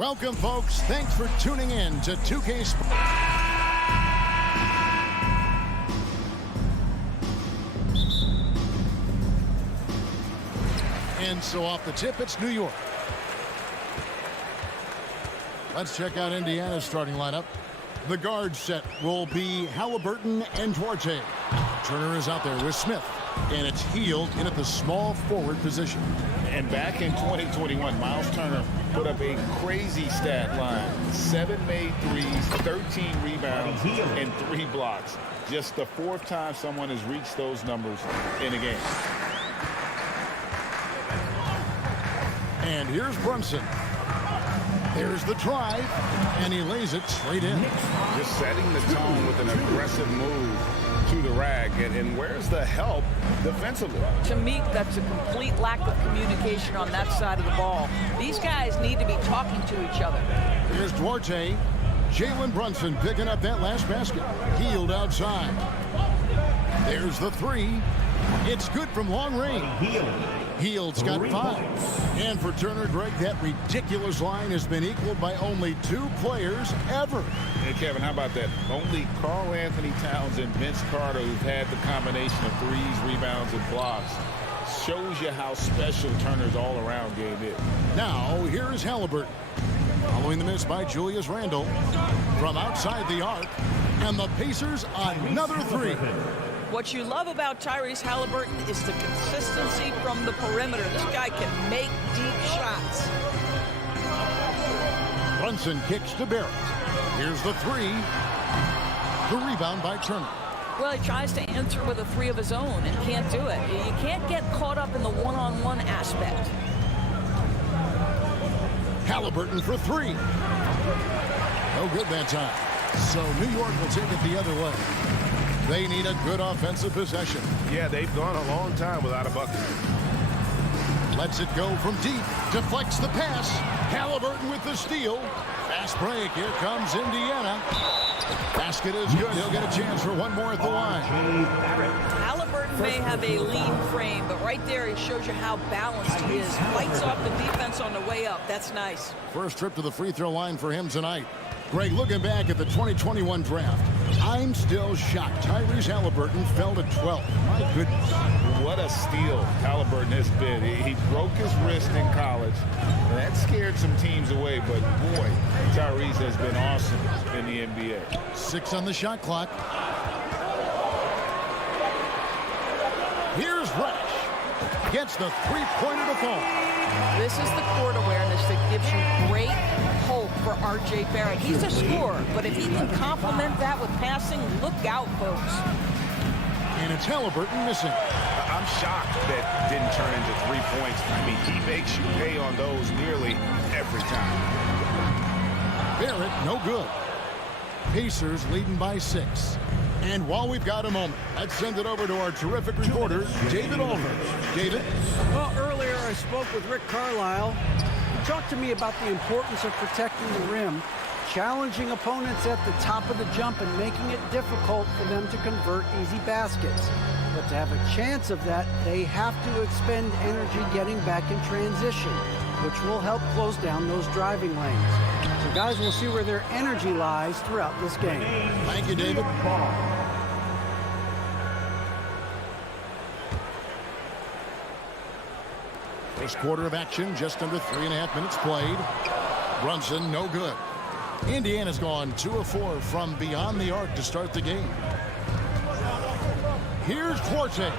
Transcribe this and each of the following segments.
Welcome, folks. Thanks for tuning in to 2K Sports. And so off the tip, it's New York. Let's check out Indiana's starting lineup. The guard set will be Halliburton and Duarte. Turner is out there with Smith. And it's Hield in at the small forward position. And back in 2021, Miles Turner put up a crazy stat line. 7 made threes, 13 rebounds, and 3 blocks. Just the 4th time someone has reached those numbers in a game. And here's Brunson. There's the drive, and he lays it straight in. Just setting the tone with an aggressive move to the rack. And where's the help defensively? To me, that's a complete lack of communication on that side of the ball. These guys need to be talking to each other. Here's Duarte. Jalen Brunson picking up that last basket. Hield outside. There's the 3. It's good from long range. Hield's got 5. And for Turner, Greg, that ridiculous line has been equaled by only 2 players ever. Hey, Kevin, how about that? Only Karl Anthony Towns and Vince Carter who've had the combination of threes, rebounds, and blocks. Shows you how special Turner's all-around game is. Now, here's Halliburton. Following the miss by Julius Randle from outside the arc. And the Pacers another 3. What you love about Tyrese Halliburton is the consistency from the perimeter. This guy can make deep shots. Brunson kicks to Barrett. Here's the 3. The rebound by Turner. Well, he tries to answer with a 3 of his own and can't do it. You can't get caught up in the one-on-one aspect. Halliburton for 3. No good that time. So New York will take it the other way. They need a good offensive possession. Yeah, they've gone a long time without a bucket. Lets it go from deep. Deflects the pass. Halliburton with the steal. Fast break. Here comes Indiana. Basket is good. He'll get a chance for one more at the line. Halliburton may have a lean frame, but right there he shows you how balanced he is. Fights off the defense on the way up. That's nice. First trip to the free throw line for him tonight. Greg, looking back at the 2021 draft, I'm still shocked. Tyrese Halliburton fell to 12. My goodness. What a steal Halliburton has been. He broke his wrist in college, and that scared some teams away. But, boy, Tyrese has been awesome in the NBA. 6 on the shot clock. Here's Reddish. Gets the three-pointer to fall. This is the court awareness that gives you great hope for R.J. Barrett. He's a scorer, but if he can complement that with passing, look out, folks. And it's Halliburton missing. I'm shocked that didn't turn into 3 points. I mean, he makes you pay on those nearly every time. Barrett, no good. Pacers leading by 6. And while we've got a moment, let's send it over to our terrific reporter, David Aldridge. David? Well, earlier I spoke with Rick Carlisle. He talked to me about the importance of protecting the rim, challenging opponents at the top of the jump and making it difficult for them to convert easy baskets. But to have a chance of that, they have to expend energy getting back in transition, which will help close down those driving lanes. So guys, we'll see where their energy lies throughout this game. Thank you, David. First quarter of action, just under 3.5 minutes played. Brunson, no good. Indiana's gone 2 of 4 from beyond the arc to start the game. Here's Duarte.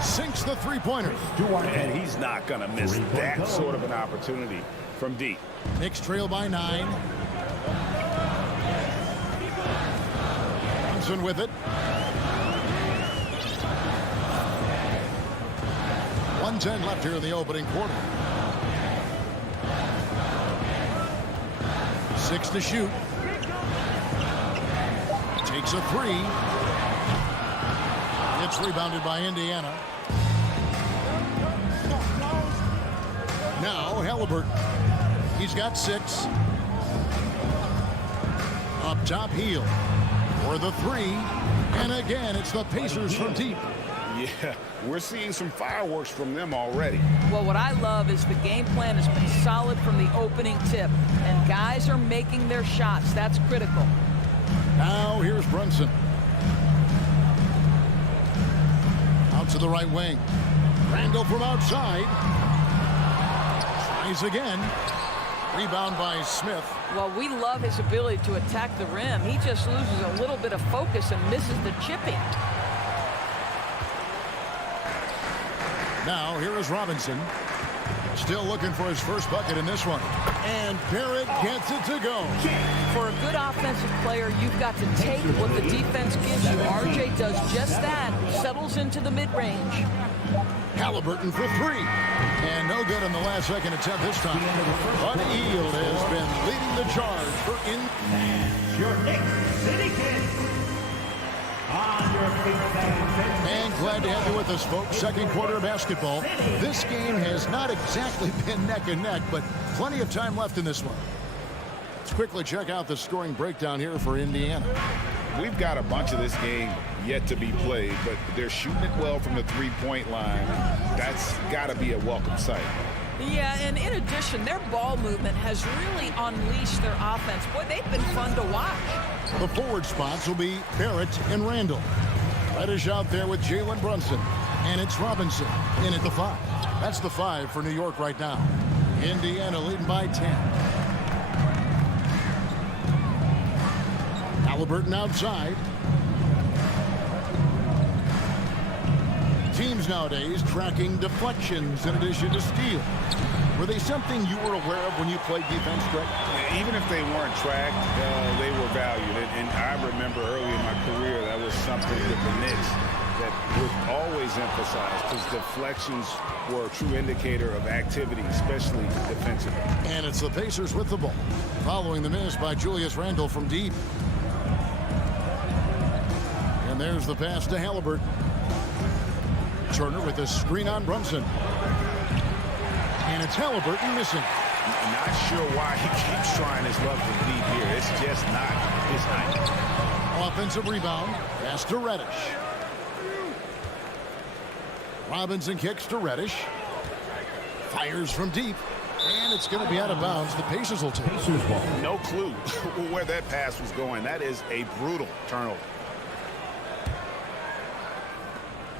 Sinks the three-pointer. And he's not going to miss that sort of an opportunity from deep. Knicks trail by 9. Brunson with it. 1:10 left here in the opening quarter. 6 to shoot. Takes a 3. It's rebounded by Indiana. Now Halliburton. He's got 6. Up top, Hield for the 3. And again, it's the Pacers from deep. Yeah, we're seeing some fireworks from them already. Well, what I love is the game plan has been solid from the opening tip, and guys are making their shots. That's critical. Now here's Brunson. Out to the right wing. Randall from outside. Tries again. Rebound by Smith. Well, we love his ability to attack the rim. He just loses a little bit of focus and misses the chipping. Now here is Robinson. Still looking for his first bucket in this one. And Barrett gets it to go. For a good offensive player, you've got to take what the defense gives you. RJ does just that. Settles into the mid-range. Halliburton for three. And no good on the last second attempt this time. But Hield has been leading the charge for your Knicks City Kings. And glad to have you with us, folks. Second quarter of basketball. This game has not exactly been neck and neck, but plenty of time left in this one. Let's quickly check out the scoring breakdown here for Indiana. We've got a bunch of this game yet to be played, but they're shooting it well from the three-point line. That's got to be a welcome sight. Yeah, and in addition, their ball movement has really unleashed their offense. Boy, they've been fun to watch. The forward spots will be Barrett and Randall. Reddish out there with Jalen Brunson. And it's Robinson in at the 5. That's the 5 for New York right now. Indiana leading by 10. Halliburton outside. Teams nowadays tracking deflections in addition to steals. Were they something you were aware of when you played defense, Greg? Even if they weren't tracked, they were valued. And I remember early in my career, that was something with the Knicks that was always emphasized, because deflections were a true indicator of activity, especially defensively. And it's the Pacers with the ball, following the miss by Julius Randle from deep. And there's the pass to Halliburton. Turner with a screen on Brunson. And it's Halliburton missing. Not sure why he keeps trying his luck from deep here. It's just not his night. Offensive rebound. Pass to Reddish. Robinson kicks to Reddish. Fires from deep. And it's going to be out of bounds. The Pacers will take it. No clue where that pass was going. That is a brutal turnover.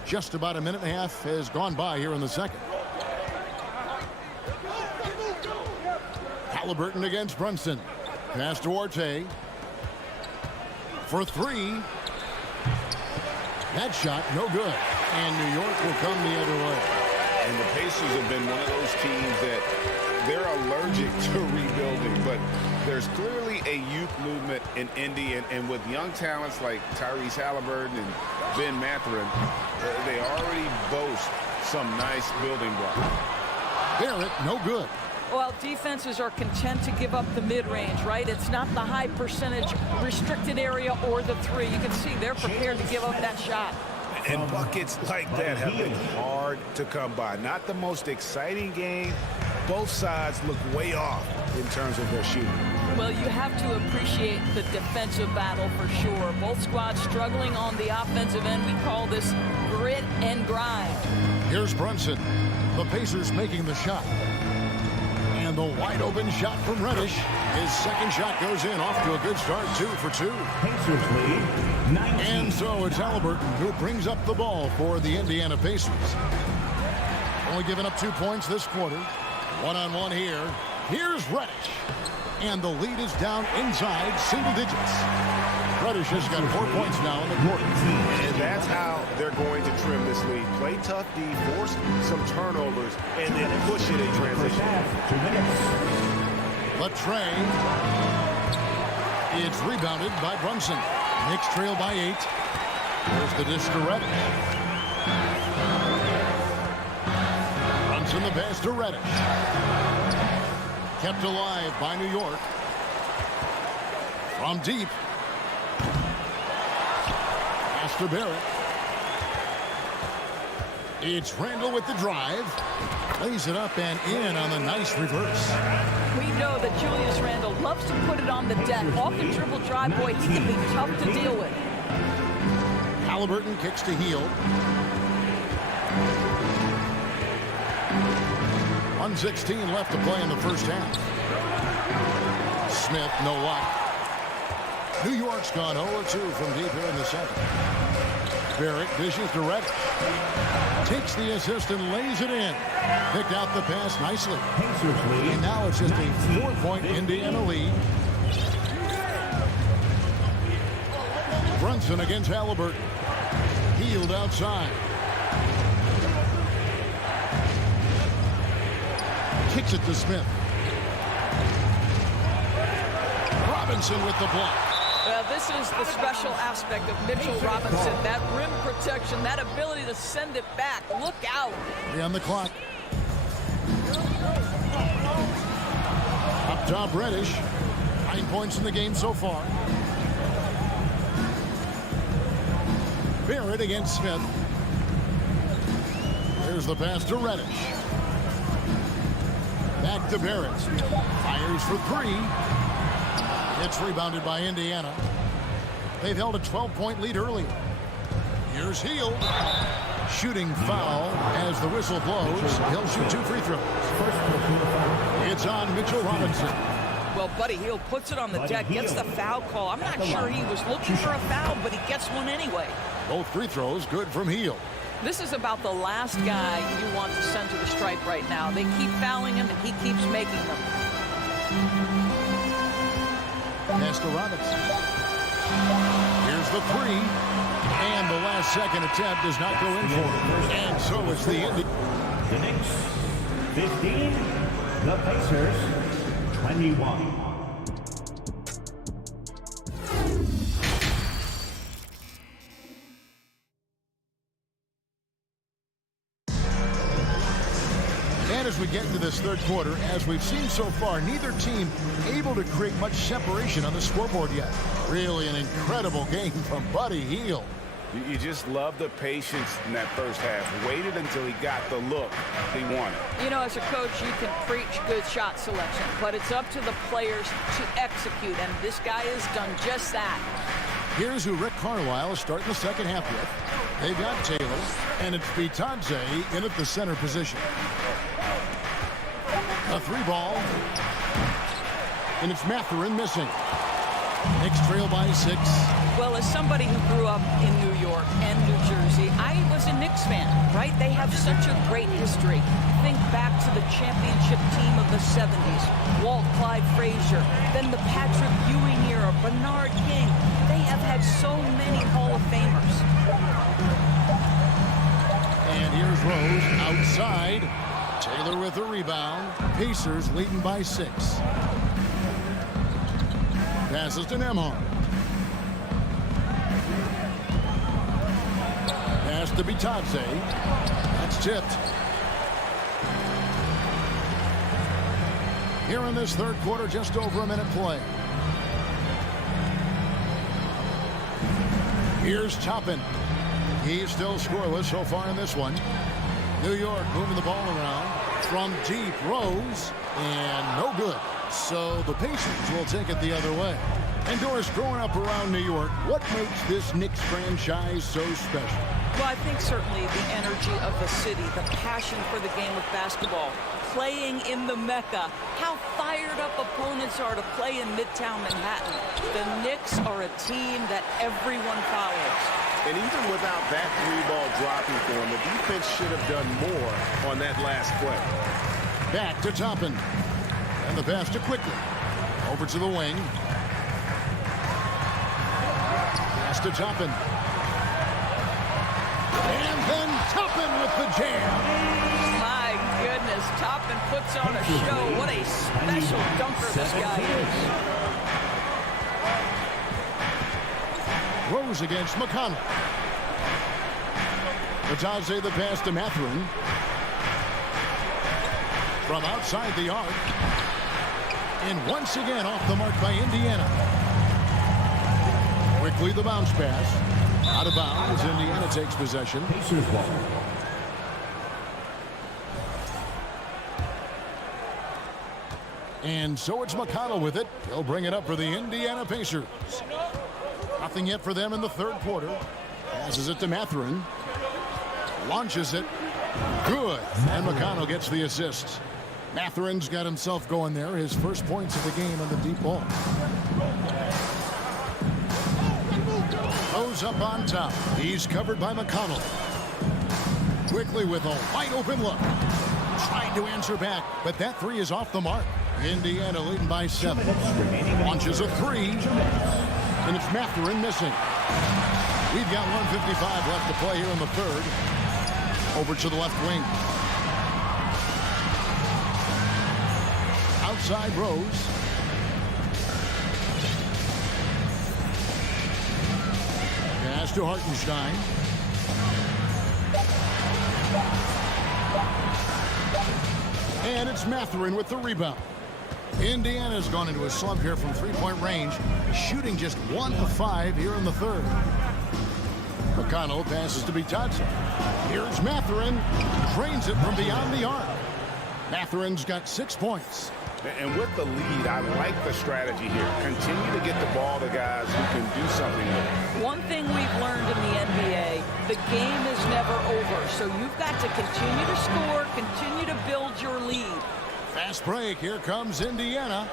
Just about a minute and a half has gone by here in the second. Halliburton against Brunson. Pass to Orte. For three. That shot, no good. And New York will come the other way. And the Pacers have been one of those teams that they're allergic to rebuilding, but there's clearly a youth movement in Indy, and with young talents like Tyrese Halliburton and Ben Mathurin, they already boast some nice building blocks. Barrett, no good. Well, defenses are content to give up the mid-range, right? It's not the high percentage restricted area or the three. You can see they're prepared to give up that shot. And buckets like that have been hard to come by. Not the most exciting game. Both sides look way off in terms of their shooting. Well, you have to appreciate the defensive battle for sure. Both squads struggling on the offensive end. We call this grit and grind. Here's Brunson. The Pacers making the shot. And the wide open shot from Reddish. His second shot goes in, off to a good start, 2 for 2. Pacers lead 19. And so it's Halliburton who brings up the ball for the Indiana Pacers. Only giving up 2 points this quarter. One-on-one here. Here's Reddish. And the lead is down inside single digits. Reddish has got 4 points now in the quarter. And that's how they're going to trim this lead. Play tough D, force some turnovers, and then push it in transition. 2 minutes. Latrey. It's rebounded by Brunson. Knicks trail by 8. There's the dish to Reddish. Brunson the pass to Reddish. Kept alive by New York. From deep. Pass to Barrett. It's Randall with the drive. Lays it up and in on the nice reverse. We know that Julius Randle loves to put it on the deck. Off the dribble drive, boy, he can be tough to deal with. Halliburton kicks to Hield. 1:16 left to play in the first half. Smith, no luck. New York's gone 0-2 from deep here in the second. Barrett dishes to Reddish. Takes the assist and lays it in. Picked out the pass nicely. And now it's just a 4-point Indiana lead. Brunson against Halliburton. Healed outside. Kicks it to Smith. Robinson with the block. This is the special aspect of Mitchell Robinson. That rim protection, that ability to send it back. Look out. 3 on the clock. Up top, Reddish. 9 points in the game so far. Barrett against Smith. There's the pass to Reddish. Back to Barrett. Fires for 3. It's rebounded by Indiana. They've held a 12-point lead early. Here's Hield. Shooting foul as the whistle blows. He'll shoot 2 free throws. It's on Mitchell Robinson. Well, Buddy Hield puts it on the deck, gets the foul call. I'm not sure he was looking for a foul, but he gets one anyway. Both free throws good from Hield. This is about the last guy you want to send to the stripe right now. They keep fouling him, and he keeps making them. Pass to Robinson. Here's the 3. And the last second attempt does not go in for it. And so it's the end. The Knicks 15, the Pacers 21. And as we get into this third quarter, as we've seen so far, neither team able to create much separation on the scoreboard yet. Really an incredible game from Buddy Hield. You just love the patience in that first half. Waited until he got the look he wanted. You know, as a coach, you can preach good shot selection, but it's up to the players to execute, and this guy has done just that. Here's who Rick Carlisle is starting the second half with. They've got Taylor, and it's Bitadze in at the center position. A 3 ball, and it's Mathurin missing. Knicks trail by 6. Well, as somebody who grew up in New York and New Jersey, I was a Knicks fan, right? They have such a great history. Think back to the championship team of the 70s. Walt Clyde Frazier, then the Patrick Ewing era, Bernard King. They have had so many Hall of Famers. And here's Rose outside. Taylor with a rebound. Pacers leading by 6. Passes to Nembhard. Pass to Bitadze. That's tipped. Here in this third quarter, just over a minute play. Here's Toppin. He's still scoreless so far in this one. New York moving the ball around from deep. Rose, and no good. So the Pacers will take it the other way. And Doris, growing up around New York, what makes this Knicks franchise so special? Well, I think certainly the energy of the city, the passion for the game of basketball, playing in the Mecca, how fired up opponents are to play in Midtown Manhattan. The Knicks are a team that everyone follows. And even without that 3-ball dropping for him, the defense should have done more on that last play. Back to Toppin. And the pass to Quickly. Over to the wing. Pass to Toppin. And then Toppin with the jam. My goodness, Toppin puts on a show. What a special dunker this guy is. Rose against McConnell. Bitadze the pass to Mathurin. From outside the arc. And once again off the mark by Indiana. Quickly the bounce pass. Out of bounds. Indiana takes possession. Pacers ball. And so it's McConnell with it. He'll bring it up for the Indiana Pacers. Nothing yet for them in the third quarter. Passes it to Mathurin. Launches it. Good. And McConnell gets the assist. Matherin's got himself going there. His first points of the game on the deep ball. Goes up on top. He's covered by McConnell. Quickly with a wide open look. Trying to answer back, but that three is off the mark. Indiana leading by 7. Launches a 3. And it's Matherin missing. We've got 1:55 left to play here in the third. Over to the left wing. Outside Rose. Pass to Hartenstein. And it's Matherin with the rebound. Indiana's gone into a slump here from three-point range, shooting just 1 of 5 here in the third. McConnell passes to Bitadze. Here's Matherin. Drains it from beyond the arc. Matherin's got 6 points. And with the lead, I like the strategy here. Continue to get the ball to guys who can do something with it. One thing we've learned in the NBA, the game is never over. So you've got to continue to score, continue to build your lead. Fast break. Here comes Indiana.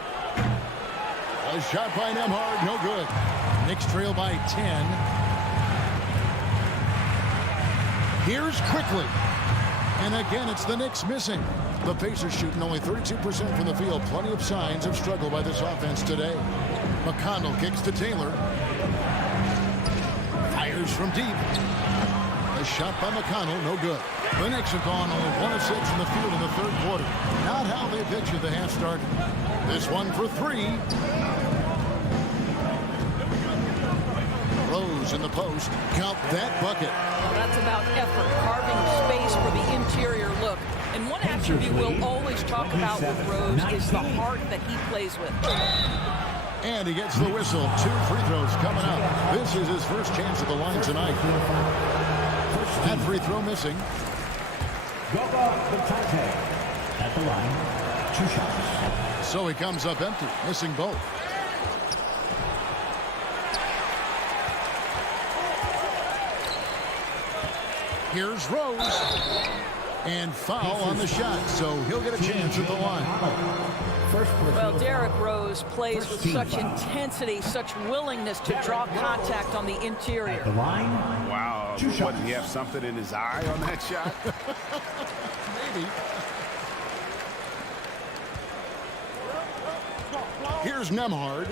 A shot by Nembhard. No good. Knicks trail by 10. Here's Quickly. And again, it's the Knicks missing. The Pacers shooting only 32% from the field. Plenty of signs of struggle by this offense today. McConnell kicks to Taylor. Fires from deep. A shot by McConnell, no good. The Knicks have gone only 1 of 6 in the field in the third quarter. Not how they pictured the half start. This one for 3. Rose in the post. Count that bucket. Well, that's about effort, carving space for the interior look. And one attribute we'll always talk about with Rose is the heart that he plays with. And he gets the whistle. 2 free throws coming up. This is his first chance at the line tonight. That free throw missing. At the line, 2 shots. So he comes up empty, missing both. Here's Rose. And foul on the shot, so he'll get a chance at the line. Well, Derrick Rose plays with such intensity, such willingness to draw contact on the interior. The line. Wow. What, did he have something in his eye on that shot? Maybe. Here's Nembhard.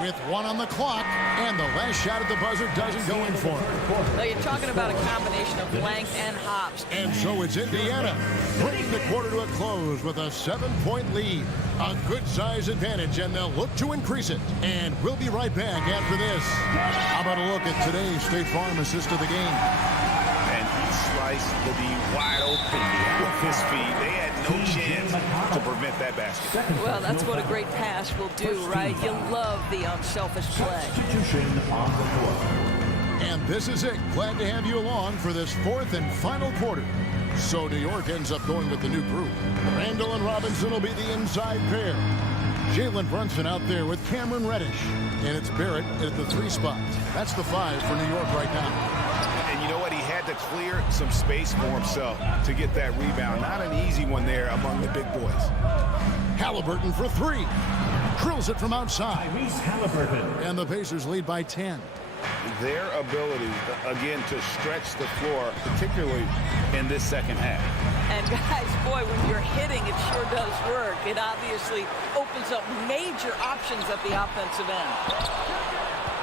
With 1 on the clock, and the last shot at the buzzer doesn't go in for him. Now you're talking about a combination of length and hops. And so it's Indiana bringing the quarter to a close with a 7-point lead. A good size advantage, and they'll look to increase it. And we'll be right back after this. How about a look at today's State Farm assist of the game? And he sliced the D wide open with his feet. They had no chance to prevent that basket. Well, that's what a great pass will do, right? You love the unselfish play. And this is it. Glad to have you along for this 4th and final quarter. So New York ends up going with the new group. Randall and Robinson will be the inside pair. Jalen Brunson out there with Cameron Reddish. And it's Barrett at the 3 spot. That's the 5 for New York right now. And you know what? He had to clear some space for himself to get that rebound. Not an easy one there among the big boys. Halliburton for 3. Drills it from outside. Halliburton. And the Pacers lead by 10. Their ability, again, to stretch the floor, particularly in this second half. And guys, boy, when you're hitting, it sure does work. It obviously opens up major options at the offensive end.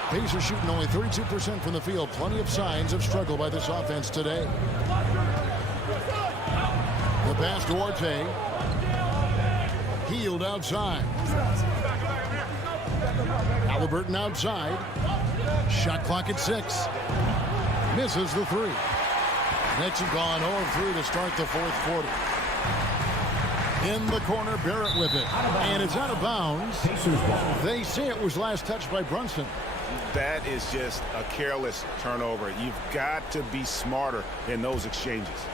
Pacers shooting only 32% from the field. Plenty of signs of struggle by this offense today. The pass to Orte. Healed outside. Halliburton outside. Shot clock at 6. Misses the 3. Knicks have gone 0-3 to start the 4th quarter. In the corner, Barrett with it. And it's out of bounds. They say it was last touched by Brunson. That is just a careless turnover. You've got to be smarter in those exchanges.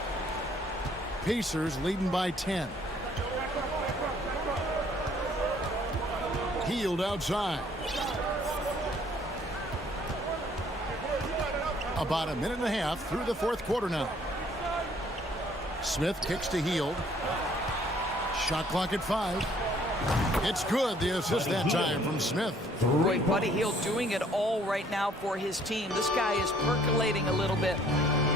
Pacers leading by 10. Healed outside. About a minute and a half through the fourth quarter now. Smith kicks to Hield. Shot clock at 5. It's good. The assist that time from Smith. Boy, Buddy Hield doing it all right now for his team. This guy is percolating a little bit.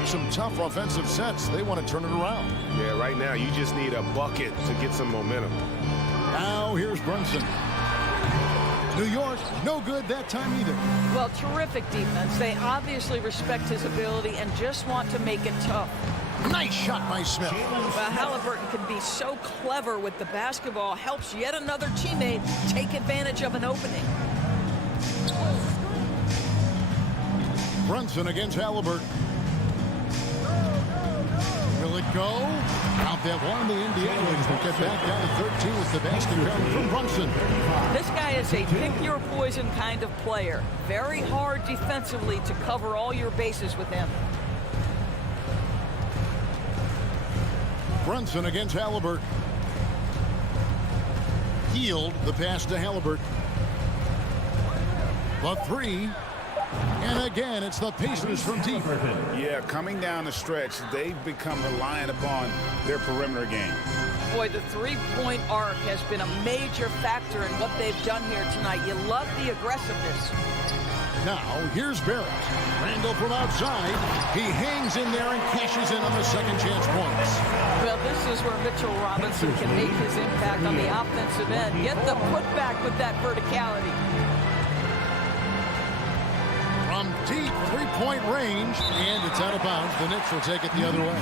Some tough offensive sets. They want to turn it around. Yeah, right now you just need a bucket to get some momentum. Now here's Brunson. New York, no good that time either. Well, terrific defense. They obviously respect his ability and just want to make it tough. Nice shot by Smith. Well, Halliburton can be so clever with the basketball. Helps yet another teammate take advantage of an opening. Brunson against Halliburton. Will it go? Out that one. The Indians will get back down to 13 with the basket coming from Brunson. This guy is a pick-your-poison kind of player. Very hard defensively to cover all your bases with him. Brunson against Halliburton. Hield the pass to Halliburton. The 3. And again, it's the Pacers from deep. Yeah, coming down the stretch, they've become reliant upon their perimeter game. Boy, the three-point arc has been a major factor in what they've done here tonight. You love the aggressiveness. Now, here's Barrett. Randall from outside. He hangs in there and cashes in on the second chance points. Well, this is where Mitchell Robinson can make his impact on the offensive end. Get the putback with that verticality. From deep three-point range, and it's out of bounds. The Knicks will take it the other way.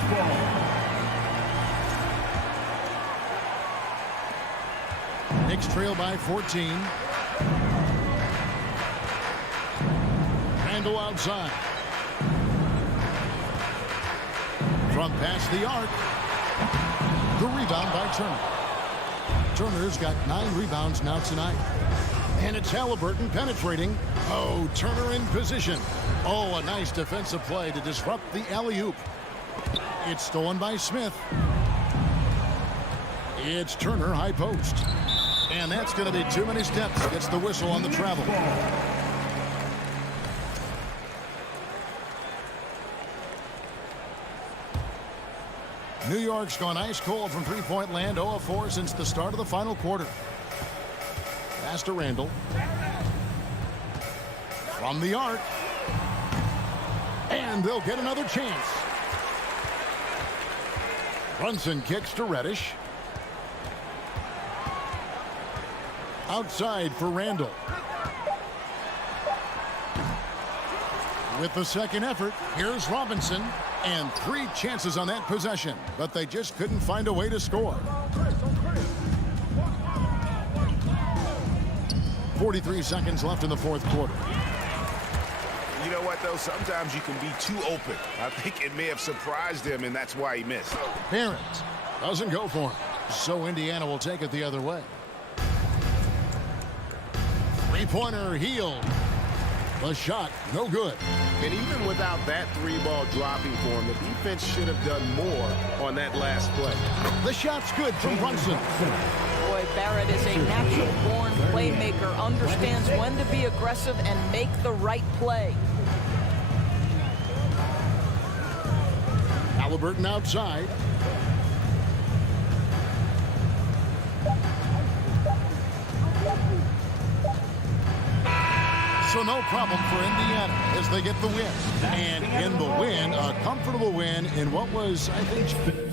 Knicks trail by 14. Randall outside. From past the arc. The rebound by Turner. Turner's got 9 rebounds now tonight. And it's Halliburton penetrating. Oh, Turner in position. Oh, a nice defensive play to disrupt the alley-oop. It's stolen by Smith. It's Turner high post. And that's going to be too many steps. Gets the whistle on the travel. New York's gone ice cold from three-point land. 0 of 4 since the start of the final quarter. Pass to Randall. From the arc. And they'll get another chance. Brunson kicks to Reddish. Outside for Randall. With the second effort, here's Robinson. And 3 chances on that possession, but they just couldn't find a way to score. 43 seconds left in the fourth quarter. You know what, though? Sometimes you can be too open. I think it may have surprised him, and that's why he missed. Barrett doesn't go for him, so Indiana will take it the other way. Three-pointer Hield. The shot, no good. And even without that 3-ball dropping for him, the defense should have done more on that last play. The shot's good from Brunson. Boy, Barrett is a natural-born playmaker, understands when to be aggressive and make the right play. Halliburton outside. So no problem for Indiana as they get the win. And in the win, a comfortable win in what was, I think...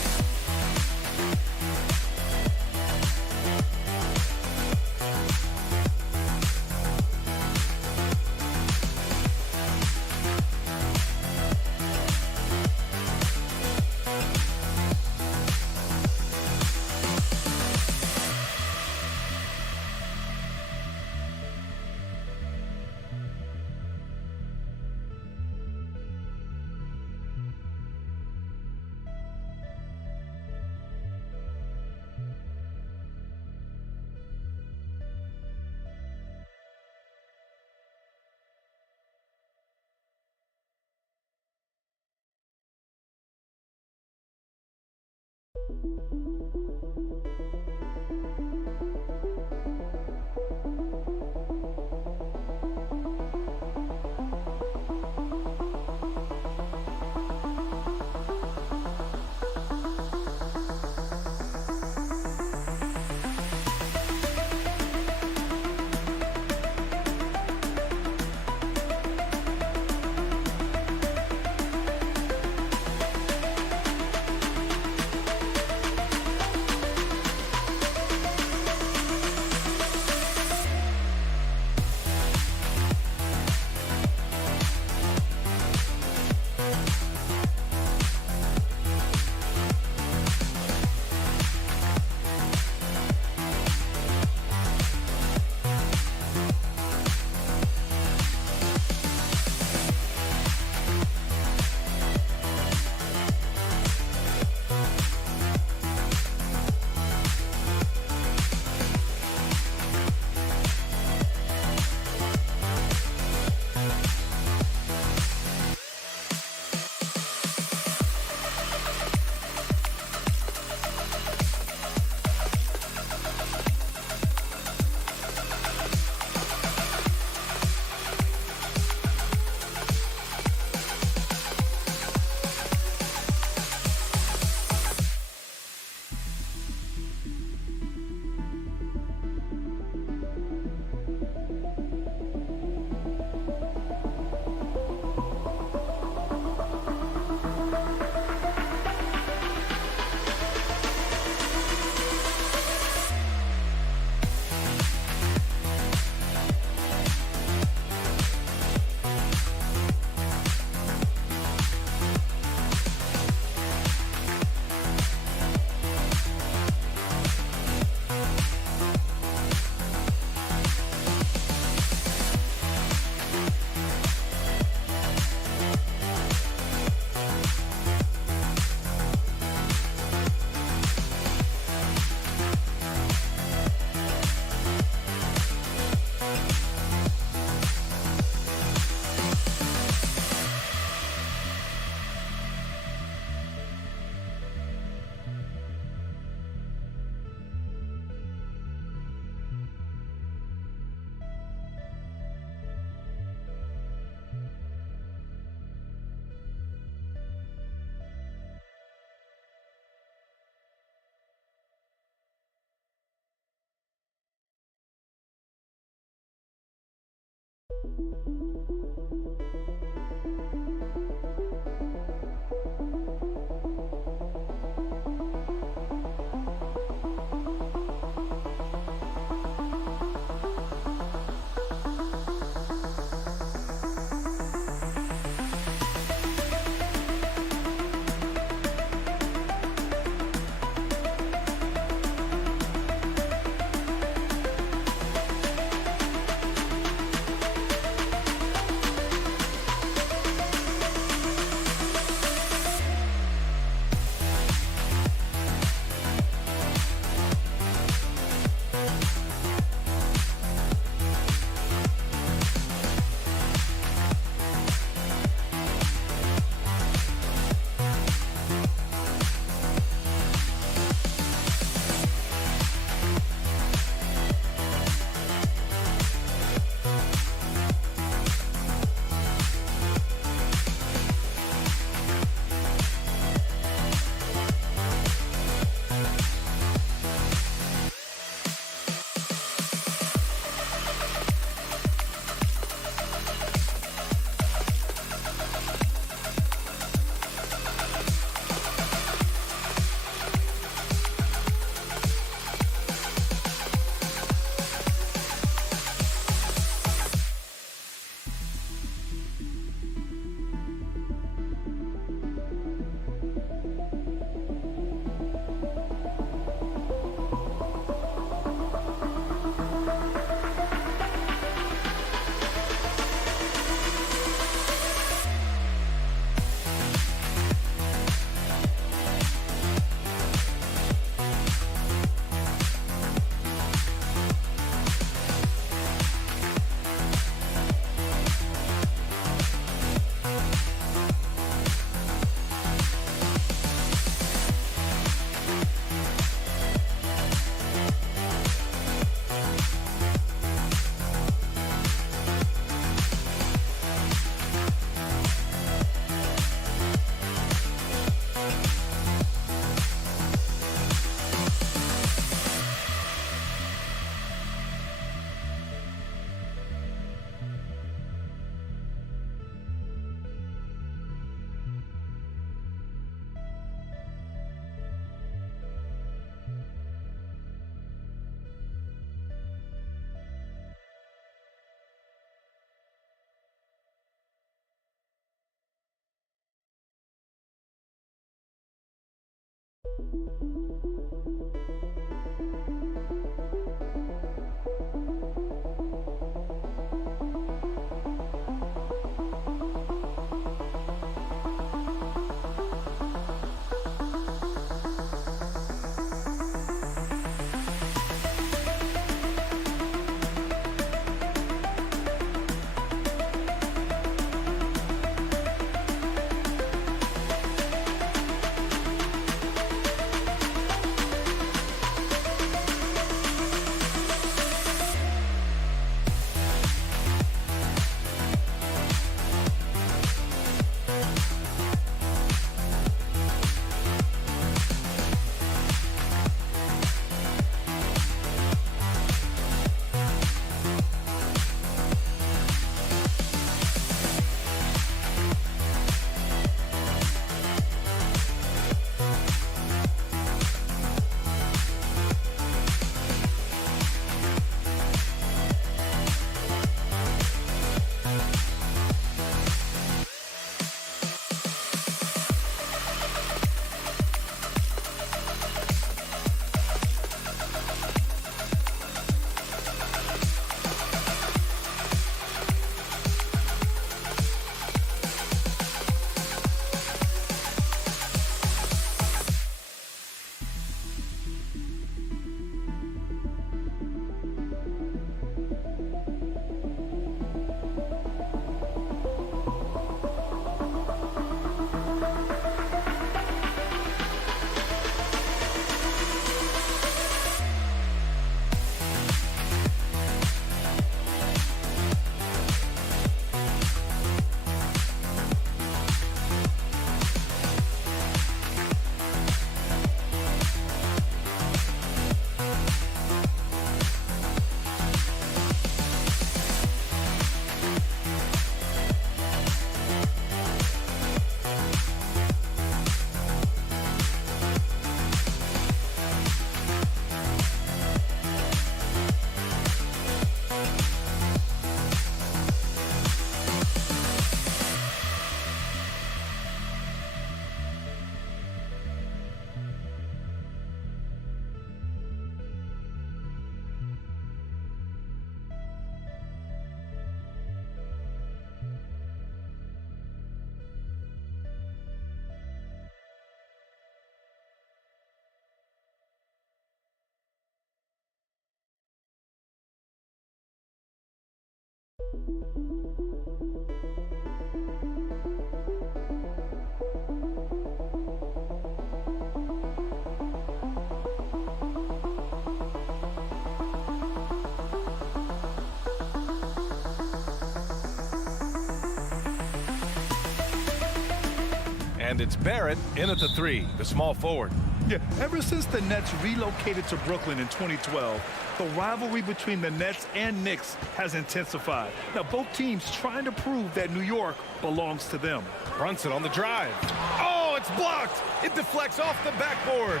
And it's Barrett in at the 3, the small forward. Yeah, ever since the Nets relocated to Brooklyn in 2012, the rivalry between the Nets and Knicks has intensified. Now, both teams trying to prove that New York belongs to them. Brunson on the drive. Oh, it's blocked. It deflects off the backboard.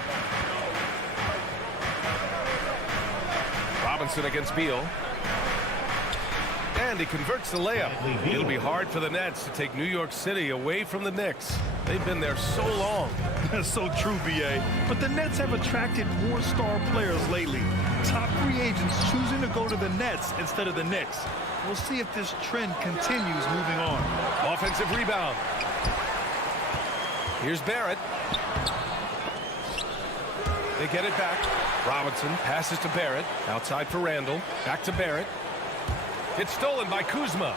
Robinson against Beal. And he converts the layup. It'll be hard for the Nets to take New York City away from the Knicks. They've been there so long. That's so true, B.A. But the Nets have attracted more star players lately. Top free agents choosing to go to the Nets instead of the Knicks. We'll see if this trend continues moving on. Offensive rebound. Here's Barrett. They get it back. Robinson passes to Barrett. Outside for Randall. Back to Barrett. It's stolen by Kuzma.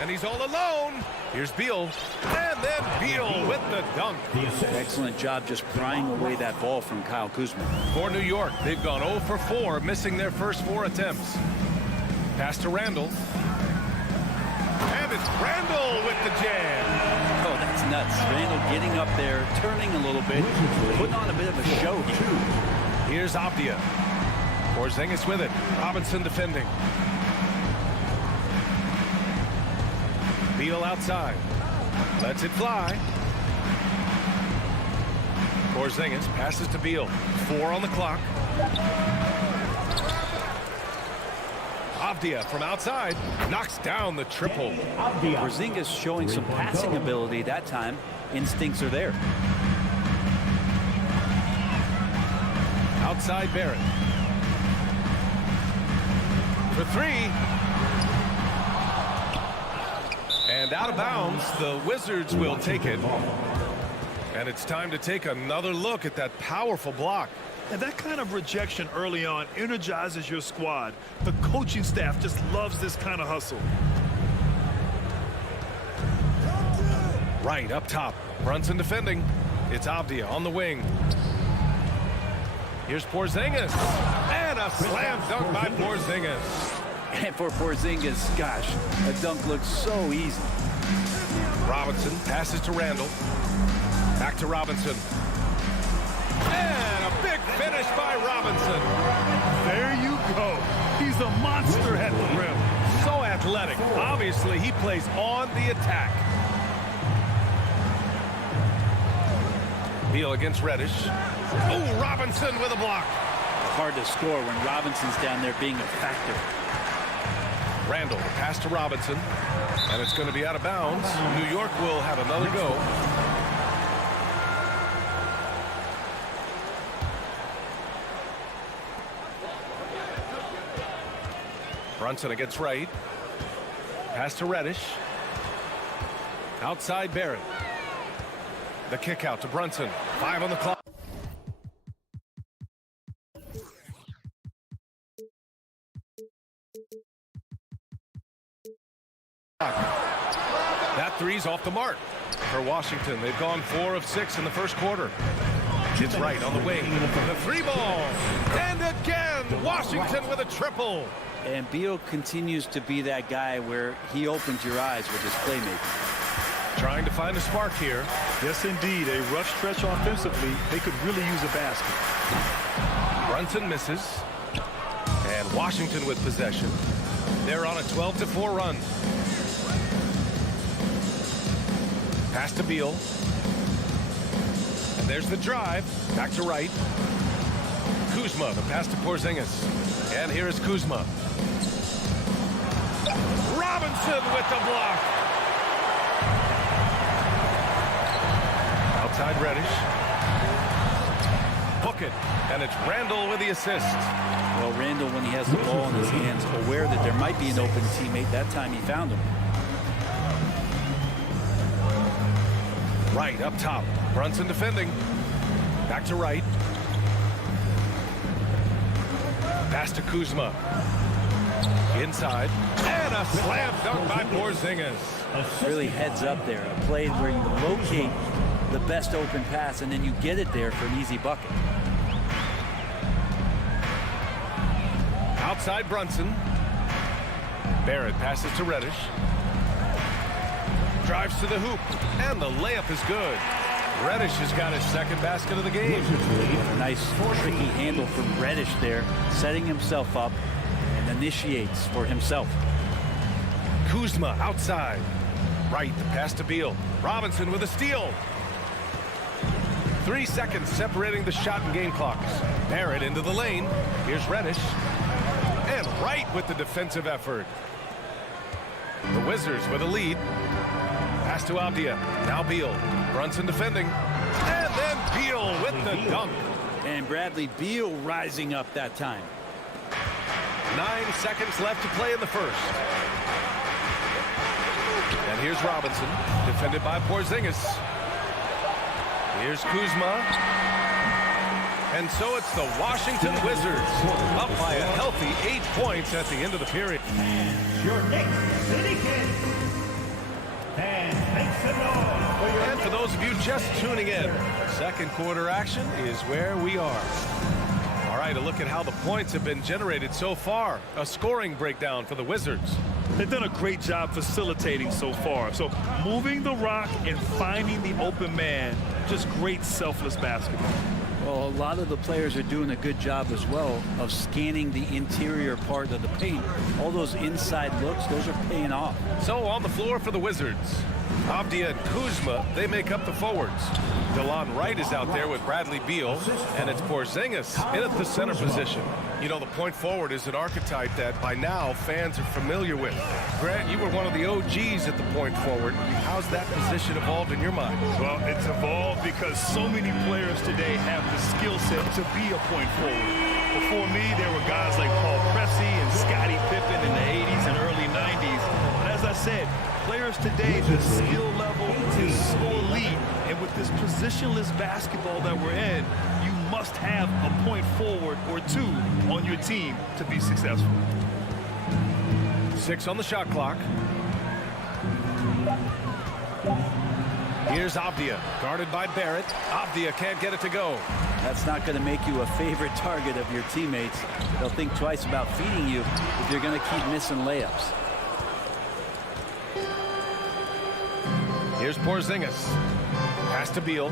And he's all alone. Here's Beal. And then Beal with the dunk. Excellent job just prying away that ball from Kyle Kuzma. For New York, they've gone 0 for 4, missing their first 4 attempts. Pass to Randall. And it's Randall with the jam. Oh, that's nuts. Randall getting up there, turning a little bit, putting on a bit of a show here. Here's Abdia. Porzingis with it. Robinson defending. Beal outside. Lets it fly. Porzingis passes to Beal. 4 on the clock. Abdia from outside knocks down the triple. Porzingis showing some passing ability that time. Instincts are there. Outside Barrett. For three. And out of bounds, the Wizards will take it. And it's time to take another look at that powerful block. And that kind of rejection early on energizes your squad. The coaching staff just loves this kind of hustle. Right up top. Brunson defending. It's Avdia on the wing. Here's Porzingis. And a slam dunk by Porzingis. And for Porzingis, gosh, a dunk looks so easy. Robinson passes to Randall. Back to Robinson. And a big finish by Robinson. There you go. He's a monster at the rim. So athletic. Obviously, he plays on the attack. Beal against Reddish. Oh, Robinson with a block. Hard to score when Robinson's down there being a factor. Randall, the pass to Robinson. And it's going to be out of bounds. New York will have another go. Brunson against Wright. Pass to Reddish. Outside Barrett. The kick out to Brunson. 5 on the clock. That three's off the mark for Washington. They've gone 4 of 6 in the first quarter. It's Wright on the wing. The three ball. And again, Washington with a triple. And Beal continues to be that guy where he opens your eyes with his playmaking. Trying to find a spark here. Yes, indeed. A rough stretch offensively. They could really use a basket. Brunson misses. And Washington with possession. They're on a 12-4 run. Pass to Beal. And there's the drive. Back to Wright. Kuzma, the pass to Porzingis. And here is Kuzma. Robinson with the block. Outside Reddish. Book it. And it's Randall with the assist. Well, Randall, when he has the ball in his hands, aware that there might be an open teammate, that time he found him. Right up top. Brunson defending. Back to Wright. Pass to Kuzma. Inside. And a slam dunk by Porzingis. Really heads up there. A play where you locate the best open pass and then you get it there for an easy bucket. Outside Brunson. Barrett passes to Reddish. Drives to the hoop. And the layup is good. Reddish has got his second basket of the game. A nice tricky handle from Reddish there, setting himself up and initiates for himself. Kuzma outside. Right, the pass to Beal. Robinson with a steal. 3 seconds separating the shot and game clocks. Barrett into the lane. Here's Reddish. And Wright with the defensive effort. The Wizards with a lead. Pass to Avdia. Now Beal. Brunson defending. And then Beal with the dunk. And Bradley Beal rising up that time. 9 seconds left to play in the first. And here's Robinson, defended by Porzingis. Here's Kuzma. And so it's the Washington Wizards, up by a healthy 8 points at the end of the period. Your Knicks City Kids. And make some noise. And for those of you just tuning in, second quarter action is where we are. All right, a look at how the points have been generated so far. A scoring breakdown for the Wizards. They've done a great job facilitating so far. So moving the rock and finding the open man, just great selfless basketball. Well, a lot of the players are doing a good job as well of scanning the interior part of the paint. All those inside looks, those are paying off. So on the floor for the Wizards, Avdia and Kuzma, they make up the forwards. DeLon Wright is out there with Bradley Beal, and it's Porzingis in at the center position. You know, the point forward is an archetype that by now fans are familiar with. Grant, you were one of the OGs at the point forward. How's that position evolved in your mind? Well, it's evolved because so many players today have the skill set to be a point forward. Before me, there were guys like Paul Pressey and Scottie Pippen in the 80s and early 90s. But as I said, players today, the skill level is so elite. And with this positionless basketball that we're in, you must have a point forward or two on your team to be successful. 6 on the shot clock. Here's Avdia, guarded by Barrett. Avdia can't get it to go. That's not going to make you a favorite target of your teammates. They'll think twice about feeding you if you're going to keep missing layups. Here's Porzingis. Pass to Beal.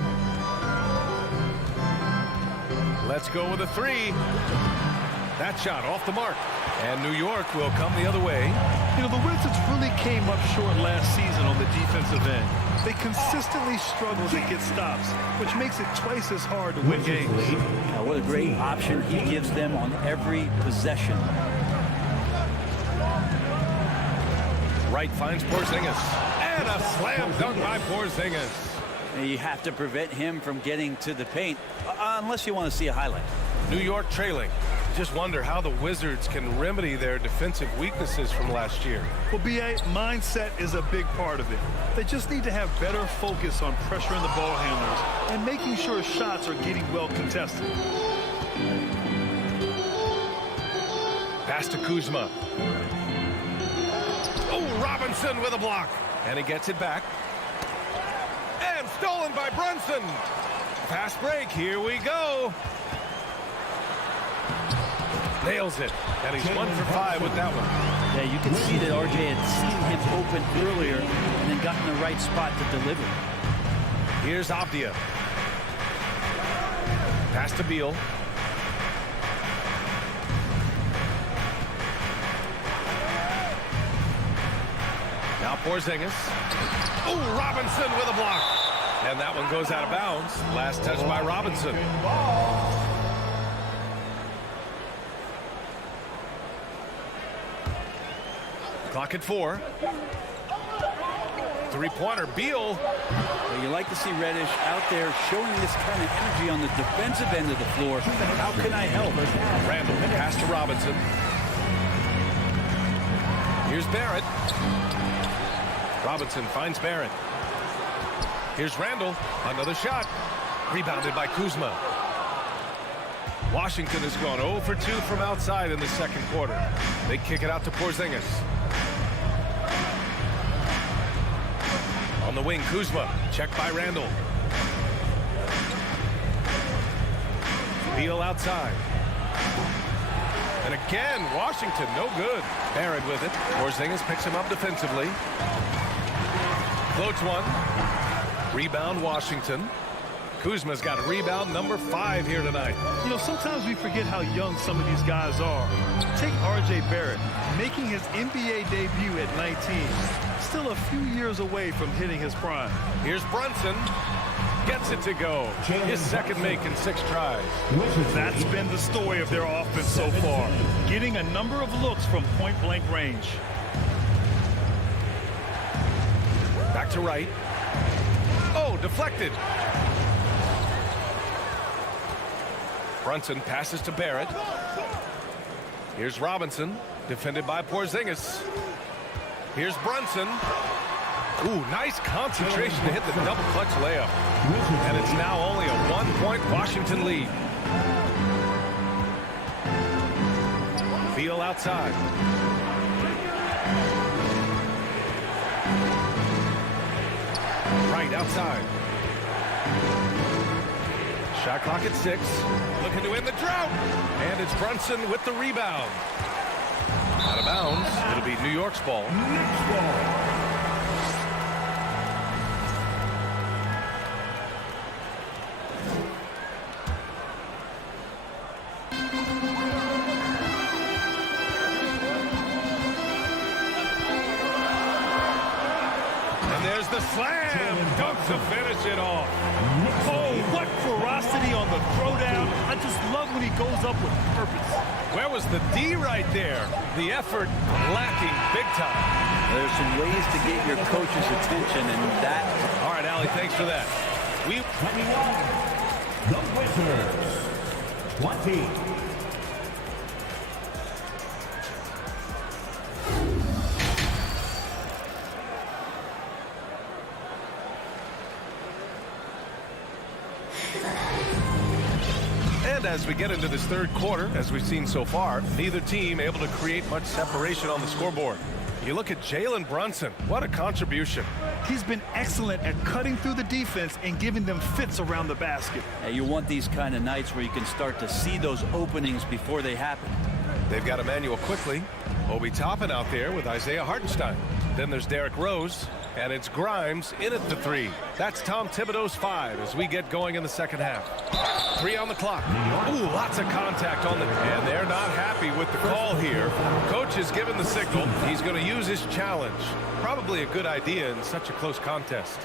Let's go with a 3. That shot off the mark. And New York will come the other way. You know, the Wizards really came up short last season on the defensive end. They consistently struggle to get stops, which makes it twice as hard to win games. Now, what a great option he gives them on every possession. Wright finds Porzingis. And a slam dunk by Porzingis. And you have to prevent him from getting to the paint, unless you want to see a highlight. New York trailing. Just wonder how the Wizards can remedy their defensive weaknesses from last year. Well, BA, mindset is a big part of it. They just need to have better focus on pressuring the ball handlers and making sure shots are getting well contested. Pass to Kuzma. Oh, Robinson with a block. And he gets it back. And stolen by Brunson. Fast break. Here we go. Nails it. And he's 1 for 5 with that one. Yeah, you can see that RJ had seen him open earlier and then got in the right spot to deliver. Here's Avdia. Pass to Beal. Now Porzingis. Oh, Robinson with a block. And that one goes out of bounds. Last touch by Robinson. Clock at 4. Three-pointer, Beal. Well, you like to see Reddish out there showing this kind of energy on the defensive end of the floor. How can I help? Randall, pass to Robinson. Here's Barrett. Robinson finds Barrett. Here's Randall. Another shot. Rebounded by Kuzma. Washington has gone 0 for 2 from outside in the second quarter. They kick it out to Porzingis. On the wing, Kuzma. Checked by Randall. Beal outside. And again, Washington, no good. Barrett with it. Porzingis picks him up defensively. Floats one. Rebound, Washington. Kuzma's got a rebound number 5 here tonight. You know, sometimes we forget how young some of these guys are. Take R.J. Barrett, making his NBA debut at 19. Still a few years away from hitting his prime. Here's Brunson. Gets it to go. His second make in 6 tries. That's been the story of their offense so far. Getting a number of looks from point-blank range. Back to Wright. Oh, deflected. Brunson passes to Barrett. Here's Robinson, defended by Porzingis. Here's Brunson. Ooh, nice concentration to hit the double clutch layup. And it's now only a 1-point Washington lead. Beal outside. Right outside. Shot clock at 6. Looking to end the drought. And it's Brunson with the rebound. Out of bounds. It'll be New York's ball. Knicks ball. the slam. Dunk to finish it off. Oh, what ferocity on the throwdown. I just love when he goes up with purpose. Where was the D right there? The effort lacking big time. There's some ways to get your coach's attention, and that... All right, Allie, thanks for that. 21, the Wizards, 20. And as we get into this third quarter, as we've seen so far, neither team able to create much separation on the scoreboard. You look at Jalen Brunson. What a contribution. He's been excellent at cutting through the defense and giving them fits around the basket. You want these kind of nights where you can start to see those openings before they happen. They've got Emmanuel Quickly, Obi Toppin out there with Isaiah Hartenstein. Then there's Derrick Rose, and it's Grimes in at the three. That's Tom Thibodeau's 5 as we get going in the second half. 3 on the clock. Ooh, lots of contact on the... And they're not happy with the call here. Coach has given the signal. He's going to use his challenge. Probably a good idea in such a close contest.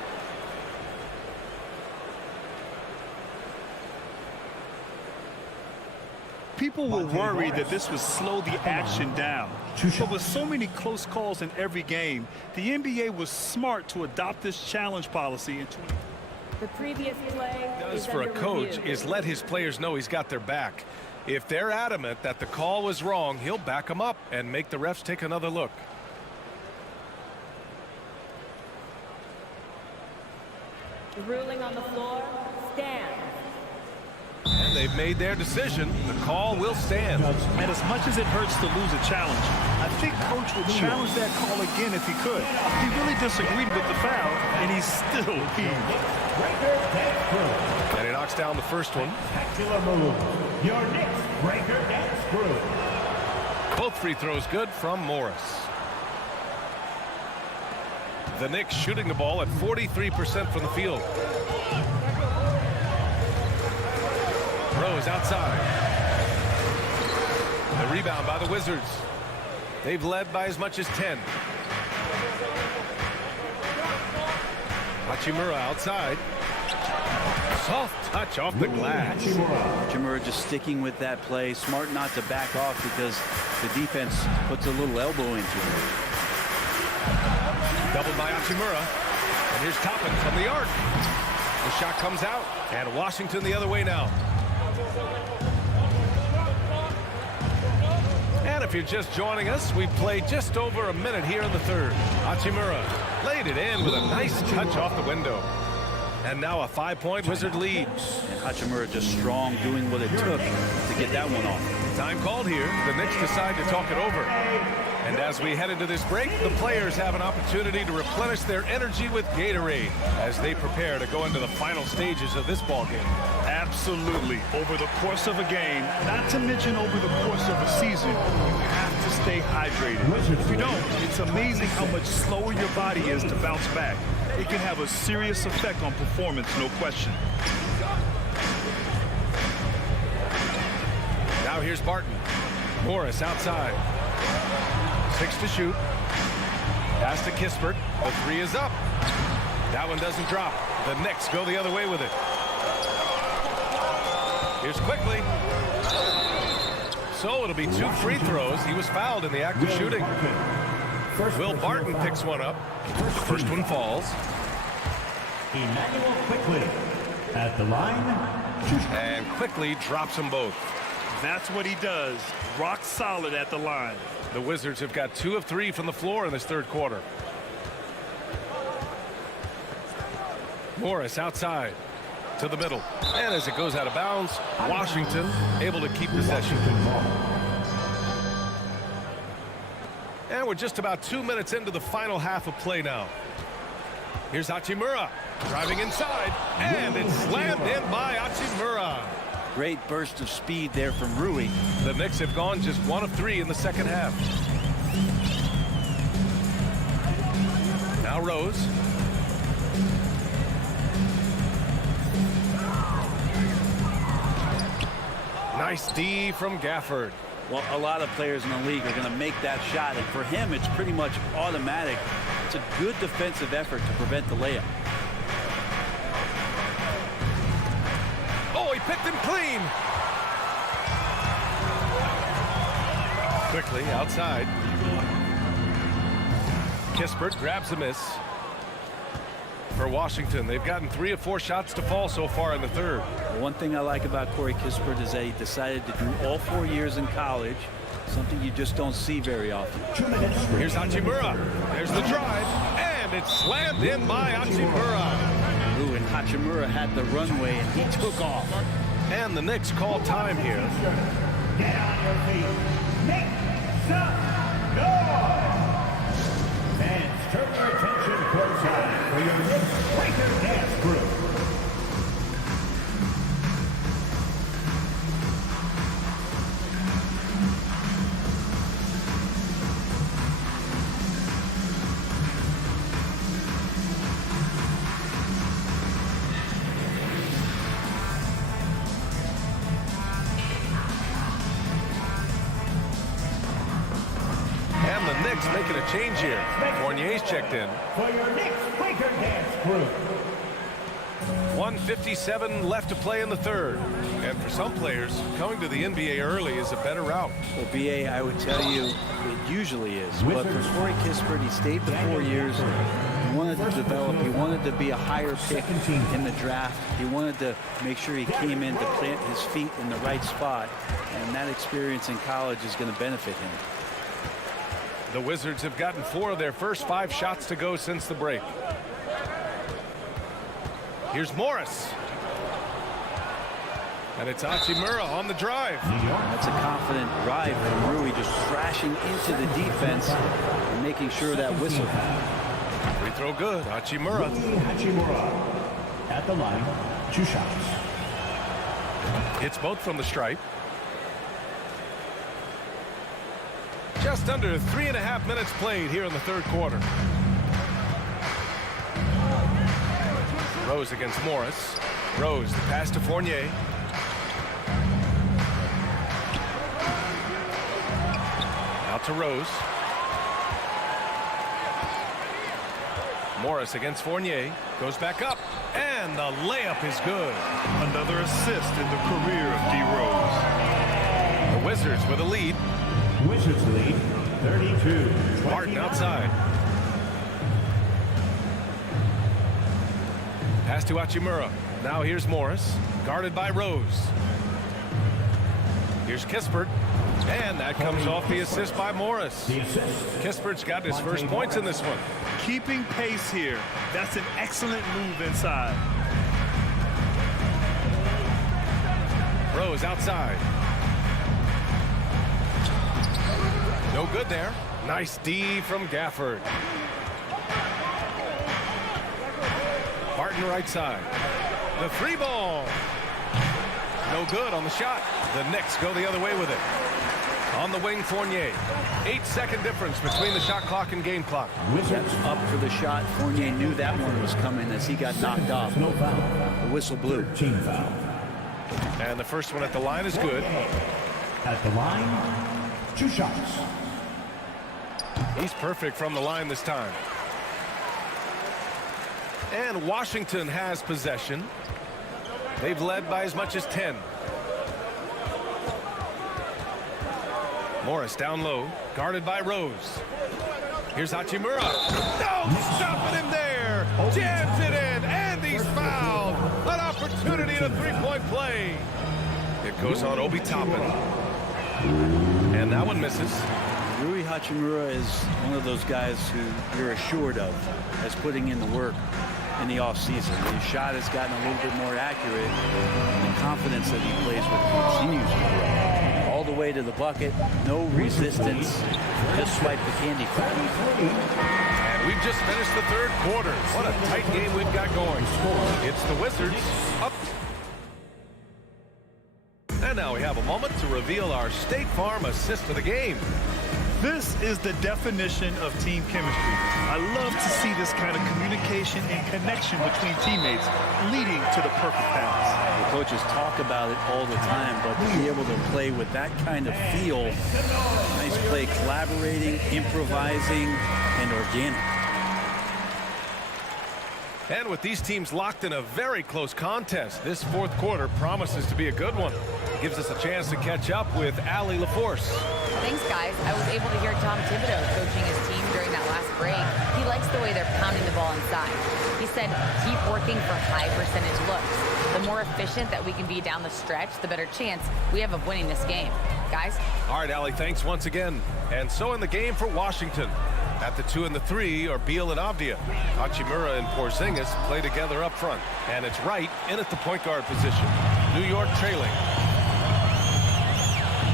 People were worried that this would slow the action down. But with so many close calls in every game, the NBA was smart to adopt this challenge policy in The previous play does for a coach is let his players know he's got their back. If they're adamant that the call was wrong, he'll back them up and make the refs take another look. The ruling on the floor stands. And they've made their decision. The call will stand. And as much as it hurts to lose a challenge, I think Coach would challenge that call again if he could. He really disagreed with the foul, and he's still heaved. And he knocks down the first one. Your Knicks breaker and screw. Both free throws good from Morris. The Knicks shooting the ball at 43% from the field. Rose outside. The rebound by the Wizards. They've led by as much as 10. Hachimura outside. Soft touch off the glass. Hachimura just sticking with that play. Smart not to back off because the defense puts a little elbow into it. Doubled by Hachimura. And here's Toppin from the arc. The shot comes out. And Washington the other way now. And if you're just joining us, we've played just over a minute here in the third. Hachimura laid it in with a nice touch off the window. And now a 5-point Wizard lead. And Hachimura just strong, doing what it took to get that one off. Time called here. The Knicks decide to talk it over. And as we head into this break, the players have an opportunity to replenish their energy with Gatorade as they prepare to go into the final stages of this ball game. Absolutely. Over the course of a game, not to mention over the course of a season, you have to stay hydrated. If you don't, it's amazing how much slower your body is to bounce back. It can have a serious effect on performance, no question. Now here's Barton. Morris outside. 6 to shoot. Pass to Kispert. The 3 is up. That one doesn't drop. The Knicks go the other way with it. Here's Quickly. So it'll be 2 free throws. He was fouled in the act of shooting. Will Barton picks one up. The first one falls. Emmanuel Quickly at the line. And Quickly drops them both. That's what he does. Rock solid at the line. The Wizards have got 2 of 3 from the floor in this third quarter. Morris outside to the middle. And as it goes out of bounds, Washington able to keep possession. And we're just about 2 minutes into the final half of play now. Here's Hachimura driving inside. And it's slammed in by Hachimura. Great burst of speed there from Rui. The Knicks have gone just 1 of 3 in the second half. Now Rose. Nice D from Gafford. Well, a lot of players in the league are going to make that shot, and for him, it's pretty much automatic. It's a good defensive effort to prevent the layup. Oh, he picked him clean. Quickly outside. Kispert grabs a miss. For Washington, they've gotten 3 of 4 shots to fall so far in the third. One thing I like about Corey Kispert is that he decided to do all 4 years in college, something you just don't see very often. Here's Hachimura. There's the drive, and it's slammed in by Hachimura. Ooh, and Hachimura had the runway, and he took off. And the Knicks call time here. Get on your feet. Make some noise. Fans, turn your attention courtside for your Knicks Breaker Dance Group. And the Knicks making a change here. Fournier's checked in. For your Knicks Breaker Dance Group. 1:57 left to play in the third. And for some players, coming to the NBA early is a better route. Well, BA, I would tell you, it usually is. But for Corey Kispert, he stayed the 4 years. He wanted to develop. He wanted to be a higher pick in the draft. He wanted to make sure he came in to plant his feet in the right spot. And that experience in college is going to benefit him. The Wizards have gotten 4 of their first 5 shots to go since the break. Here's Morris. And it's Hachimura on the drive. That's a confident drive from Rui, just crashing into the defense and making sure that whistle. Free throw good. Hachimura. Hachimura at the line. 2 shots. Hits both from the stripe. Just under 3.5 minutes played here in the third quarter. Rose against Morris. Rose, the pass to Fournier. Out to Rose. Morris against Fournier. Goes back up. And the layup is good. Another assist in the career of D. Rose. The Wizards with a lead. Wizards lead 32. Martin outside. Pass to Hachimura. Now here's Morris. Guarded by Rose. Here's Kispert. And that comes off the assist by Morris. Kispert's got his first points in this one. Keeping pace here. That's an excellent move inside. Rose outside. No good there. Nice D from Gafford. Barton right side. The 3 ball. No good on the shot. The Knicks go the other way with it. On the wing, Fournier. 8-second difference between the shot clock and game clock. Wizards up for the shot. Fournier knew that one was coming as he got knocked off. No foul. The whistle blew. Team foul. And the first one at the line is good. At the line, 2 shots. He's perfect from the line this time. And Washington has possession. They've led by as much as 10. Morris down low, guarded by Rose. Here's Hachimura. No, stopping him there. Jams it in, and he's fouled. An opportunity at a 3-point play. It goes on Obi Toppin. And that one misses. Rui Hachimura is one of those guys who you're assured of as putting in the work in the offseason. His shot has gotten a little bit more accurate, and the confidence that he plays with continues to grow. All the way to the bucket, no resistance, just swipe the candy flap. And we've just finished the third quarter. What a tight game we've got going. It's the Wizards up. And now we have a moment to reveal our State Farm assist of the game. This is the definition of team chemistry. I love to see this kind of communication and connection between teammates leading to the perfect pass. coaches talk about it all the time, but to be able to play with that kind of feel, nice play, collaborating, improvising, and organic. And with these teams locked in a very close contest, this fourth quarter promises to be a good one. It gives us a chance to catch up with Allie LaForce. Thanks, guys. I was able to hear Tom Thibodeau coaching his team during that last break. He likes the way they're pounding the ball inside. He said, keep working for high percentage looks. The more efficient that we can be down the stretch, the better chance we have of winning this game. Guys? All right, Allie, thanks once again. And so in the game for Washington. At the 2 and the 3 are Beal and Avdia. Hachimura and Porzingis play together up front. And it's Wright in at the point guard position. New York trailing.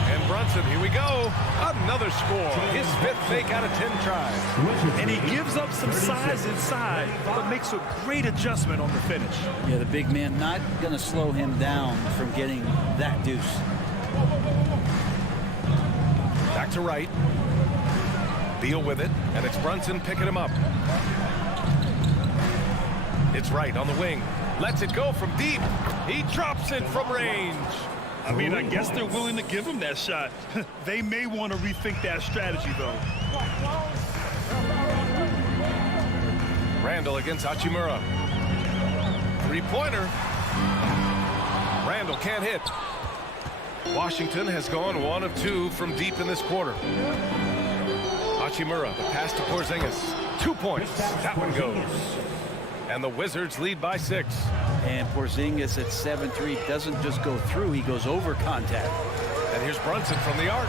And Brunson, here we go. Another score. His 5th make out of 10 tries. And he gives up some size inside, but makes a great adjustment on the finish. Yeah, the big man not going to slow him down from getting that deuce. Back to Wright. Beal with it, and it's Brunson picking him up. It's Wright on the wing. Lets it go from deep. He drops it from range. I mean, I guess they're willing to give him that shot. They may want to rethink that strategy, though. Randall against Hachimura. Three-pointer. Randall can't hit. Washington has gone 1 of 2 from deep in this quarter. Hachimura, the pass to Porzingis. 2 points. That one goes. And the Wizards lead by 6. And Porzingis at 7-3 doesn't just go through, he goes over contact. And here's Brunson from the arc.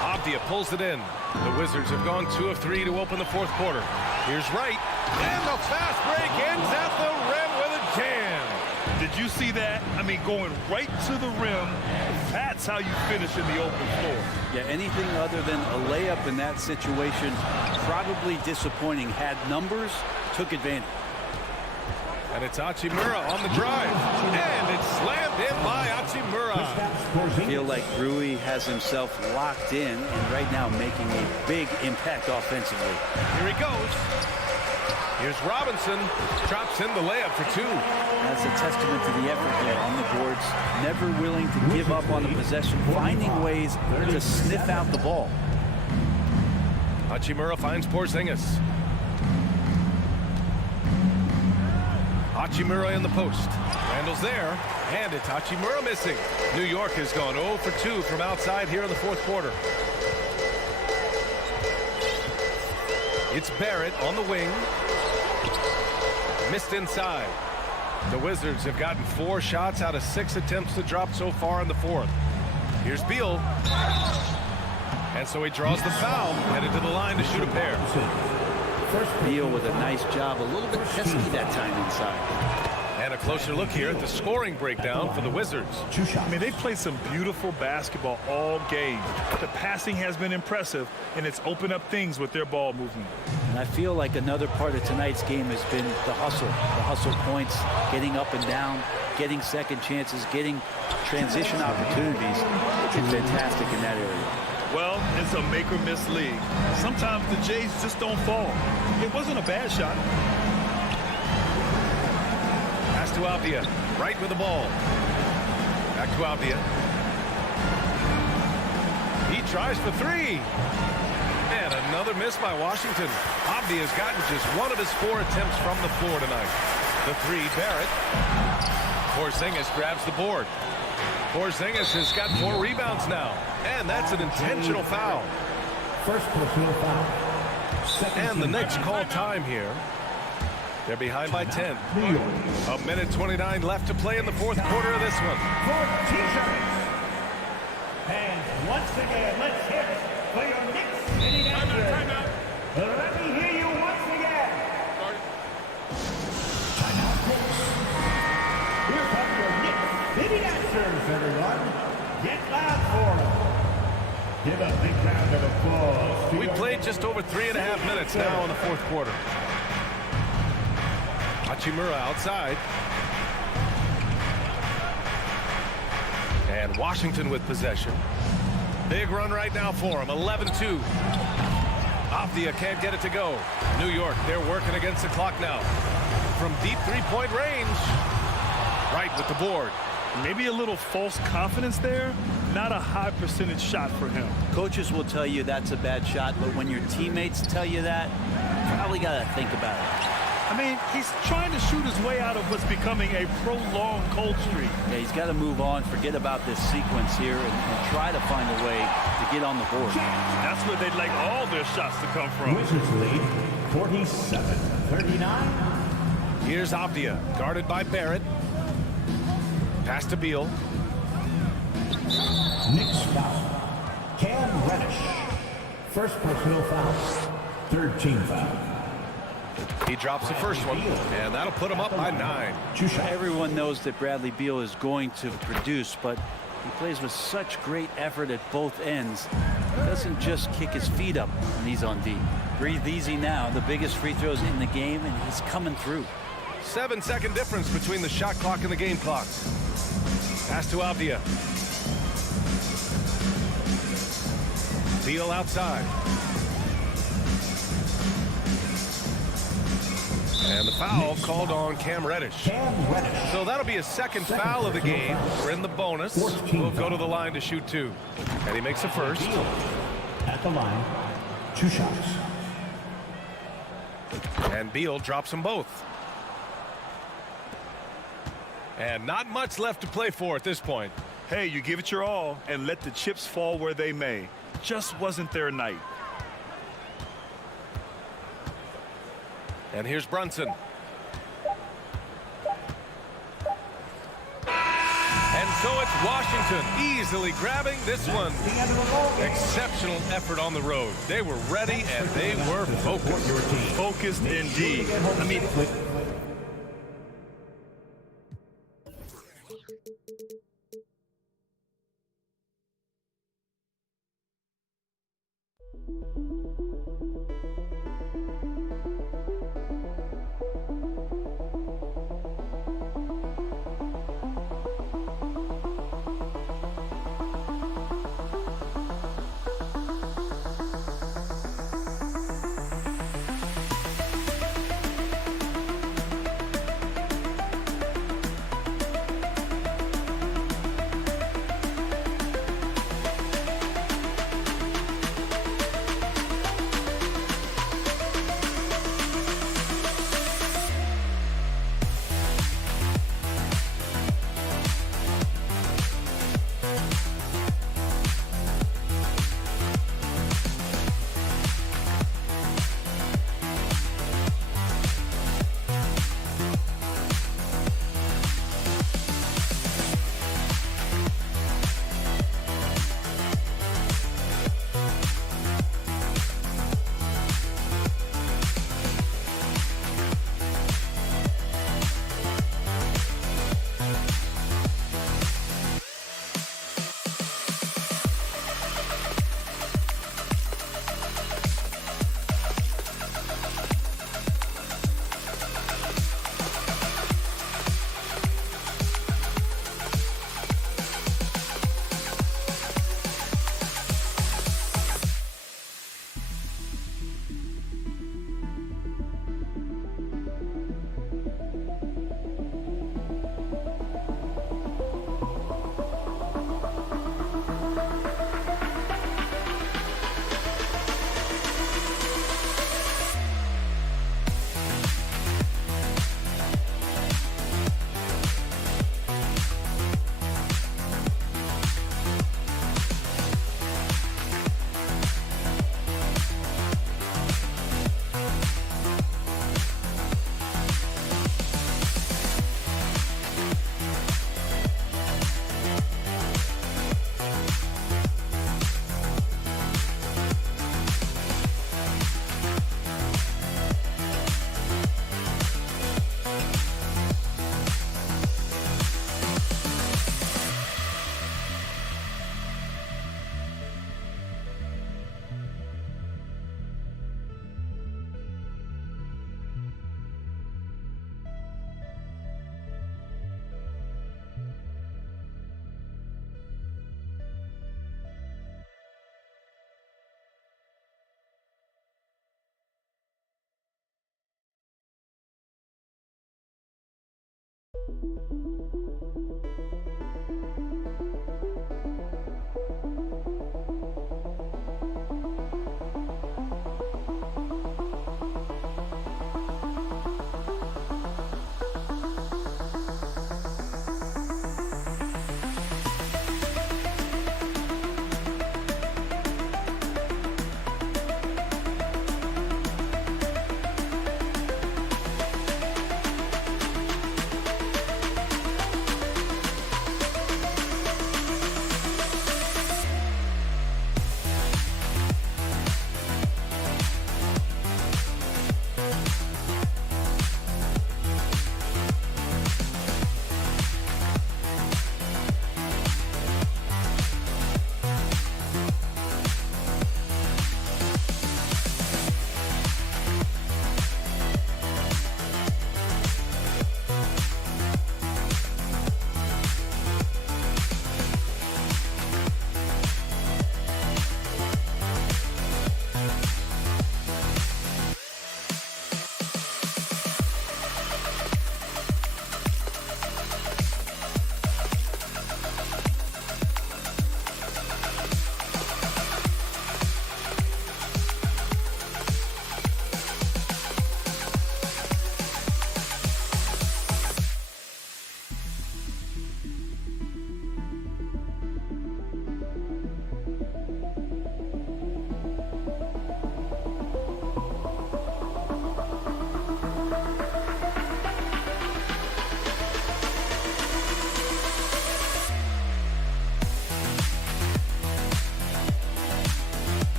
Avdia pulls it in. The Wizards have gone 2 of 3 to open the fourth quarter. Here's Wright. And the fast break ends at the rim with a jam. Did you see that? I mean, going right to the rim. That's how you finish in the open floor. Yeah, anything other than a layup in that situation, probably disappointing. Had numbers, took advantage. And it's Hachimura on the drive. And it's slammed in by Hachimura. I feel like Rui has himself locked in and right now making a big impact offensively. Here he goes. Here's Robinson. Drops in the layup for 2. That's a testament to the effort there on the boards. Never willing to give up on the possession. Finding ways to sniff out the ball. Hachimura finds Porzingis. Hachimura in the post. Randall's there. And it's Hachimura missing. New York has gone 0 for 2 from outside here in the fourth quarter. It's Barrett on the wing. Missed inside. The Wizards have gotten 4 shots out of 6 attempts to drop so far in the fourth. Here's Beal. And so he draws the foul, headed to the line to shoot a pair. Beal with a nice job, a little bit pesky that time inside. And a closer look here at the scoring breakdown for the Wizards. I mean, they've played some beautiful basketball all game. The passing has been impressive, and it's opened up things with their ball movement. And I feel like another part of tonight's game has been the hustle points, getting up and down, getting second chances, getting transition opportunities. It's been fantastic in that area. Well, it's a make-or-miss league. Sometimes the Jays just don't fall. It wasn't a bad shot. Pass to Avdia. Right with the ball. Back to Avdia. He tries for 3. And another miss by Washington. Avdia's gotten just 1 of his 4 attempts from the floor tonight. The 3, Barrett. Porzingis grabs the board. Porzingis has got 4 rebounds now. And that's an intentional foul. First personal foul. And the Knicks call time here. They're behind by 10. A minute 29 left to play in the fourth quarter of this one. For t-shirts. And once again, let's hear it for your Knicks City Dancers. Let me hear you once again. Timeout, Knicks. Here come your Knicks City Dancers, everyone. Get loud for them. Give a big round of applause. We played just over 3.5 minutes now in the fourth quarter. Hachimura outside. And Washington with possession. Big run right now for him. 11-2. Avdia can't get it to go. New York, they're working against the clock now. From deep 3-point range. Right with the board. Maybe a little false confidence there. Not a high percentage shot for him. Coaches will tell you that's a bad shot, but when your teammates tell you that, you probably got to think about it. I mean, he's trying to shoot his way out of what's becoming a prolonged cold streak. Yeah, he's got to move on, forget about this sequence here, and try to find a way to get on the board. That's where they'd like all their shots to come from. Wizards lead 47-39. Here's Avdia, guarded by Barrett. Pass to Beal. Knicks foul. Cam Reddish. First personal foul. Third team foul. He drops the first one, and that'll put him up by 9. Everyone knows that Bradley Beal is going to produce, but he plays with such great effort at both ends. He doesn't just kick his feet up when he's on D. Breathe easy now. The biggest free throws in the game, and he's coming through. 7-second difference between the shot clock and the game clock. Pass to Avdia. Beal outside. And the foul called on Cam Reddish. So that'll be his second foul of the game. We're in the bonus. We'll go to the line to shoot 2. And he makes a first. At the line, 2 shots. And Beal drops them both. And not much left to play for at this point. Hey, you give it your all and let the chips fall where they may. Just wasn't their night. And here's Brunson. And so it's Washington easily grabbing this one. Exceptional effort on the road. They were ready and they were focused. Focused indeed. I mean,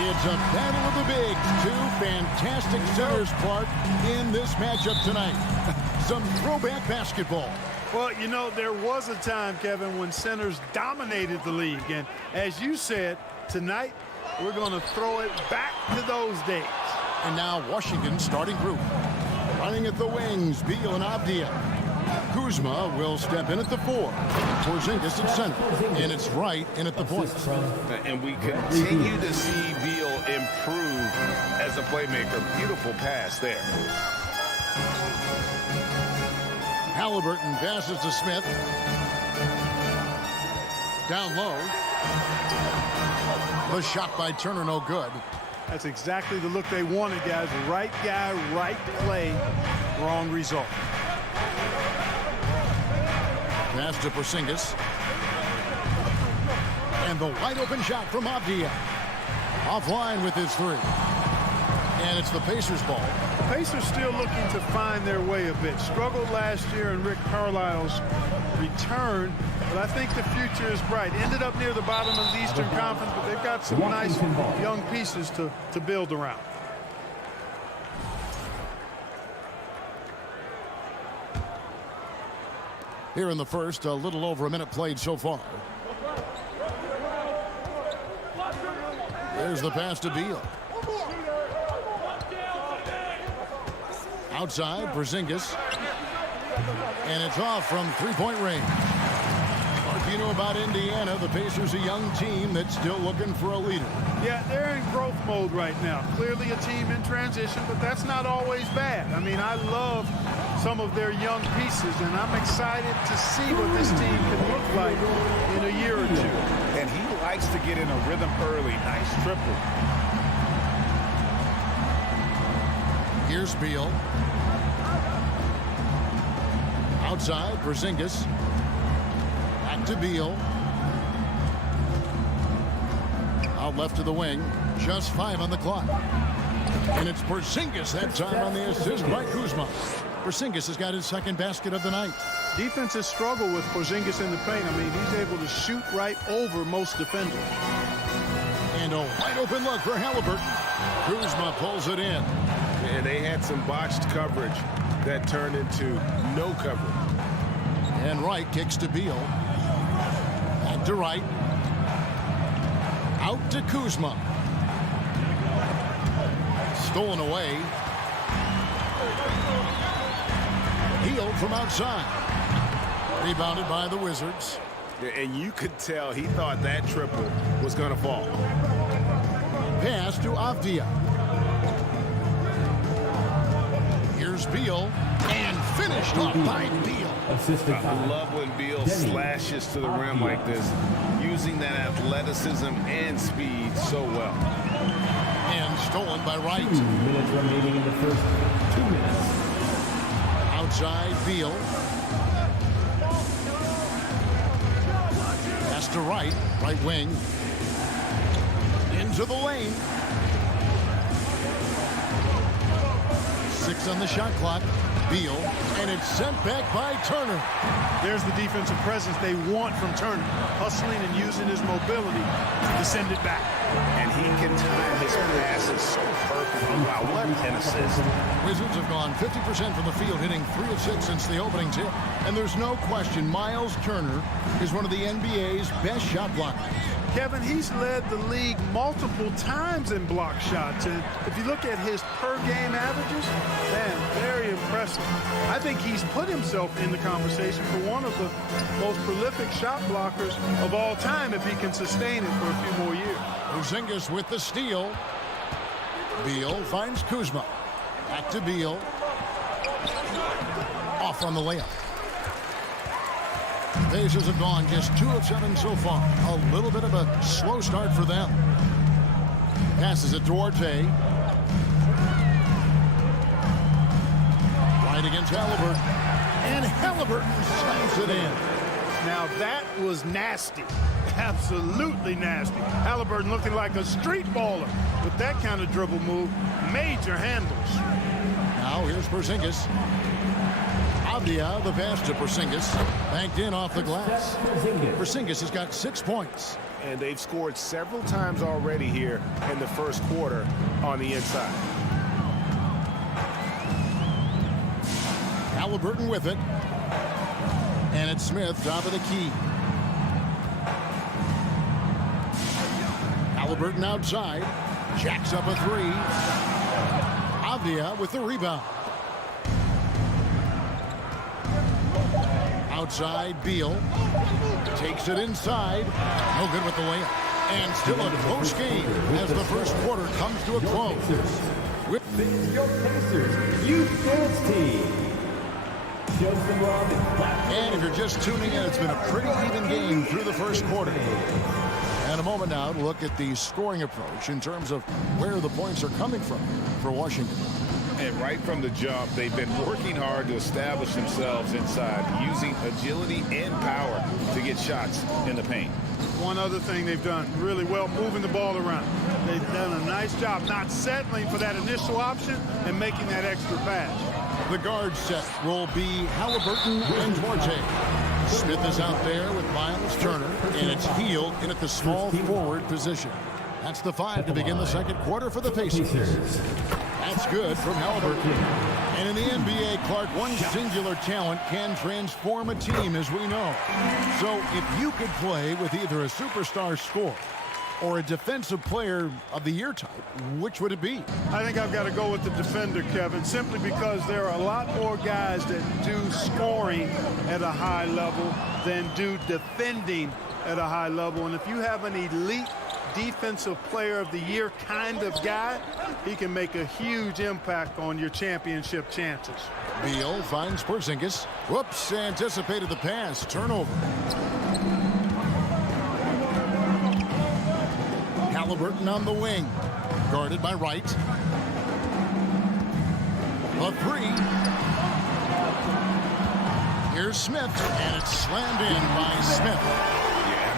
It's a battle of the bigs. Two fantastic centers, Clark, in this matchup tonight. Some throwback basketball. Well, you know, there was a time, Kevin, when centers dominated the league. And as you said, tonight we're going to throw it back to those days. And now Washington's starting group. Running at the wings, Beal and Avdia. Kuzma will step in at the 4. Porzingis at center. And it's Wright in at the point. And we continue to see Beal improve as a playmaker. Beautiful pass there. Halliburton passes to Smith. Down low. The shot by Turner, no good. That's exactly the look they wanted, guys. Right guy, right play, wrong result. Pass to Porzingis. And the wide open shot from Avdia. Offline with his 3. And it's the Pacers' ball. The Pacers still looking to find their way a bit. Struggled last year in Rick Carlisle's return, but I think the future is bright. Ended up near the bottom of the Eastern Conference, but they've got some nice young pieces to build around. Here in the first, a little over a minute played so far. There's the pass to Beal. Outside, Porzingis. And it's off from three-point range. If you know about Indiana, the Pacers a young team that's still looking for a leader. Yeah, they're in growth mode right now. Clearly a team in transition, but that's not always bad. I mean, I love some of their young pieces, and I'm excited to see what this team can look like in a year or two. And he likes to get in a rhythm early. Nice triple. Here's Beal. Outside, Porzingis. Back to Beal. Out left to the wing. Just 5 on the clock. And it's Porzingis that time on the assist by Kuzma. Porzingis has got his second basket of the night. Defenses struggle with Porzingis in the paint. I mean, he's able to shoot right over most defenders. And a wide open look for Halliburton. Kuzma pulls it in. And they had some botched coverage that turned into no coverage. And Wright kicks to Beal. Back to Wright. Out to Kuzma. Stolen away. Healed from outside. Rebounded by the Wizards. And you could tell he thought that triple was going to fall. Pass to Avdia. Here's Beal. And finished off by Beal. I love when Beal slashes to the rim like this, using that athleticism and speed so well. And stolen by Wright. 2 minutes remaining in the first 2 minutes. Outside Beal. Pass to Wright. Right wing. Into the lane. 6 on the shot clock. Beal, and it's sent back by Turner. There's the defensive presence they want from Turner, hustling and using his mobility to send it back. And he can time his passes so perfectly. Wow, what an assist. Wizards have gone 50% from the field, hitting 3 of 6 since the opening tip. And there's no question Miles Turner is one of the NBA's best shot blockers. Kevin, he's led the league multiple times in block shots. And if you look at his per-game averages, man, very impressive. I think he's put himself in the conversation for one of the most prolific shot blockers of all time if he can sustain it for a few more years. Porzingis with the steal. Beal finds Kuzma. Back to Beal. Off on the layup. Pacers have gone just 2 of 7 so far. A little bit of a slow start for them. Passes it to Duarte. Right against Halliburton. And Halliburton slams it in. Now that was nasty. Absolutely nasty. Halliburton looking like a street baller with that kind of dribble move. Major handles. Now here's Porzingis. Avdia, the pass to Porzingis. Banked in off the glass. Porzingis has got 6 points. And they've scored several times already here in the first quarter on the inside. Halliburton with it. And it's Smith, top of the key. Halliburton outside. Jacks up a 3. Avdia with the rebound. Outside, Beal. Takes it inside. No good with the layup. And still a close game as the first quarter comes to a close. This is your Pacers Youth Dance Team. And if you're just tuning in, it's been a pretty even game through the first quarter. And a moment now to look at the scoring approach in terms of where the points are coming from for Washington. And right from the jump, they've been working hard to establish themselves inside, using agility and power to get shots in the paint. One other thing they've done really well, moving the ball around. They've done a nice job not settling for that initial option and making that extra pass. The guard set will be Halliburton and Duarte. Smith is out there with Miles Turner, and it's Hield in at the small forward position. That's the 5 to begin the second quarter for the Pacers. That's good from Halliburton. And in the NBA, Clark, one singular talent can transform a team, as we know. So if you could play with either a superstar scorer or a defensive player of the year type, which would it be? I think I've got to go with the defender, Kevin, simply because there are a lot more guys that do scoring at a high level than do defending at a high level. And if you have an elite defensive player of the year kind of guy, he can make a huge impact on your championship chances. Beal finds Porzingis. Whoops, anticipated the pass. Turnover. Halliburton on the wing. Guarded by Wright. A 3. Here's Smith, and it's slammed in by Smith.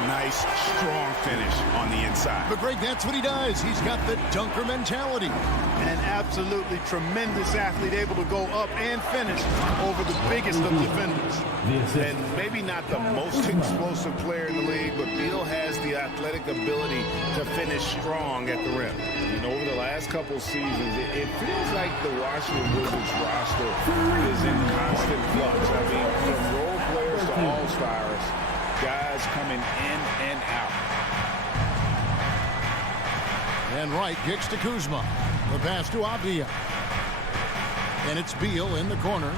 Nice, strong finish on the inside. But Greg, that's what he does. He's got the dunker mentality. An absolutely tremendous athlete, able to go up and finish over the biggest of defenders. And maybe not the most explosive player in the league, but Beal has the athletic ability to finish strong at the rim. And over the last couple seasons, it feels like the Washington Wizards roster is in constant flux. I mean, from role players to all-stars, guys coming in and out. And Wright kicks to Kuzma. The pass to Avdia. And it's Beal in the corner.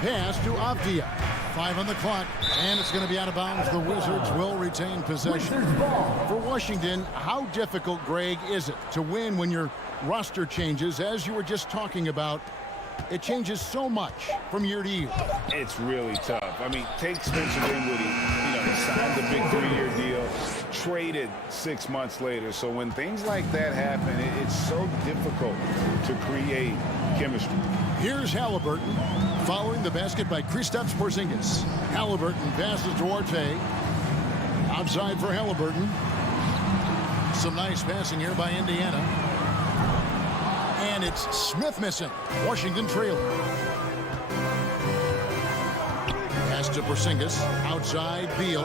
Pass to Avdia. 5 on the clock, and it's going to be out of bounds. The Wizards will retain possession. For Washington, how difficult, Greg, is it to win when your roster changes, as you were just talking about? It changes so much from year to year. It's really tough. I mean, take Spencer Dinwiddie. He signed a big 3-year deal, traded 6 months later. So when things like that happen, it's so difficult to create chemistry. Here's Halliburton, following the basket by Kristaps Porzingis. Halliburton passes Duarte. Outside for Halliburton. Some nice passing here by Indiana. And it's Smith missing. Washington trailing. Pass to Porzingis. Outside, Beal.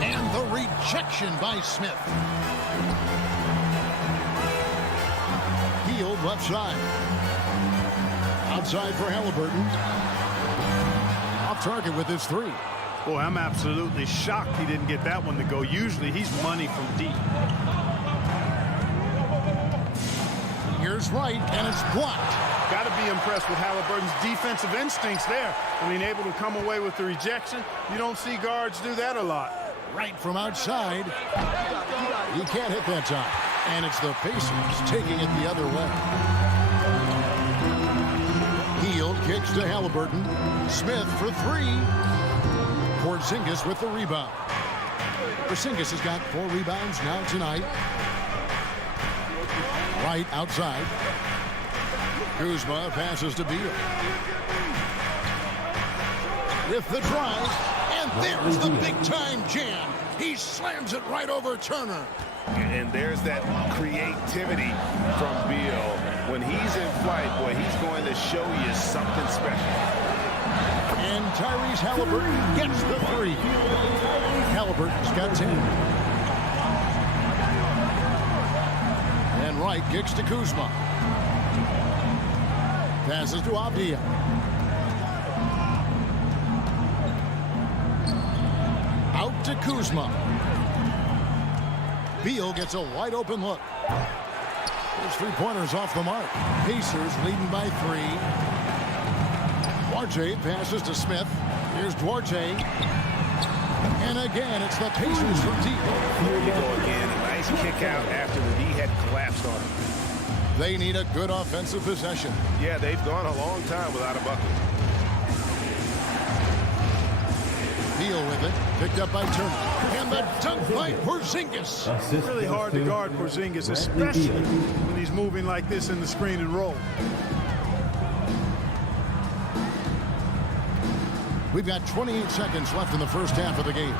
And the rejection by Smith. Beal left side. Outside for Halliburton. Off target with his 3. Boy, I'm absolutely shocked he didn't get that one to go. Usually he's money from deep. Here's Wright, and it's blocked. Got to be impressed with Halliburton's defensive instincts there. I mean, able to come away with the rejection. You don't see guards do that a lot. Right from outside. He can't hit that time. And it's the Pacers taking it the other way. Hield kicks to Halliburton. Smith for 3. Porzingis with the rebound. Porzingis has got 4 rebounds now tonight. Right outside. Kuzma passes to Beal. With the drive, and there's the big-time jam. He slams it right over Turner. And there's that creativity from Beal. When he's in flight, boy, he's going to show you something special. And Tyrese Halliburton gets the 3. Halliburton's got 10. And Wright kicks to Kuzma. Passes to Avdia. Out to Kuzma. Beal gets a wide open look. There's 3-pointers off the mark. Pacers leading by 3. Duarte passes to Smith. Here's Duarte. And again, it's the Pacers from deep. Here you go again. A nice kick out after the knee had collapsed on him. They need a good offensive possession. Yeah, they've gone a long time without a bucket. Beal with it. Picked up by Turner. And the dunk by Porzingis. It's really hard to guard Porzingis, especially when he's moving like this in the screen and roll. We've got 28 seconds left in the first half of the game.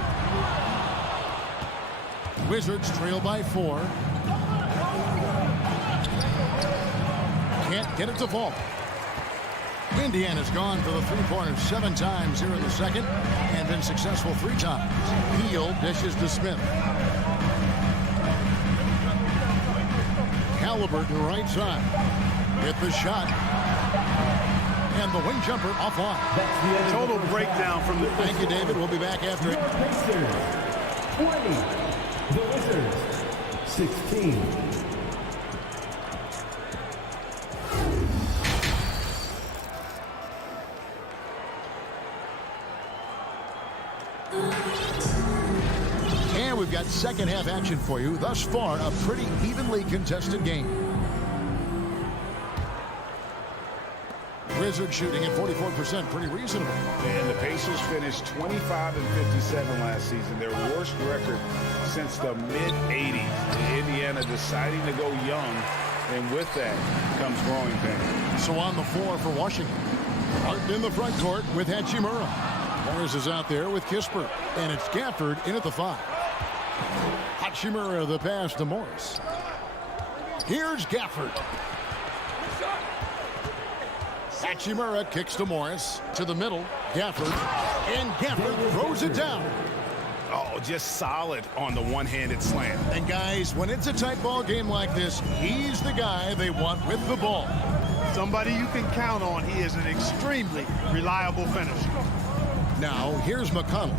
Wizards trail by 4. Can't get it to fall. Indiana's gone for the 3-pointer 7 times here in the second and been successful 3 times. Beal dishes to Smith. Halliburton right side. Get the shot. And the wing jumper offline. Total breakdown from the... Thank you, David. We'll be back after it. 20. The Wizards, 16. And we've got second half action for you. Thus far, a pretty evenly contested game. Wizards shooting at 44%, pretty reasonable. And the Pacers finished 25-57 last season, their worst record since the mid-'80s. Indiana deciding to go young, and with that comes growing pains. So on the floor for Washington. Martin in the front court with Hachimura. Morris is out there with Kispert, and it's Gafford in at the 5. Hachimura the pass to Morris. Here's Gafford. Hachimura kicks to Morris, to the middle, Gafford, and Gafford throws it down. Oh, just solid on the one-handed slam. And guys, when it's a tight ball game like this, he's the guy they want with the ball. Somebody you can count on. He is an extremely reliable finisher. Now, here's McConnell.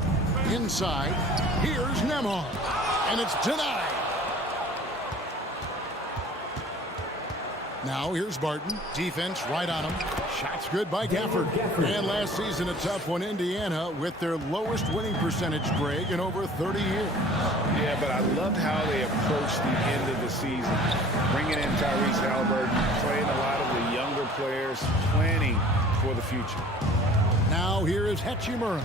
Inside, here's Nembhard. And it's denied. Now, here's Barton. Defense right on him. Shot's good by Gafford. And last season, a tough one, Indiana, with their lowest winning percentage, Greg, in over 30 years. Yeah, but I loved how they approached the end of the season. Bringing in Tyrese Halliburton, playing a lot of the younger players, planning for the future. Now here is Hachimura.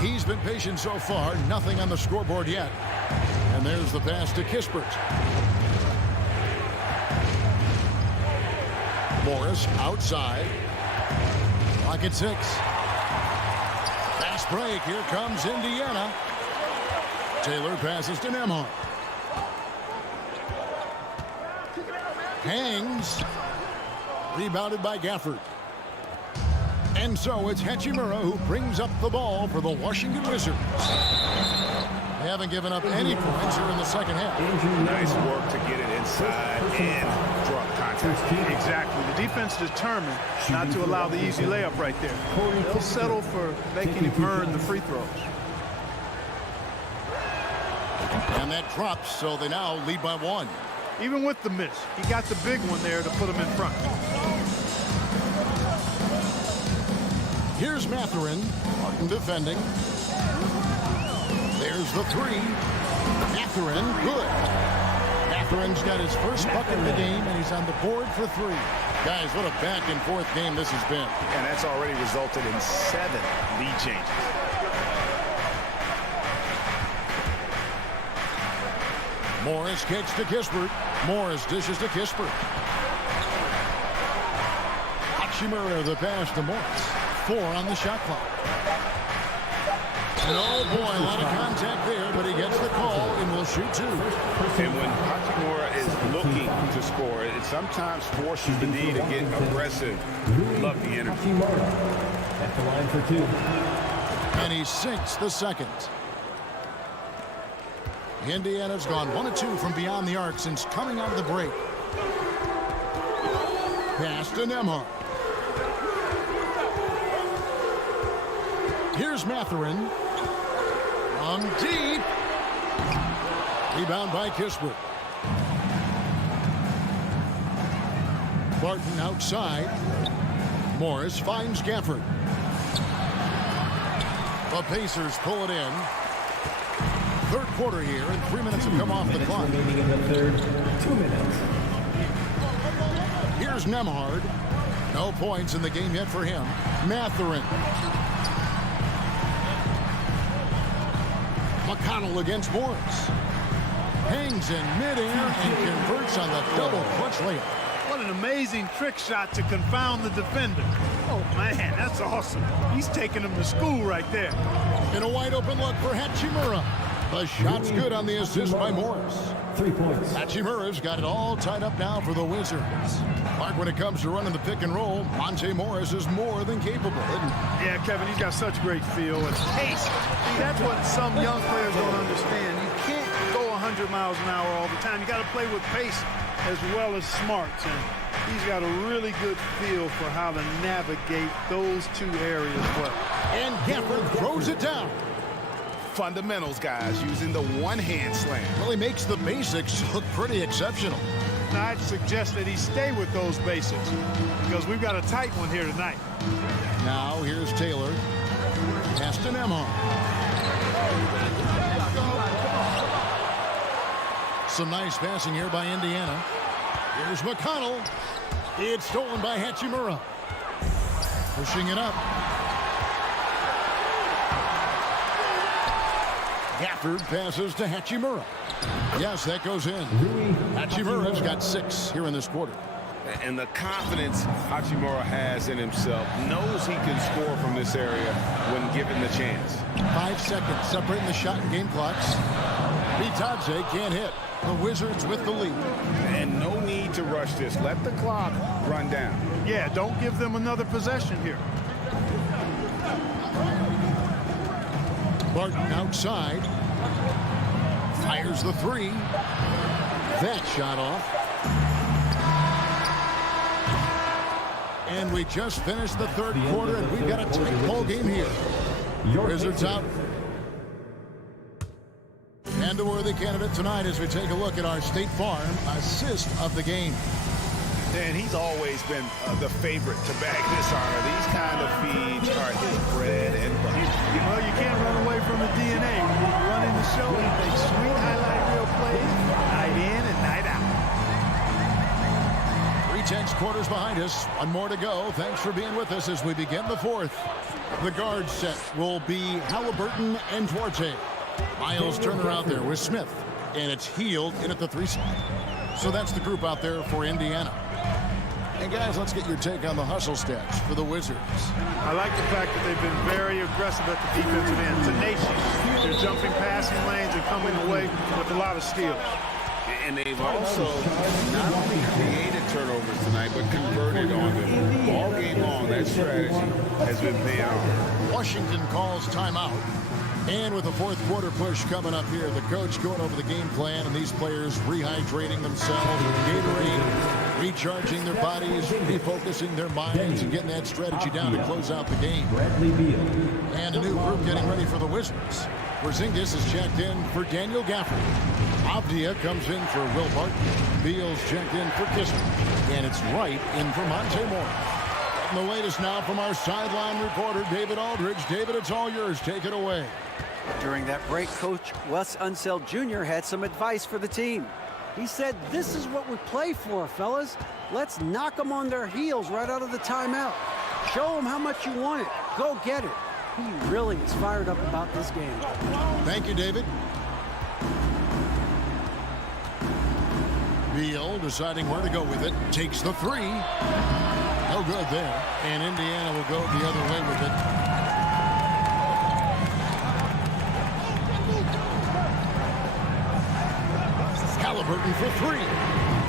He's been patient so far, nothing on the scoreboard yet. And there's the pass to Kispert. Morris outside. Clock at 6. Fast break. Here comes Indiana. Taylor passes to Nembhard. Hangs. Rebounded by Gafford. And so it's Hachimura who brings up the ball for the Washington Wizards. They haven't given up any points here in the second half. Nice work to get it inside and draw contact. Exactly. The defense determined not to allow the easy layup right there. They'll settle for making him earn the free throws. And that drops, so they now lead by 1. Even with the miss, he got the big one there to put him in front. Here's Mathurin. Martin defending. There's the 3. Mathurin, good. Mathurin's got his first bucket of the game, and he's on the board for 3. Guys, what a back-and-forth game this has been. And that's already resulted in 7 lead changes. Morris kicks to Kispert. Morris dishes to Kispert. Hachimura the pass to Morris. 4 on the shot clock. And oh boy, a lot of contact there, but he gets the call and will shoot 2. And when Hachimura is looking to score, it sometimes forces the D to get aggressive. Love the energy. At the line for 2. And he sinks the second. Indiana's gone 1 of 2 from beyond the arc since coming out of the break. Pass to Nembhard. Here's Mathurin. From deep. Rebound by Kispert. Barton outside. Morris finds Gafford. The Pacers pull it in. Third quarter here, and 3 minutes have come off the clock. Remaining in the third, 2 minutes. Here's Nembhard. No points in the game yet for him. Mathurin. McConnell against Morris. Hangs in midair and converts on the double clutch layup. What an amazing trick shot to confound the defender. Oh, man, that's awesome. He's taking him to school right there. In a wide open look for Hachimura. The shot's good on the assist by Morris. 3 points. Hachimura's got it all tied up now for the Wizards. Mark, when it comes to running the pick and roll, Monte Morris is more than capable, isn't he? Yeah, Kevin, he's got such great feel and pace. See, that's what some young players don't understand. You can't go 100 miles an hour all the time. You got to play with pace as well as smarts. And he's got a really good feel for how to navigate those 2 areas well. And Gafford throws it down. Fundamentals, guys, using the one-hand slam. Well, he makes the basics look pretty exceptional. Now, I'd suggest that he stay with those basics because we've got a tight one here tonight. Now, here's Taylor. Pass to Nembhard. Some nice passing here by Indiana. Here's McConnell. It's stolen by Hachimura. Pushing it up. Gafford passes to Hachimura. Yes, that goes in. Hachimura's got 6 here in this quarter. And the confidence Hachimura has in himself, knows he can score from this area when given the chance. 5 seconds separating the shot and game clocks. Bitadze can't hit. The Wizards with the lead. And no need to rush this. Let the clock run down. Yeah, don't give them another possession here. Barton outside. Fires the 3. That shot off. And we just finished the third quarter, and we've got a tight ball game here. Wizards out. And a worthy candidate tonight as we take a look at our State Farm assist of the game. And he's always been the favorite to bag this honor. These kind of feeds are his bread and butter. Well, you can't run away from the DNA. When you're running the show, he makes sweet highlight reel plays night in and night out. 3/10 quarters behind us. One more to go. Thanks for being with us as we begin the fourth. The guard set will be Halliburton and Duarte. Miles Turner out there with Smith. And it's Hield in at the 3 spot. So that's the group out there for Indiana. And guys, let's get your take on the hustle stats for the Wizards. I like the fact that they've been very aggressive at the defensive end. Tenacious. They're jumping passing lanes and coming away with a lot of steals. And they've also not only created turnovers tonight, but converted on them. All game long, that strategy has been paid off. Washington calls timeout. And with the fourth quarter push coming up here, the coach going over the game plan and these players rehydrating themselves, Gatorade, recharging their bodies, refocusing their minds, and getting that strategy down to close out the game. And a new group getting ready for the Wizards. Porzingis is checked in for Daniel Gafford. Avdia comes in for Will Barton. Beal's checked in for Kissinger. And it's Wright in for Monte Morris. And the latest now from our sideline reporter, David Aldridge. David, it's all yours. Take it away. During that break, Coach Wes Unseld Jr. had some advice for the team. He said, this is what we play for, fellas. Let's knock them on their heels right out of the timeout. Show them how much you want it. Go get it. He really is fired up about this game. Thank you, David. Beal deciding where to go with it. Takes the 3. No good there. And Indiana will go the other way with it. Halliburton for 3.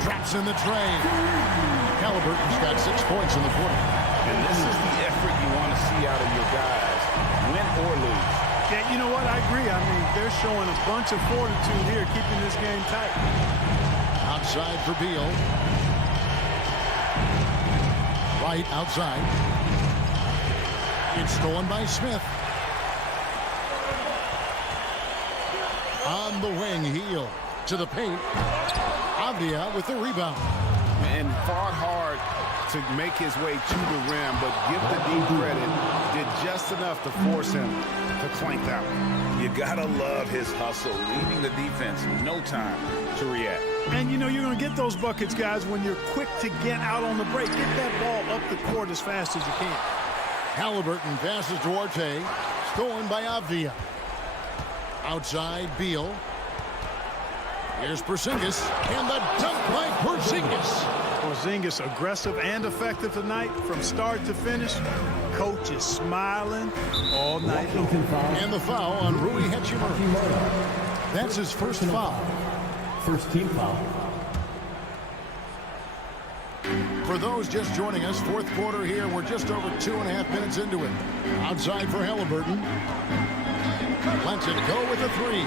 Traps in the train. Halliburton's got 6 points in the quarter. And this is the effort you want to see out of your guys, win or lose. Yeah, you know what? I agree. I mean, they're showing a bunch of fortitude here, keeping this game tight. Outside for Beal. Right outside. It's stolen by Smith. On the wing, Hield to the paint. Avdia with the rebound. And fought hard to make his way to the rim, but give the D credit, did just enough to force him to clank that one. You gotta love his hustle, leaving the defense no time to react. And you know you're going to get those buckets, guys, when you're quick to get out on the break. Get that ball up the court as fast as you can. Halliburton passes to Duarte. Stolen by Avdia. Outside, Beal. Here's Porzingis, and the dunk by Porzingis. Porzingis aggressive and effective tonight from start to finish. Coach is smiling all night long. And the foul on Rui Hachimura. That's his first foul. First team foul. For those just joining us, fourth quarter here. We're just over 2.5 minutes into it. Outside for Halliburton. Lets it go with a 3.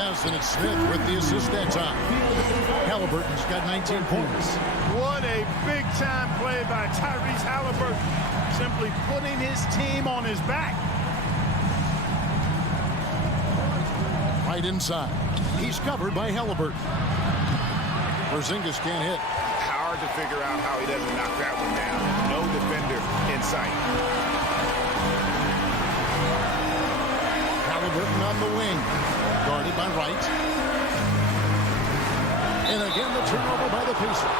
Yes, and it's Smith with the assist that time. Halliburton's got 19 points. What a big-time play by Tyrese Halliburton. Simply putting his team on his back. Right inside. He's covered by Halliburton. Porzingis can't hit. Hard to figure out how he doesn't knock that one down. No defender in sight. Halliburton on the wing. Guarded by Wright. And again, the turnover by the Pacers.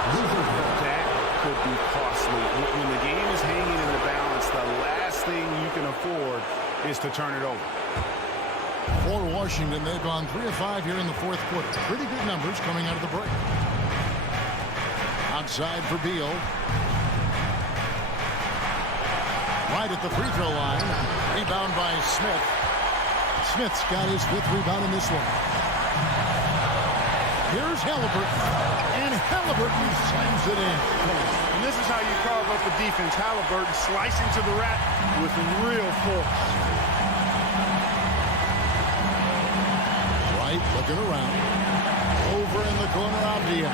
That could be costly. When the game is hanging in the balance, the last thing you can afford is to turn it over. For Washington, they've gone 3 of 5 here in the fourth quarter. Pretty good numbers coming out of the break. Outside for Beal. Right at the free throw line. Rebound by Smith. Smith's got his 5th rebound in this one. Here's Halliburton. And Halliburton slams it in. And this is how you carve up a defense. Halliburton slicing to the rack with real force. Right, looking around. Over in the corner, Avdia.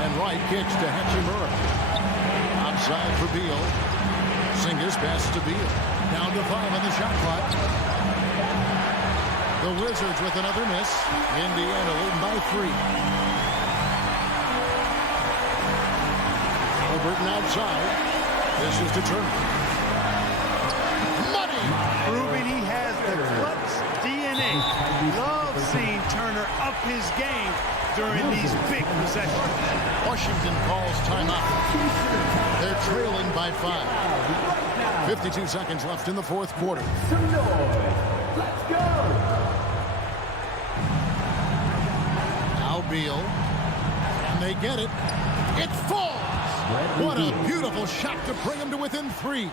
And Wright kicks to Hachimura. Outside for Beal. Porzingis passes to Beal. Down to 5 on the shot clock. The Wizards with another miss. Indiana leading by 3. Halliburton outside. This is to Turner. Money! Proving he has the clutch DNA. Love seeing Turner up his game during these big possessions. Washington calls timeout. They're trailing by 5. 52 seconds left in the fourth quarter. Let's go. Now Beal. And they get it. It falls. What a beautiful shot to bring him to within 3.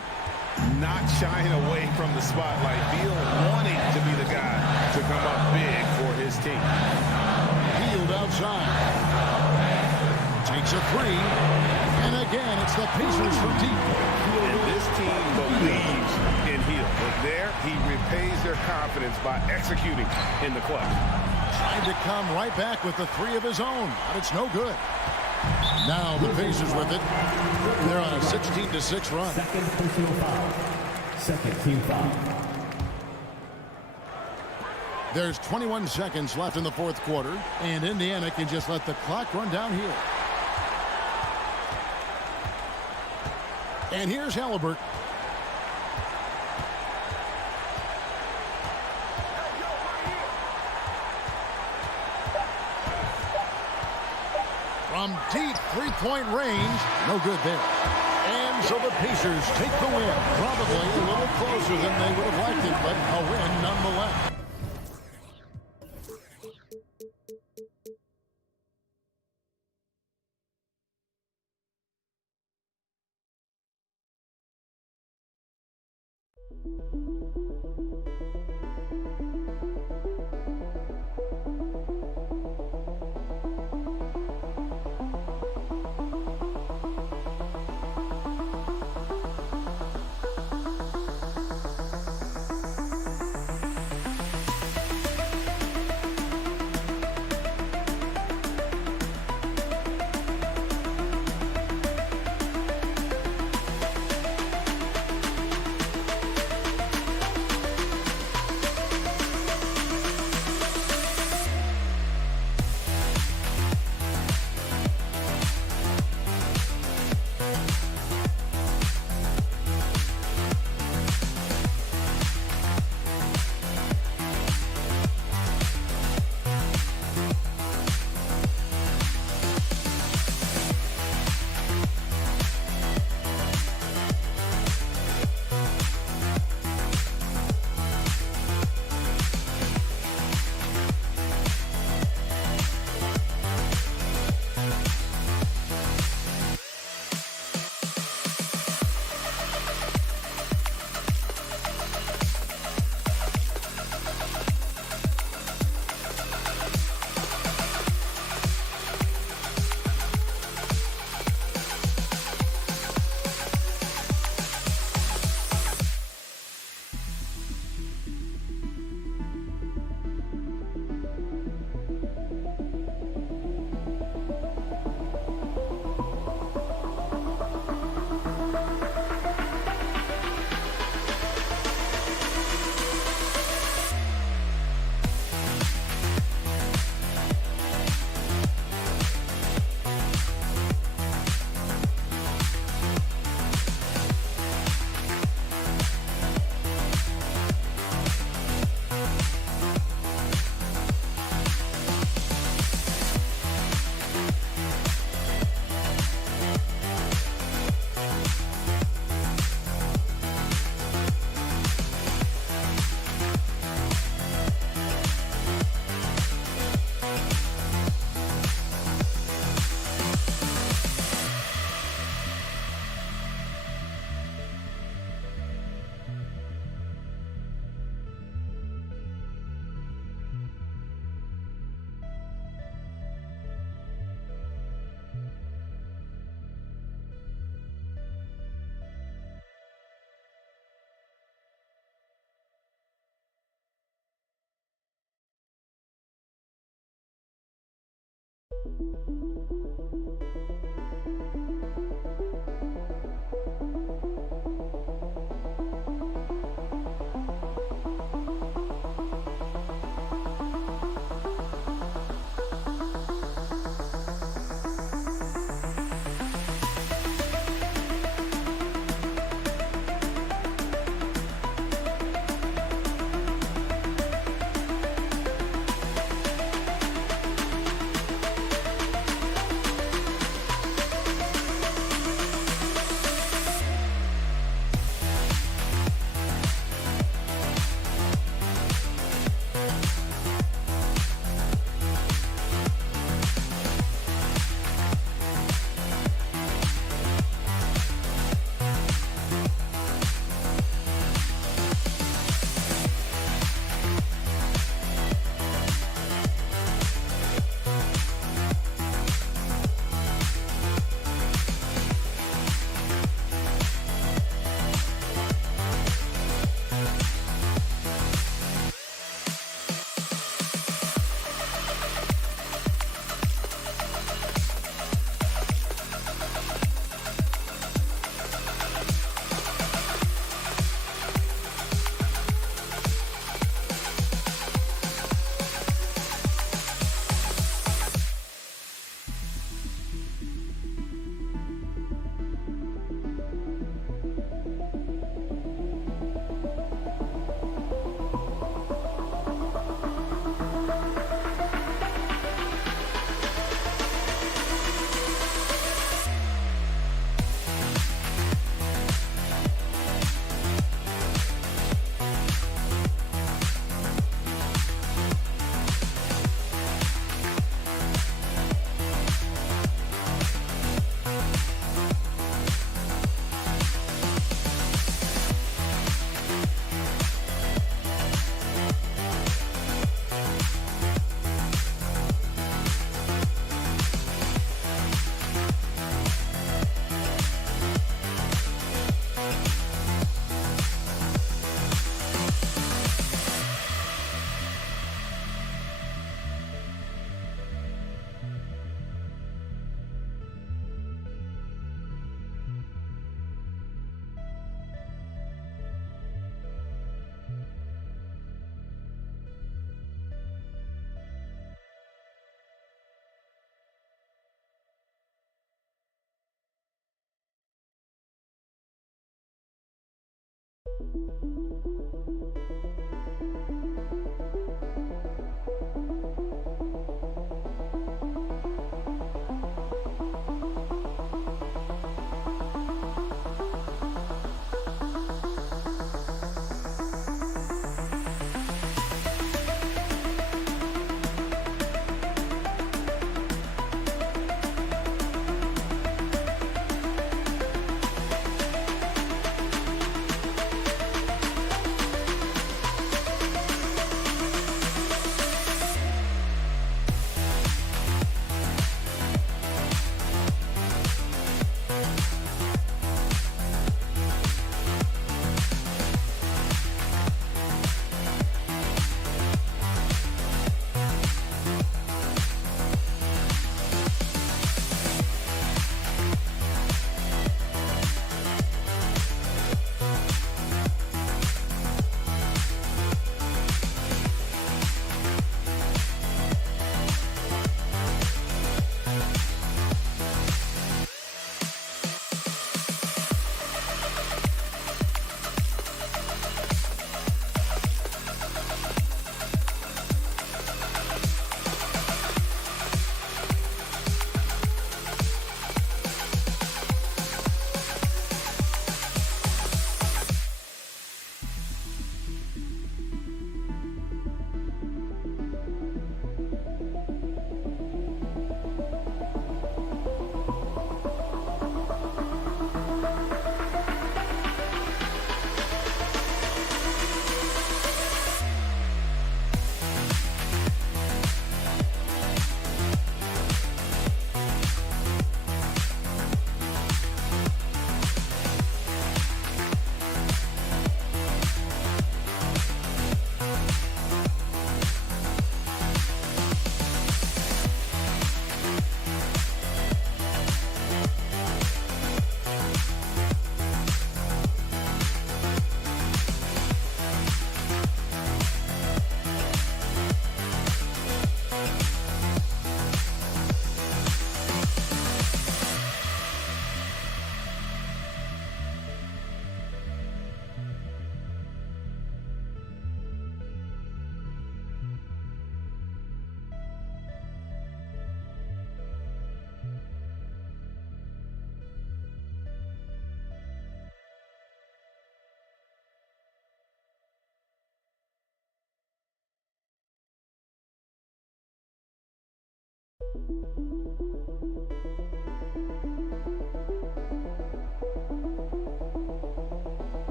Not shying away from the spotlight. Beal wanting to be the guy to come up big for his team. Healed outside. Takes a 3. And again, it's the Pacers from deep. And this team believes in Hield. But there, he repays their confidence by executing in the clutch. Trying to come right back with the 3 of his own, but it's no good. Now the Pacers with it. They're on a 16-6 run. Second personal foul. Second team foul. There's 21 seconds left in the fourth quarter, and Indiana can just let the clock run down here. And here's Halliburton. From deep three-point range, no good there. And so the Pacers take the win. Probably a little closer than they would have liked it, but a win nonetheless.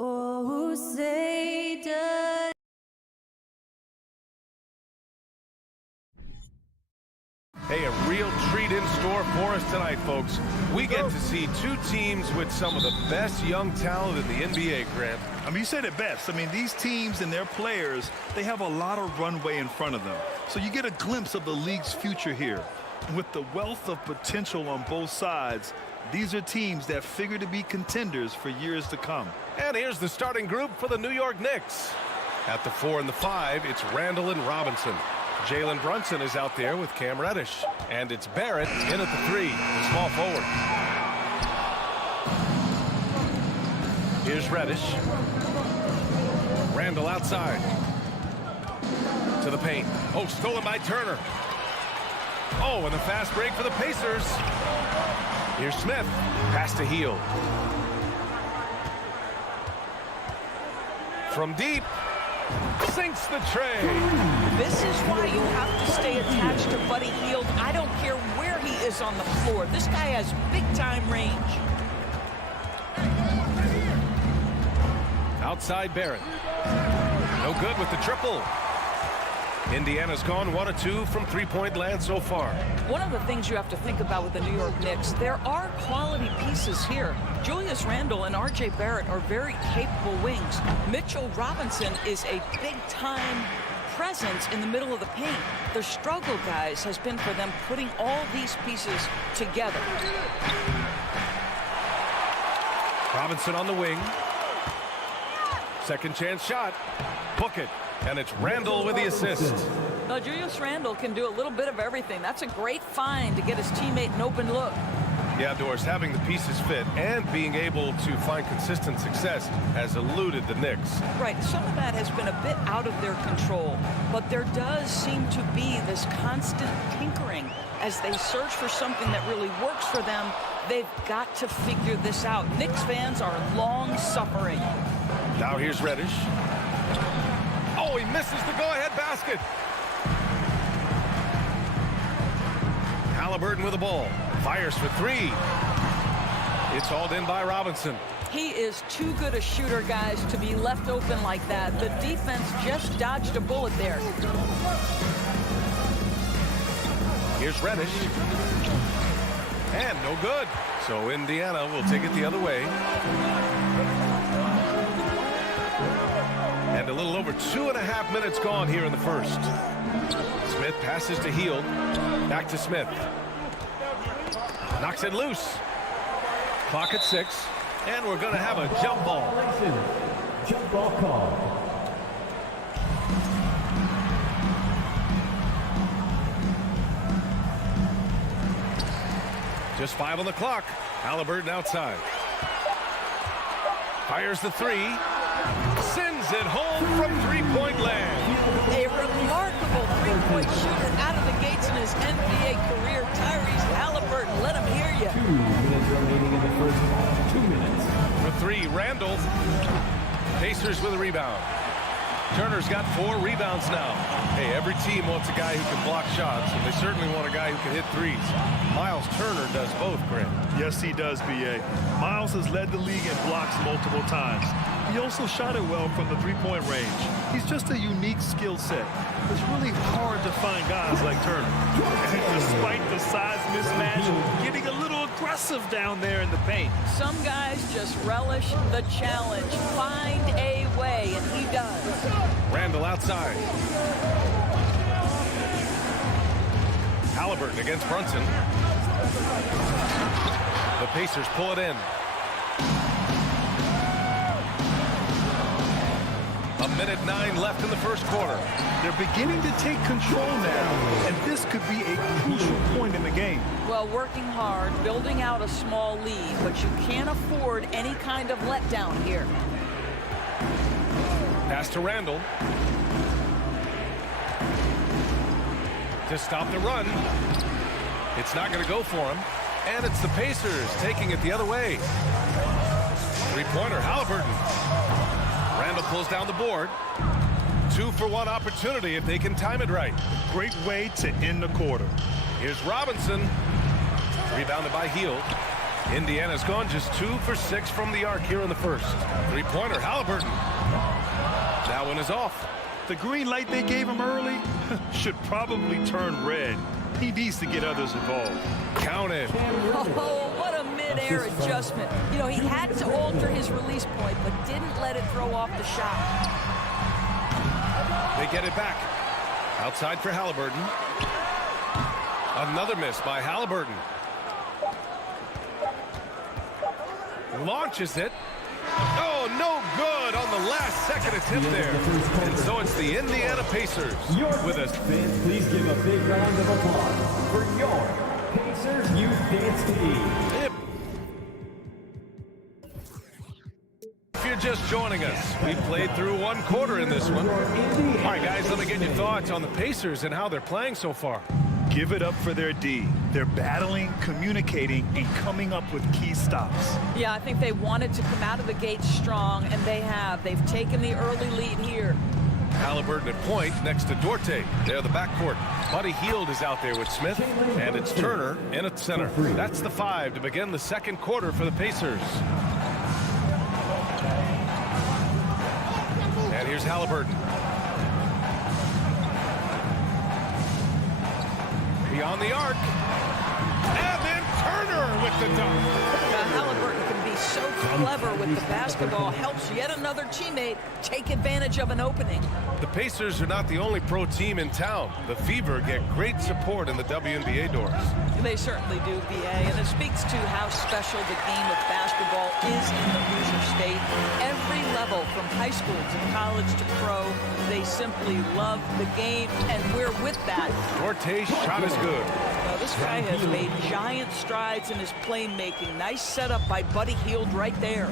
Oh, say does. Hey, a real treat in store for us tonight, folks. We get to see two teams with some of the best young talent in the NBA, Grant. I mean, you said it best. I mean, these teams and their players, they have a lot of runway in front of them. So you get a glimpse of the league's future here. And with the wealth of potential on both sides, these are teams that figure to be contenders for years to come. And here's the starting group for the New York Knicks. At the 4 and the 5, it's Randall and Robinson. Jalen Brunson is out there with Cam Reddish. And it's Barrett in at the 3, the small forward. Here's Reddish. Randall outside. To the paint. Oh, stolen by Turner. Oh, and a fast break for the Pacers. Here's Smith. Pass to Hield. From deep. Sinks the tray. This is why you have to stay attached to Buddy Hield. I don't care where he is on the floor. This guy has big-time range. Outside Barrett. No good with the triple. Indiana's gone 1 of 2 from three-point land so far. One of the things you have to think about with the New York Knicks, there are quality pieces here. Julius Randle and R.J. Barrett are very capable wings. Mitchell Robinson is a big-time presence in the middle of the paint. The struggle, guys, has been for them putting all these pieces together. Robinson on the wing. Second chance shot. Book it. And it's Randle with the assist. Now, Julius Randle can do a little bit of everything. That's a great find to get his teammate an open look. Yeah, Doris, having the pieces fit and being able to find consistent success has eluded the Knicks. Right. Some of that has been a bit out of their control, but there does seem to be this constant tinkering as they search for something that really works for them. They've got to figure this out. Knicks fans are long-suffering. Now here's Reddish. Oh, he misses the go-ahead basket. Halliburton with the ball. Fires for three. It's hauled in by Robinson. He is too good a shooter, guys, to be left open like that. The defense just dodged a bullet there. Here's Reddish. And no good. So Indiana will take it the other way. And a little over 2.5 minutes gone here in the first. Smith passes to Hield. Back to Smith. Knocks it loose. Clock at 6. And we're going to have a jump ball. Jump ball call. Just 5 on the clock. Halliburton outside. Fires the three. Sends it home from three-point land. A remarkable three-point shooter out of the gates in his NBA career. Tyrese Halliburton, let him hear you. 2 minutes remaining in the first half. 2 minutes. For three, Randall. Pacers with a rebound. Turner's got 4 rebounds now. Hey, every team wants a guy who can block shots, and they certainly want a guy who can hit threes. Miles Turner does both, Grant. Yes, he does, B.A. Miles has led the league in blocks multiple times. He also shot it well from the three-point range. He's just a unique skill set. It's really hard to find guys like Turner. And despite the size mismatch, getting a little aggressive down there in the paint. Some guys just relish the challenge. Find a way, and he does. Randall outside. Halliburton against Brunson. The Pacers pull it in. A minute 9 left in the first quarter. They're beginning to take control now, and this could be a crucial point in the game. Well, working hard, building out a small lead, but you can't afford any kind of letdown here. Pass to Randall. To stop the run. It's not going to go for him. And it's the Pacers taking it the other way. Three-pointer, Halliburton. Randall pulls down the board. 2-for-1 opportunity if they can time it right. Great way to end the quarter. Here's Robinson. Rebounded by Hield. Indiana's gone just 2 for 6 from the arc here in the first. Three-pointer, Halliburton. That one is off. The green light they gave him early should probably turn red. He needs to get others involved. Counted. Oh, what a mid-air adjustment. You know, he had to alter his release point, but didn't let it throw off the shot. They get it back. Outside for Halliburton. Another miss by Halliburton. Launches it. Oh, no good on the last second attempt there. And so it's the Indiana Pacers with us. Fans, please give a big round of applause for your Pacers Youth Dance Team. If you're just joining us, we played through 1 quarter in this one. All right, guys, let me get your thoughts on the Pacers and how they're playing so far. Give it up for their D. They're battling, communicating, and coming up with key stops. Yeah, I think they wanted to come out of the gate strong, and they have. They've taken the early lead here. Halliburton at point next to Duarte. They're the backcourt. Buddy Hield is out there with Smith, and it's Turner in at center. That's the 5 to begin the second quarter for the Pacers. And here's Halliburton. Beyond the arc. And then Turner with the dunk. Halliburton can be so clever with the basketball. Helps yet another teammate take advantage of an opening. The Pacers are not the only pro team in town. The Fever get great support in the WNBA doors. They certainly do, BA, and it speaks to how special the game of basketball is in the Hoosier State. Every level, from high school to college to pro, they simply love the game, and we're with that. Duarte's shot is good. Now, this guy has made giant strides in his playmaking. Nice setup by Buddy Hield right there.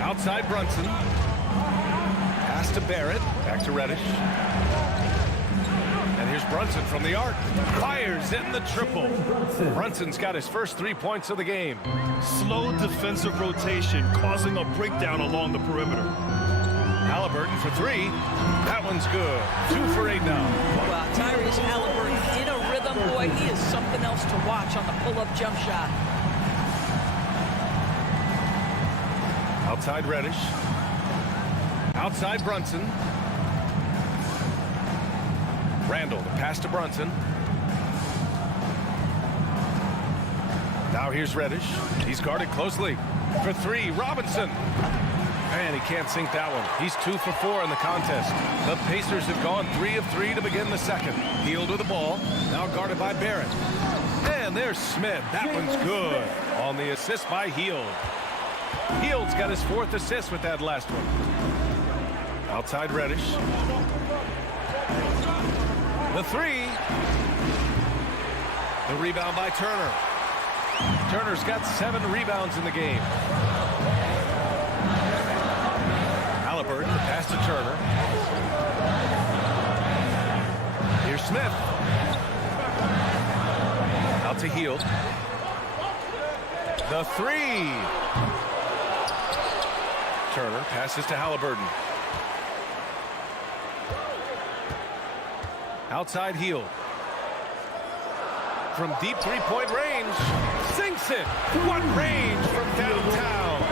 Outside Brunson. Pass to Barrett. Back to Reddish. And here's Brunson from the arc. Fires in the triple. Brunson's got his first 3 points of the game. Slow defensive rotation causing a breakdown along the perimeter. Halliburton for three. That one's good. 2 for 8 now. Wow, Tyrese Halliburton in a rhythm. Boy, he is something else to watch on the pull-up jump shot. Outside Reddish. Outside Brunson. Randall, the pass to Brunson. Now here's Reddish. He's guarded closely. For three, Robinson. And he can't sink that one. He's 2 for 4 in the contest. The Pacers have gone 3 of 3 to begin the second. Hield with the ball. Now guarded by Barrett. And there's Smith. That one's good. On the assist by Hield. Hield's got his 4th assist with that last one. Outside Reddish. The three. The rebound by Turner. Turner's got 7 rebounds in the game. Halliburton, the pass to Turner. Here's Smith. Out to Hield. The three. Turner passes to Halliburton. Outside Hield. From deep three-point range. Sinks it. What range from downtown.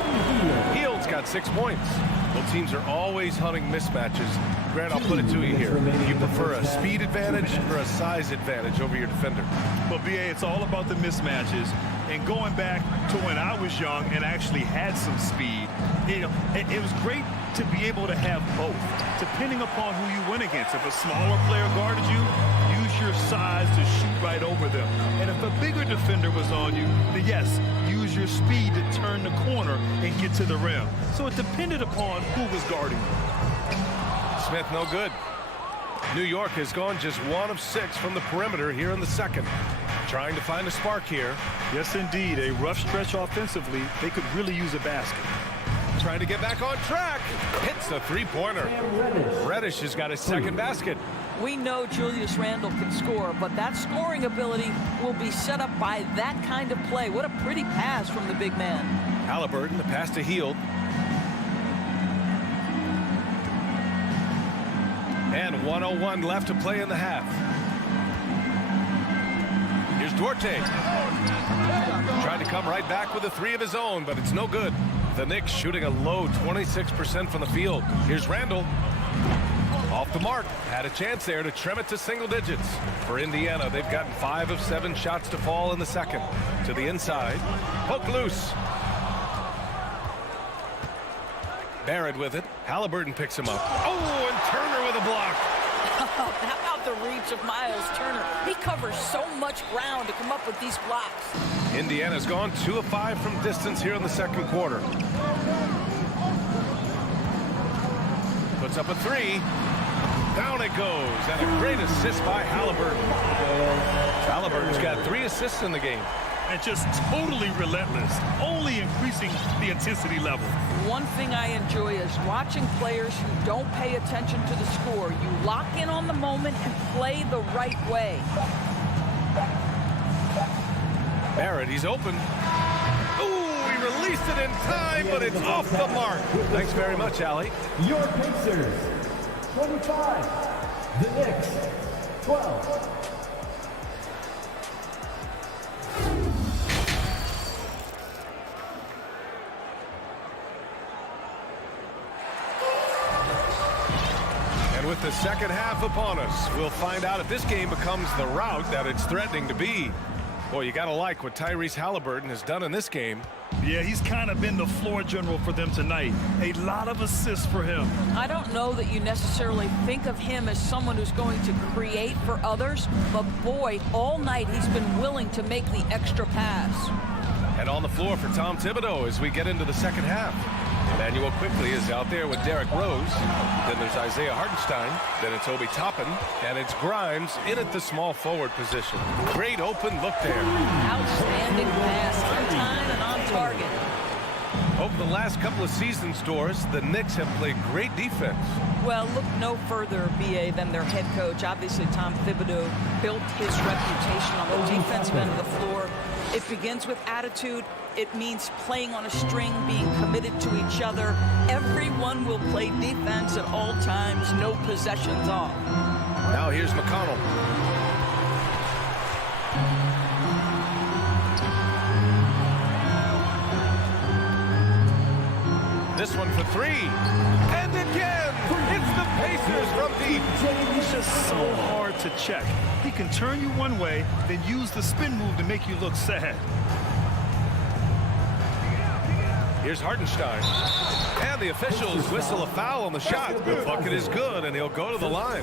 Hield's got 6 points. Both teams are always hunting mismatches. Grant, I'll put it to you here. You prefer a speed advantage or a size advantage over your defender? Well, BA, it's all about the mismatches. And going back to when I was young and actually had some speed, it was great to be able to have both, depending upon who you went against. If a smaller player guarded you, use your size to shoot right over them. And if a bigger defender was on you, then yes, use your speed to turn the corner and get to the rim. So it depended upon who was guarding you. Smith no good. New York has gone just 1 of 6 from the perimeter here in the second. Trying to find a spark here. Yes, indeed. A rough stretch offensively. They could really use a basket. Trying to get back on track. Hits the three-pointer. Reddish has got his 2nd basket. We know Julius Randle can score, but that scoring ability will be set up by that kind of play. What a pretty pass from the big man. Halliburton, the pass to Hield. And 1:01 left to play in the half. Here's Duarte. Tried to come right back with a 3 of his own, but it's no good. The Knicks shooting a low 26% from the field. Here's Randall. Off the mark. Had a chance there to trim it to single digits. For Indiana, they've gotten 5 of 7 shots to fall in the second. To the inside. Poke loose. Barrett with it. Halliburton picks him up. Oh, and Turner with a block. How about the reach of Miles Turner? He covers so much ground to come up with these blocks. Indiana's gone 2 of 5 from distance here in the second quarter. Puts up a 3. Down it goes. And a great assist by Halliburton. Halliburton's got 3 assists in the game. And just totally relentless, only increasing the intensity level. One thing I enjoy is watching players who don't pay attention to the score. You lock in on the moment and play the right way. Barrett, he's open. Ooh, he released it in time, but it's off the mark. Thanks very much, Allie. Your Pacers, 25. The Knicks, 12. With the second half upon us, we'll find out if this game becomes the rout that it's threatening to be. Boy, you gotta like what Tyrese Halliburton has done in this game. Yeah, he's kind of been the floor general for them tonight. A lot of assists for him. I don't know that you necessarily think of him as someone who's going to create for others, but boy, all night he's been willing to make the extra pass. And on the floor for Tom Thibodeau as we get into the second half. Emmanuel quickly is out there with Derrick Rose. Then there's Isaiah Hartenstein. Then it's Obi Toppin. And it's Grimes in at the small forward position. Great open look there. Outstanding pass on time and on target. Over the last couple of seasons, Doris, the Knicks have played great defense. Well, look no further, BA, than their head coach. Obviously, Tom Thibodeau built his reputation on the defensive end of the floor. It begins with attitude. It means playing on a string, being committed to each other. Everyone will play defense at all times, no possessions off. Now here's McConnell. This one for three. And again, it's the Pacers from deep. He's just so hard to check. He can turn you one way, then use the spin move to make you look sad. Here's Hartenstein. And the officials whistle a foul on the shot. The bucket is good, and he'll go to the line.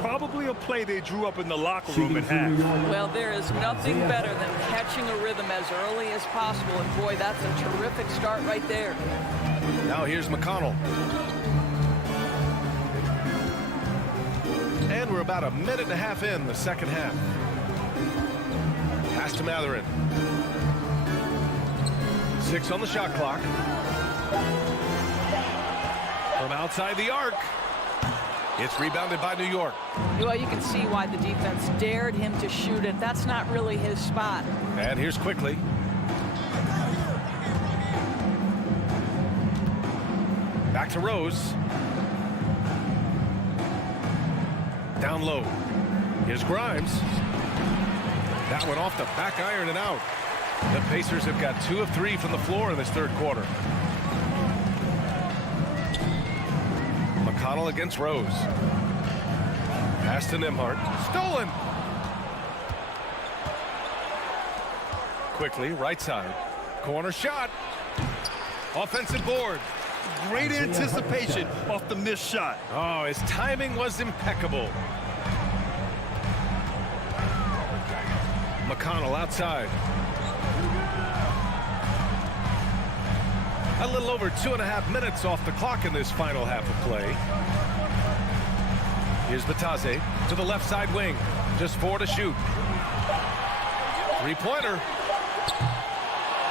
Probably a play they drew up in the locker room at half. Well, there is nothing better than catching a rhythm as early as possible. And boy, that's a terrific start right there. Now here's McConnell. And we're about a minute and a half in the second half. Pass to Matherin. 6 on the shot clock. From outside the arc. It's rebounded by New York. Well, you can see why the defense dared him to shoot it. That's not really his spot. And here's Quickly. Back to Rose. Down low. Here's Grimes. That one off the back iron and out. The Pacers have got 2 of 3 from the floor in this third quarter. McConnell against Rose. Pass to Nembhard. Stolen. Quickly, right side. Corner shot. Offensive board. Great anticipation off the missed shot. Oh, his timing was impeccable. McConnell outside. A little over 2.5 minutes off the clock in this final half of play. Here's Batase to the left side wing. Just 4 to shoot. 3-pointer.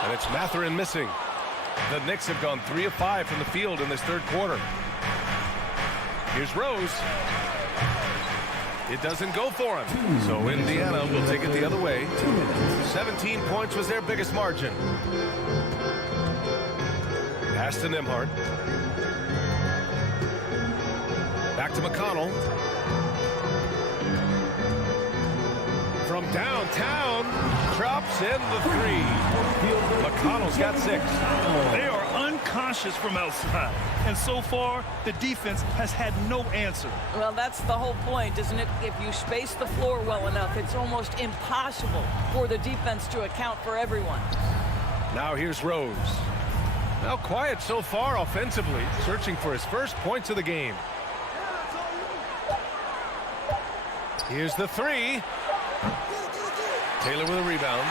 And it's Matherin missing. The Knicks have gone 3 of 5 from the field in this third quarter. Here's Rose. It doesn't go for him. So Indiana will take it the other way. 17 points was their biggest margin. Pass to Nembhard. Back to McConnell. From downtown, drops in the 3. McConnell's got 6. They are unconscious from outside. And so far, the defense has had no answer. Well, that's the whole point, isn't it? If you space the floor well enough, it's almost impossible for the defense to account for everyone. Now here's Rose. Now quiet so far offensively, searching for his first points of the game. Here's the 3. Taylor with a rebound.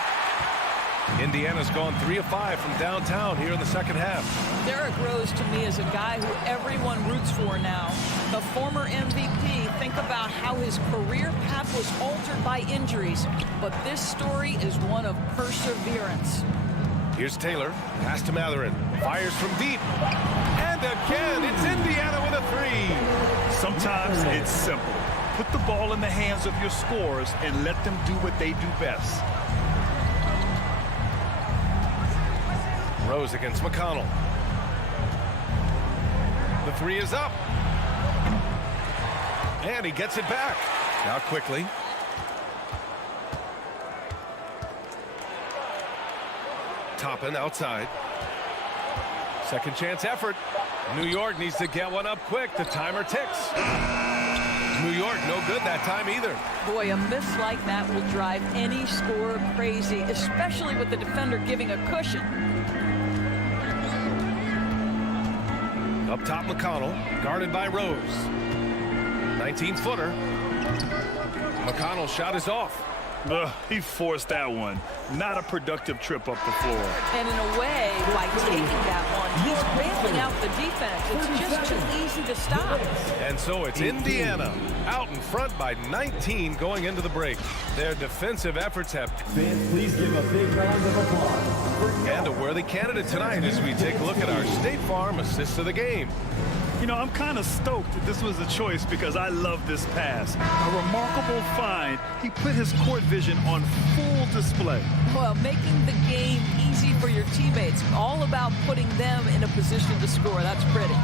Indiana's gone 3 of 5 from downtown here in the second half. Derrick Rose, to me, is a guy who everyone roots for now. The former MVP, think about how his career path was altered by injuries. But this story is one of perseverance. Here's Taylor. Pass to Matherin. Fires from deep. And again, it's Indiana with a 3. Sometimes it's simple. Put the ball in the hands of your scorers and let them do what they do best. Rose against McConnell. The 3 is up. And he gets it back. Now Quickly. Toppin outside. Second chance effort. New York needs to get one up quick. The timer ticks. New York no good that time either. Boy, a miss like that will drive any scorer crazy, especially with the defender giving a cushion. Up top, McConnell, guarded by Rose. 19-footer. McConnell's shot is off. He forced that one. Not a productive trip up the floor. And in a way, by taking that one, he's bailing out the defense. It's just too easy to stop. And so it's Indiana out in front by 19 going into the break. Their defensive efforts have... Please give a big round of applause. And a worthy candidate tonight as we take a look at our State Farm assists of the game. You know, I'm kind of stoked that this was a choice because I love this pass. A remarkable find. He put his court vision on full display. Well, making the game easy for your teammates. All about putting them in a position to score. That's pretty.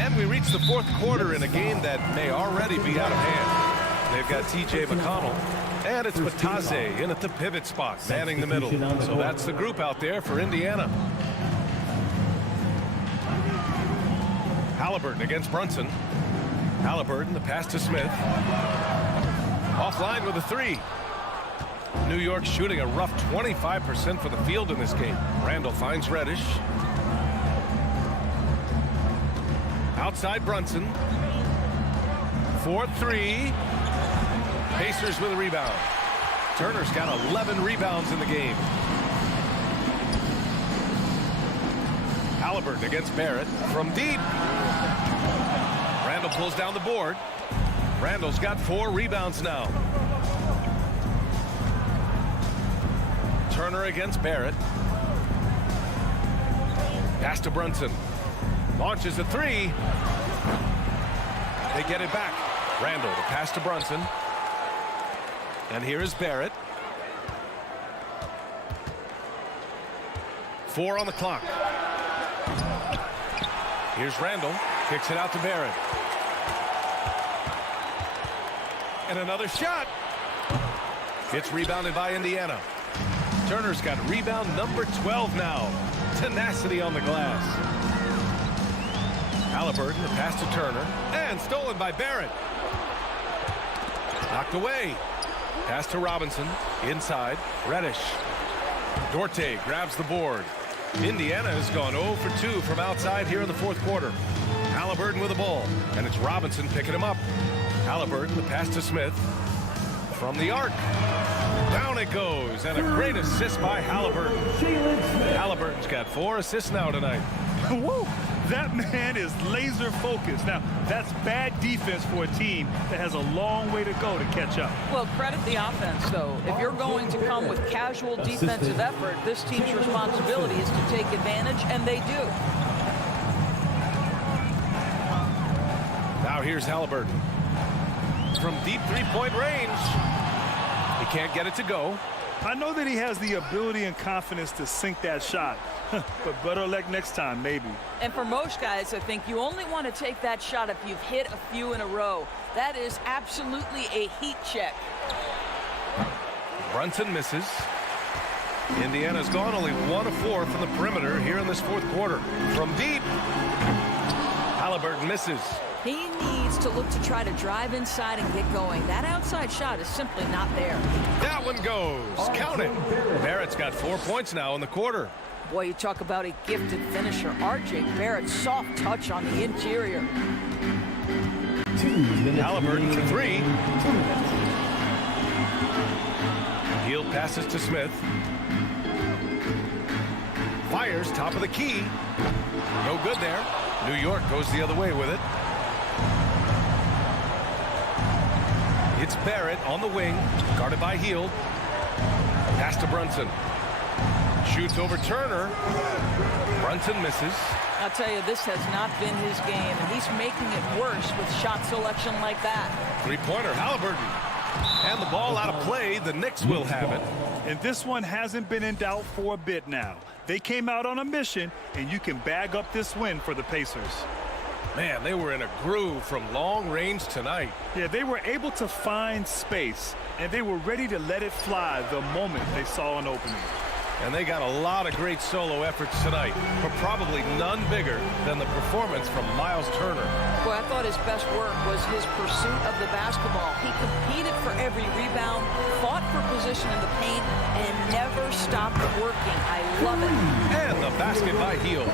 And we reach the fourth quarter in a game that may already be out of hand. They've got T.J. McConnell, and it's Batase in at the pivot spot, manning the middle. So that's the group out there for Indiana. Halliburton against Brunson. Halliburton, the pass to Smith. Offline with a three. New York shooting a rough 25% for the field in this game. Randall finds Reddish. Outside Brunson. 4-3. Pacers with a rebound. Turner's got 11 rebounds in the game. Halliburton against Barrett from deep. Randall pulls down the board. Randall's got 4 rebounds now. Turner against Barrett. Pass to Brunson. Launches a three. They get it back. Randall, the pass to Brunson. And here is Barrett. 4 on the clock. Here's Randall. Kicks it out to Barrett. And another shot. It's rebounded by Indiana. Turner's got rebound number 12 now. Tenacity on the glass. Halliburton, the pass to Turner. And stolen by Barrett. Knocked away. Pass to Robinson. Inside. Reddish. Dorte grabs the board. Indiana has gone 0 for 2 from outside here in the fourth quarter. Halliburton with the ball. And it's Robinson picking him up. Halliburton, the pass to Smith. From the arc. Down it goes. And a great assist by Halliburton. Halliburton's got 4 assists now tonight. Woo! That man is laser focused. Now, that's bad defense for a team that has a long way to go to catch up. Well, credit the offense, though. If you're going to come with casual defensive effort, this team's responsibility is to take advantage, and they do. Now here's Halliburton. From deep three-point range. He can't get it to go. I know that he has the ability and confidence to sink that shot, but better luck next time, maybe. And for most guys, I think you only want to take that shot if you've hit a few in a row. That is absolutely a heat check. Brunson misses. Indiana's gone only 1 of 4 from the perimeter here in this fourth quarter. From deep, Halliburton misses. He needs to look to try to drive inside and get going. That outside shot is simply not there. That one goes. Count it. Barrett's got 4 points now in the quarter. Boy, you talk about a gifted finisher. R.J. Barrett's soft touch on the interior. Halliburton for 3. Hield passes to Smith. Fires top of the key. No good there. New York goes the other way with it. It's Barrett on the wing, guarded by Hield. Pass to Brunson. Shoots over Turner. Brunson misses. I'll tell you, this has not been his game, and he's making it worse with shot selection like that. Three-pointer, Halliburton. And the ball out of play. The Knicks will have it. And this one hasn't been in doubt for a bit now. They came out on a mission, and you can bag up this win for the Pacers. Man, they were in a groove from long range tonight. Yeah, they were able to find space, and they were ready to let it fly the moment they saw an opening. And they got a lot of great solo efforts tonight, but probably none bigger than the performance from Miles Turner. Boy, I thought his best work was his pursuit of the basketball. He competed for every rebound, fought for position in the paint, and never stopped working. I love it. And the basket by Hield.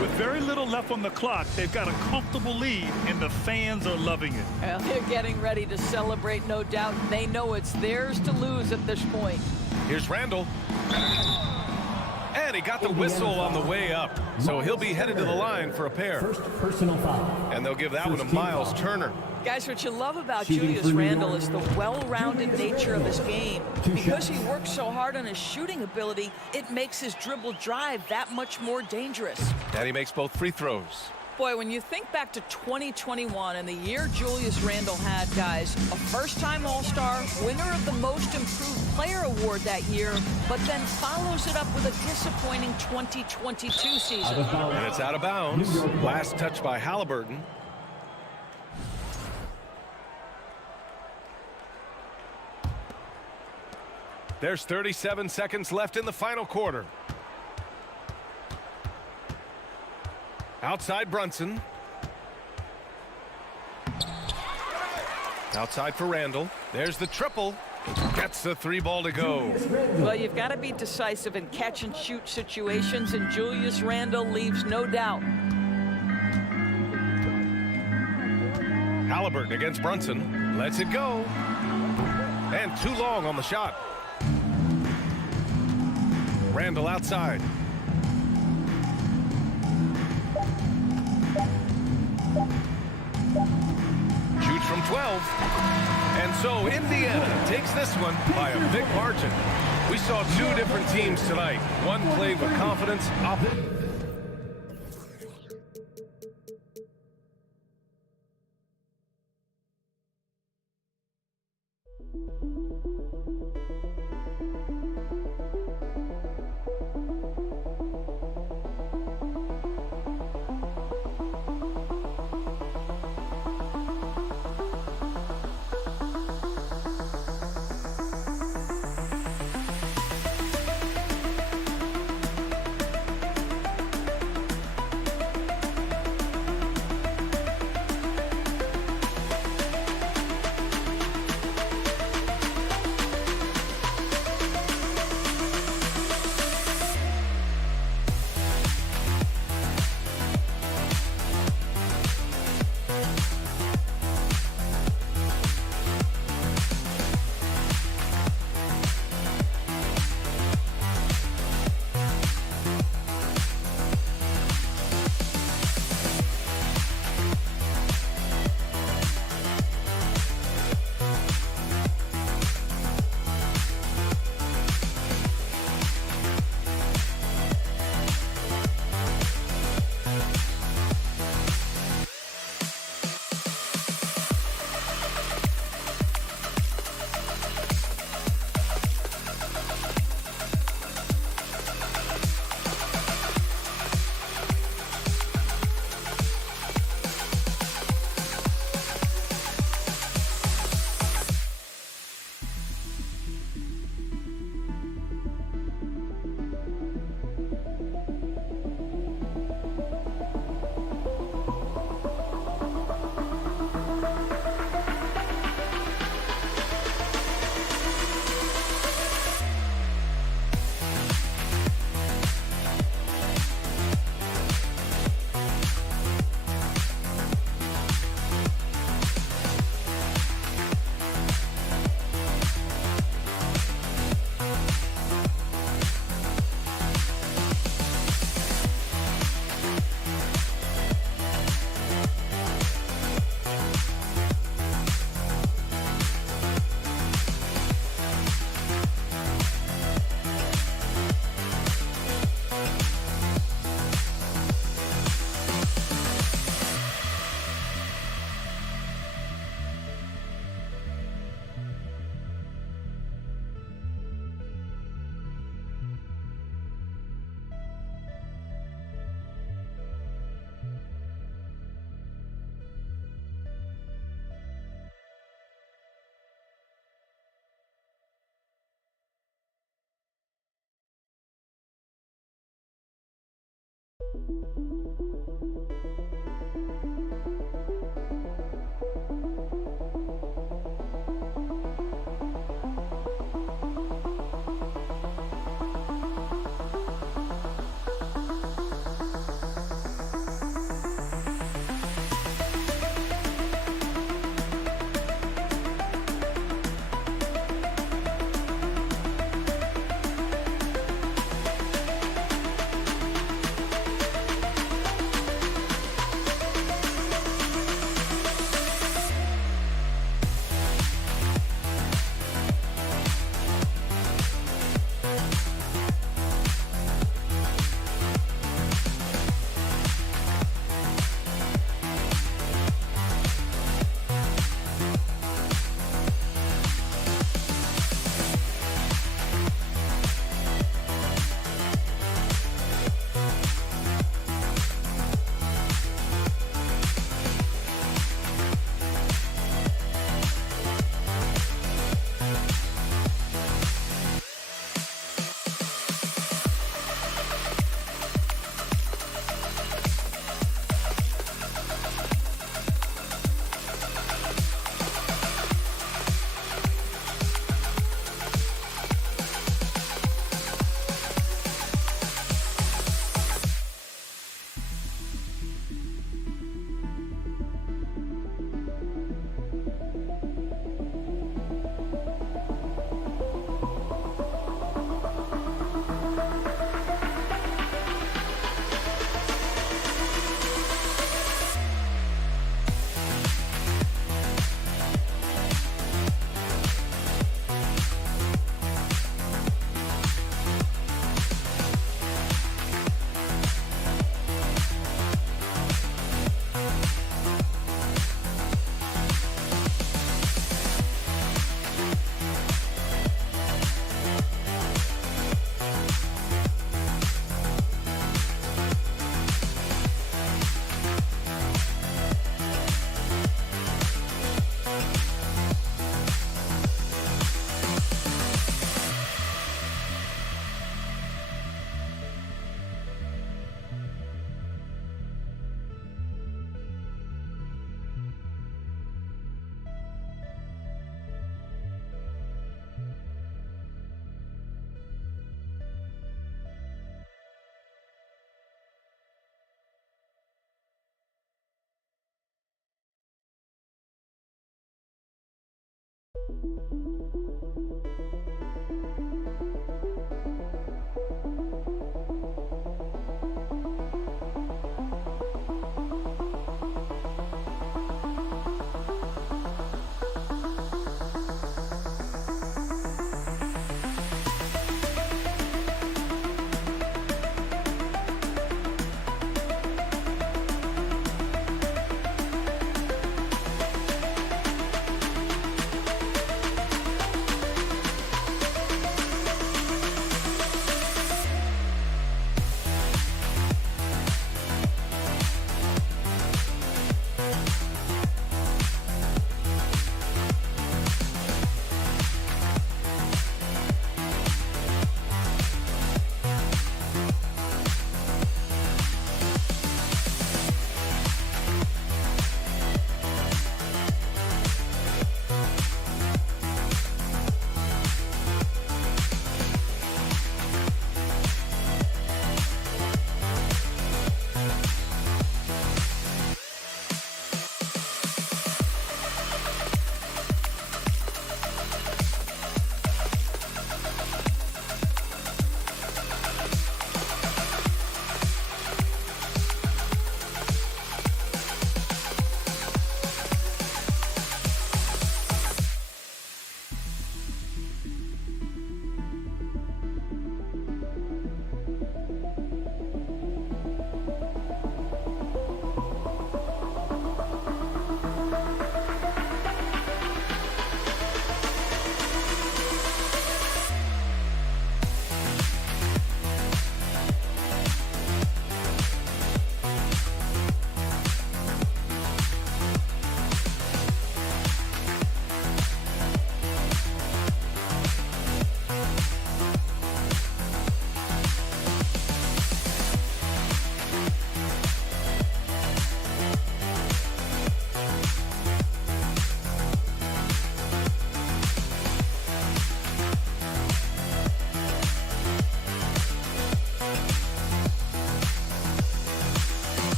With very little left on the clock, they've got a comfortable lead, and the fans are loving it. Well, they're getting ready to celebrate, no doubt. They know it's theirs to lose at this point. Here's Randall. And he got the whistle on the way up. So he'll be headed to the line for a pair. First personal foul. And they'll give that one to Miles Turner. Guys, what you love about Julius Randle is the well-rounded nature of his game. Because he works so hard on his shooting ability, it makes his dribble drive that much more dangerous. And he makes both free throws. Boy, when you think back to 2021 and the year Julius Randle had, guys, a first-time All-Star, winner of the Most Improved Player Award that year, but then follows it up with a disappointing 2022 season. And it's out of bounds. Last touch by Halliburton. There's 37 seconds left in the final quarter. Outside Brunson. Outside for Randle. There's the triple. Gets the three ball to go. Well, you've got to be decisive in catch and shoot situations, and Julius Randle leaves no doubt. Halliburton against Brunson. Lets it go. And too long on the shot. Randle outside. Shoots from 12. And so Indiana takes this one by a big margin. We saw two different teams tonight. One played with confidence.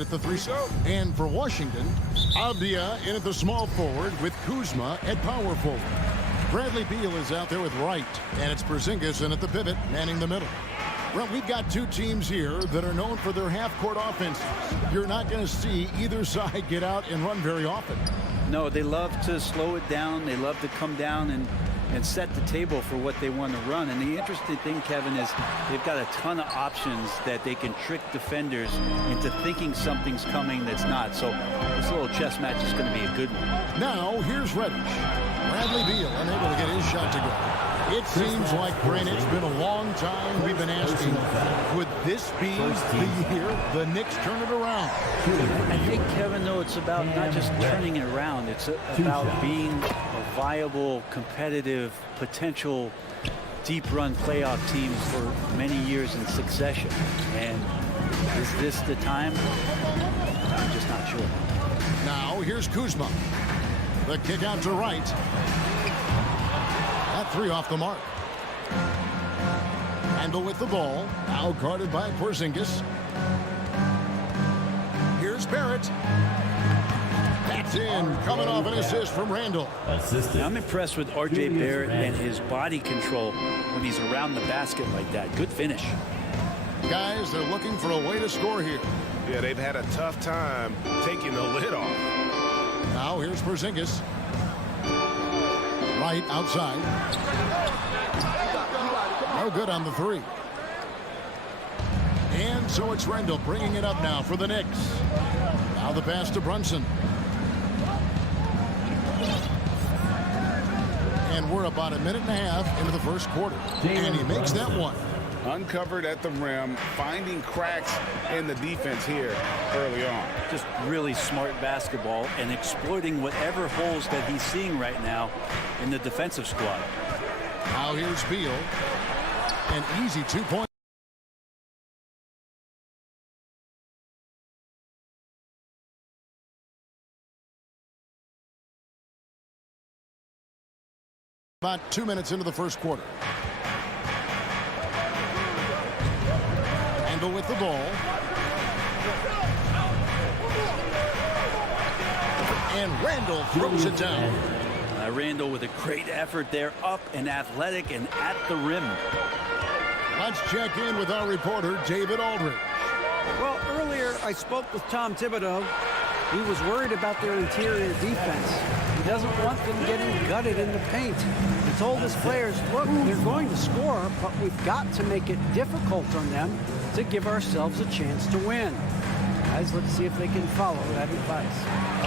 at the 3. And for Washington, Avdia in at the small forward with Kuzma at power forward. Bradley Beal is out there with Wright, and it's Porzingis in at the pivot, manning the middle. Well, we've got two teams here that are known for their half-court offenses. You're not going to see either side get out and run very often. No, they love to slow it down. They love to come down and set the table for what they want to run. And the interesting thing, Kevin, is they've got a ton of options that they can trick defenders into thinking something's coming that's not. So this little chess match is going to be a good one. Now, here's Reddish. Bradley Beal unable to get his shot to go. It seems like, Brent, it's been a long time we've been asking, would this be the year the Knicks turn it around? I think, Kevin, though, it's about not just turning it around. It's about being a viable, competitive, potential deep-run playoff team for many years in succession. And is this the time? I'm just not sure. Now, here's Kuzma. The kick out to Wright. That 3 off the mark. Randle with the ball. Now guarded by Porzingis. Here's Barrett. That's in. Coming off an assist from Randle. I'm impressed with R.J. Barrett and his body control when he's around the basket like that. Good finish. Guys, they're looking for a way to score here. Yeah, they've had a tough time taking the lid off. Now here's Porzingis. Right outside. No good on the 3. And so it's Randle bringing it up now for the Knicks. Now the pass to Brunson. And we're about a minute and a half into the first quarter. And he makes that one. Uncovered at the rim, finding cracks in the defense here early on. Just really smart basketball and exploiting whatever holes that he's seeing right now in the defensive squad. Now here's Beal. An easy 2-point. About 2 minutes into the first quarter. Randle with the ball. And Randle throws it down. Randle with a great effort there, up and athletic and at the rim. Let's check in with our reporter, David Aldridge. Well, earlier I spoke with Tom Thibodeau. He was worried about their interior defense. He doesn't want them getting gutted in the paint. He told his players, look, they're going to score, but we've got to make it difficult on them to give ourselves a chance to win. Guys, let's see if they can follow that advice.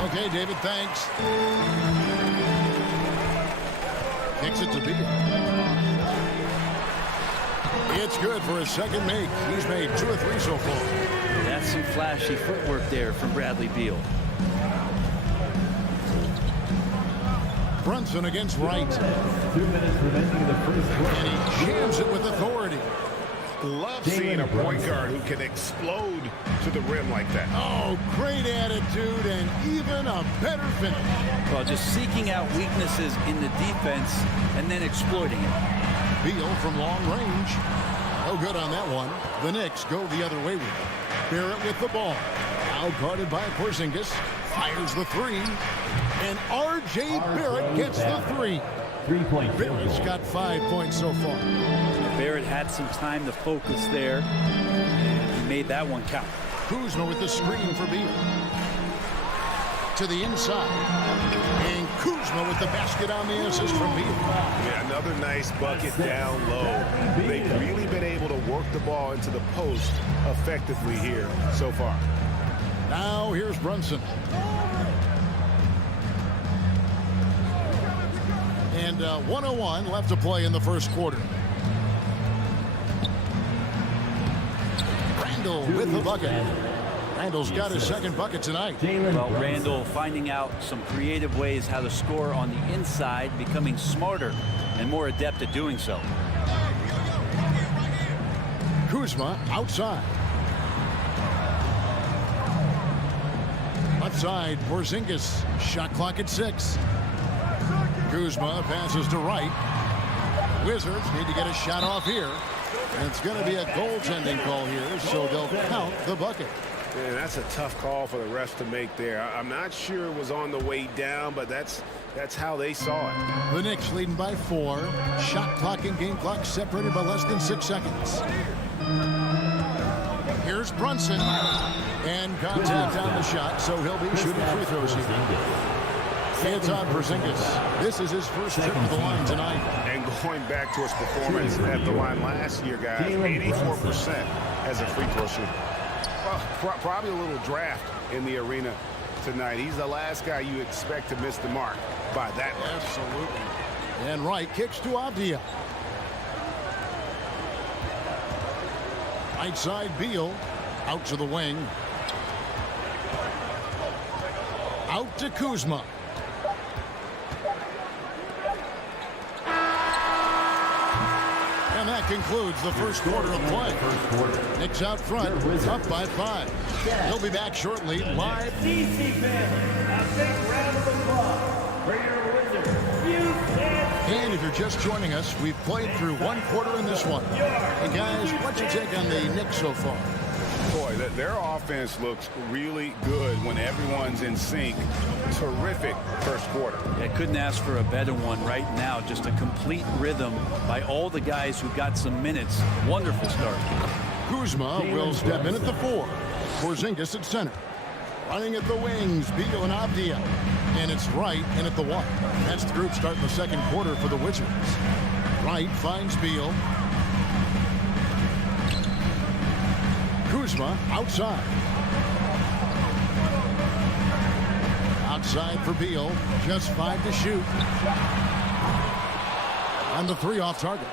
Okay, David, thanks. Kicks it to Beal. It's good for his second make. He's made 2 or 3 so far. That's some flashy footwork there from Bradley Beal. Brunson against Wright. 2 minutes remaining in the first quarter. And he jams it with authority. Love seeing a point guard who can explode to the rim like that. Oh, great attitude and even a better finish. Well, just seeking out weaknesses in the defense and then exploiting it. Beal from long range. No good on that one. The Knicks go the other way with it. Barrett with the ball. Now guarded by Porzingis. Fires the 3. And R.J. Barrett gets the 3. 3-point. Barrett's got 5 points so far. Barrett had some time to focus there. And he made that one count. Kuzma with the screen for Beal. To the inside. And Kuzma with the basket on the assist from Beal. Yeah, another nice bucket down low. They've really been able to work the ball into the post effectively here so far. Now here's Brunson. And 1:01 left to play in the first quarter. Randle with the bucket. Randle's got his second bucket tonight. Well, Randle finding out some creative ways how to score on the inside, becoming smarter and more adept at doing so. Kuzma outside. Left side, Porzingis. Shot clock at 6. Kuzma passes to Wright. Wizards need to get a shot off here. And it's going to be a goaltending call here, so they'll count the bucket. And that's a tough call for the refs to make there. I'm not sure it was on the way down, but that's how they saw it. The Knicks leading by 4. Shot clock and game clock separated by less than 6 seconds. Here's Brunson. And contact on the shot, so he'll be shooting free throws here. It's on Porzingis. This is his first trip to the line tonight. And going back to his performance at the line last year, guys, 84% as a free throw shooter. Well, probably a little draft in the arena tonight. He's the last guy you expect to miss the mark by that much. Absolutely. And Wright kicks to Avdia. Right side Beal. Out to the wing. Out to Kuzma. And that concludes the first quarter of play. Knicks out front, up by 5. They'll be back shortly, live. And if you're just joining us, we've played through 1 quarter in this one. Hey guys, what's your take on the Knicks so far? Boy, their offense looks really good when everyone's in sync. Terrific first quarter. I couldn't ask for a better one right now. Just a complete rhythm by all the guys who got some minutes. Wonderful start. Kuzma will step in at the 4. Porzingis at center. Running at the wings, Beal and Avdia. And it's Wright in at the 1. That's the group starting the second quarter for the Wizards. Wright finds Beal. Kuzma outside. Outside for Beal. Just 5 to shoot. And the 3 off target.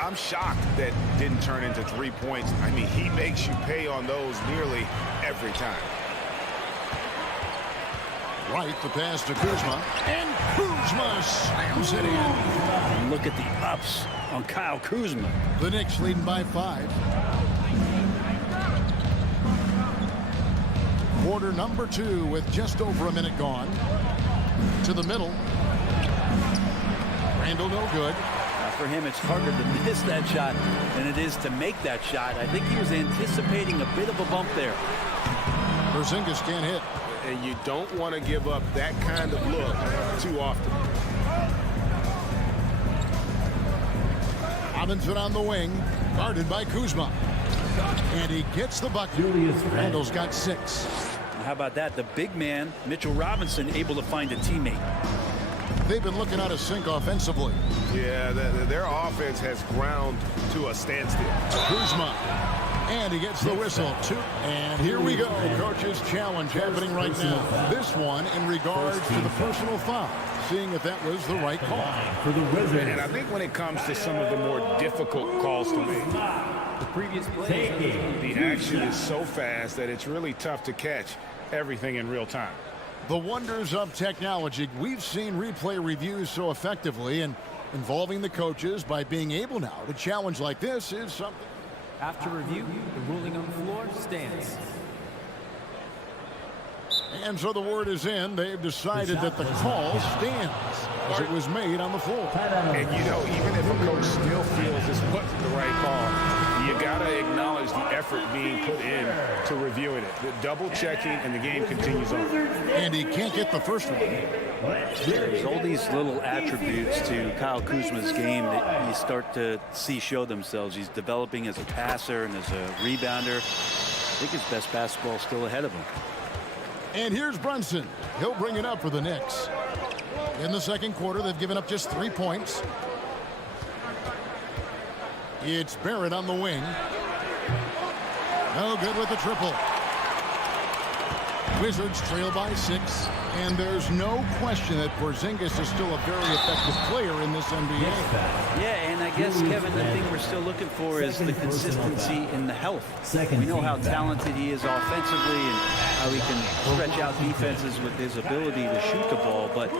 I'm shocked that didn't turn into 3 points. I mean, he makes you pay on those nearly every time. Wright, the pass to Kuzma. And Kuzma slams it in. And look at the ups on Kyle Kuzma. The Knicks leading by 5. Quarter number 2 with just over a minute gone. To the middle. Randall no good. For him, it's harder to miss that shot than it is to make that shot. I think he was anticipating a bit of a bump there. Porzingis can't hit. And you don't want to give up that kind of look too often. Robinson on the wing, guarded by Kuzma. And he gets the bucket. Randall's got 6. How about that? The big man, Mitchell Robinson, able to find a teammate. They've been looking out of sync offensively. Yeah, their offense has ground to a standstill. Kuzma. And he gets the whistle. 2. And here we go. Coach's challenge happening right now. This one in regards to the personal foul. Seeing if that was the right call. For the Wizards. And I think when it comes to some of the more difficult calls to make, the previous play, the action is so fast that it's really tough to catch everything in real time. The wonders of technology. We've seen replay reviews so effectively, and involving the coaches by being able now to challenge like this is something. After review, the ruling on the floor stands. And so the word is in. They've decided that the call stands as it was made on the floor. And you know, even if a coach still feels this wasn't the right call, you got to acknowledge the effort being put in to reviewing it. The double checking, and the game continues on. And he can't get the first one. There's all these little attributes to Kyle Kuzma's game that you start to see show themselves. He's developing as a passer and as a rebounder. I think his best basketball is still ahead of him. And here's Brunson. He'll bring it up for the Knicks. In the second quarter, they've given up just 3 points. It's Barrett on the wing. No good with the triple. Wizards trail by 6. And there's no question that Porzingis is still a very effective player in this NBA. Yeah, and I guess, Kevin, the thing we're still looking for is the consistency in the health. We know how talented he is offensively and how he can stretch out defenses with his ability to shoot the ball, but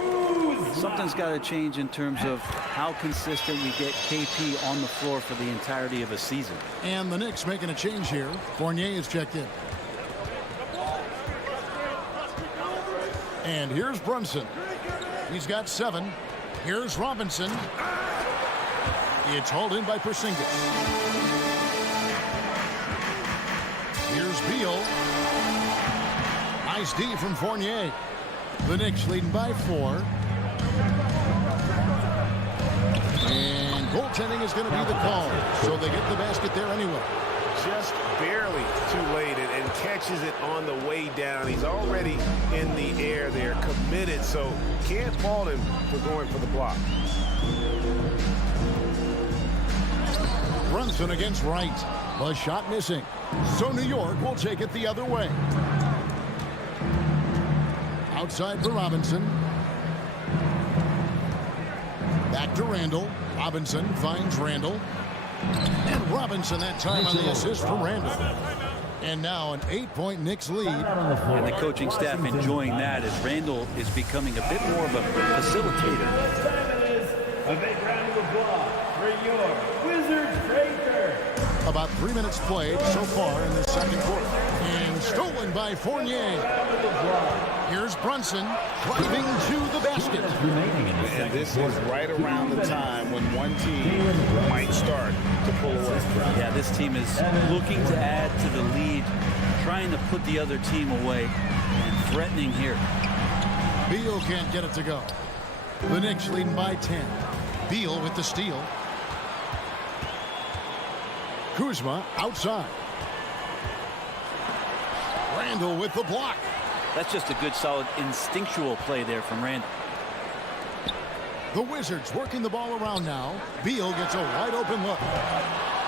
something's got to change in terms of how consistent we get KP on the floor for the entirety of a season. And the Knicks making a change here. Fournier is checked in. And here's Brunson. He's got 7. Here's Robinson. It's hauled in by Porzingis. Here's Beal. Nice D from Fournier. The Knicks leading by 4. And goaltending is going to be the call. So they get the basket there anyway. Just barely too late and catches it on the way down. He's already in the air there, committed, so can't fault him for going for the block. Brunson against Wright. A shot missing. So New York will take it the other way. Outside for Robinson. Back to Randall. Robinson finds Randall. And Robinson that time on the assist for Randall. And now an 8-point Knicks lead. And the coaching staff enjoying that as Randall is becoming a bit more of a facilitator. A big round of applause for your Wizards breaker. About 3 minutes played so far in the second quarter. And stolen by Fournier. Here's Brunson driving to the basket. And this is right around the time when one team might start to pull away. Yeah, this team is looking to add to the lead, trying to put the other team away, and threatening here. Beal can't get it to go. The Knicks leading by 10. Beal with the steal. Kuzma outside. Randall with the block. That's just a good, solid, instinctual play there from Randall. The Wizards working the ball around now. Beal gets a wide open look.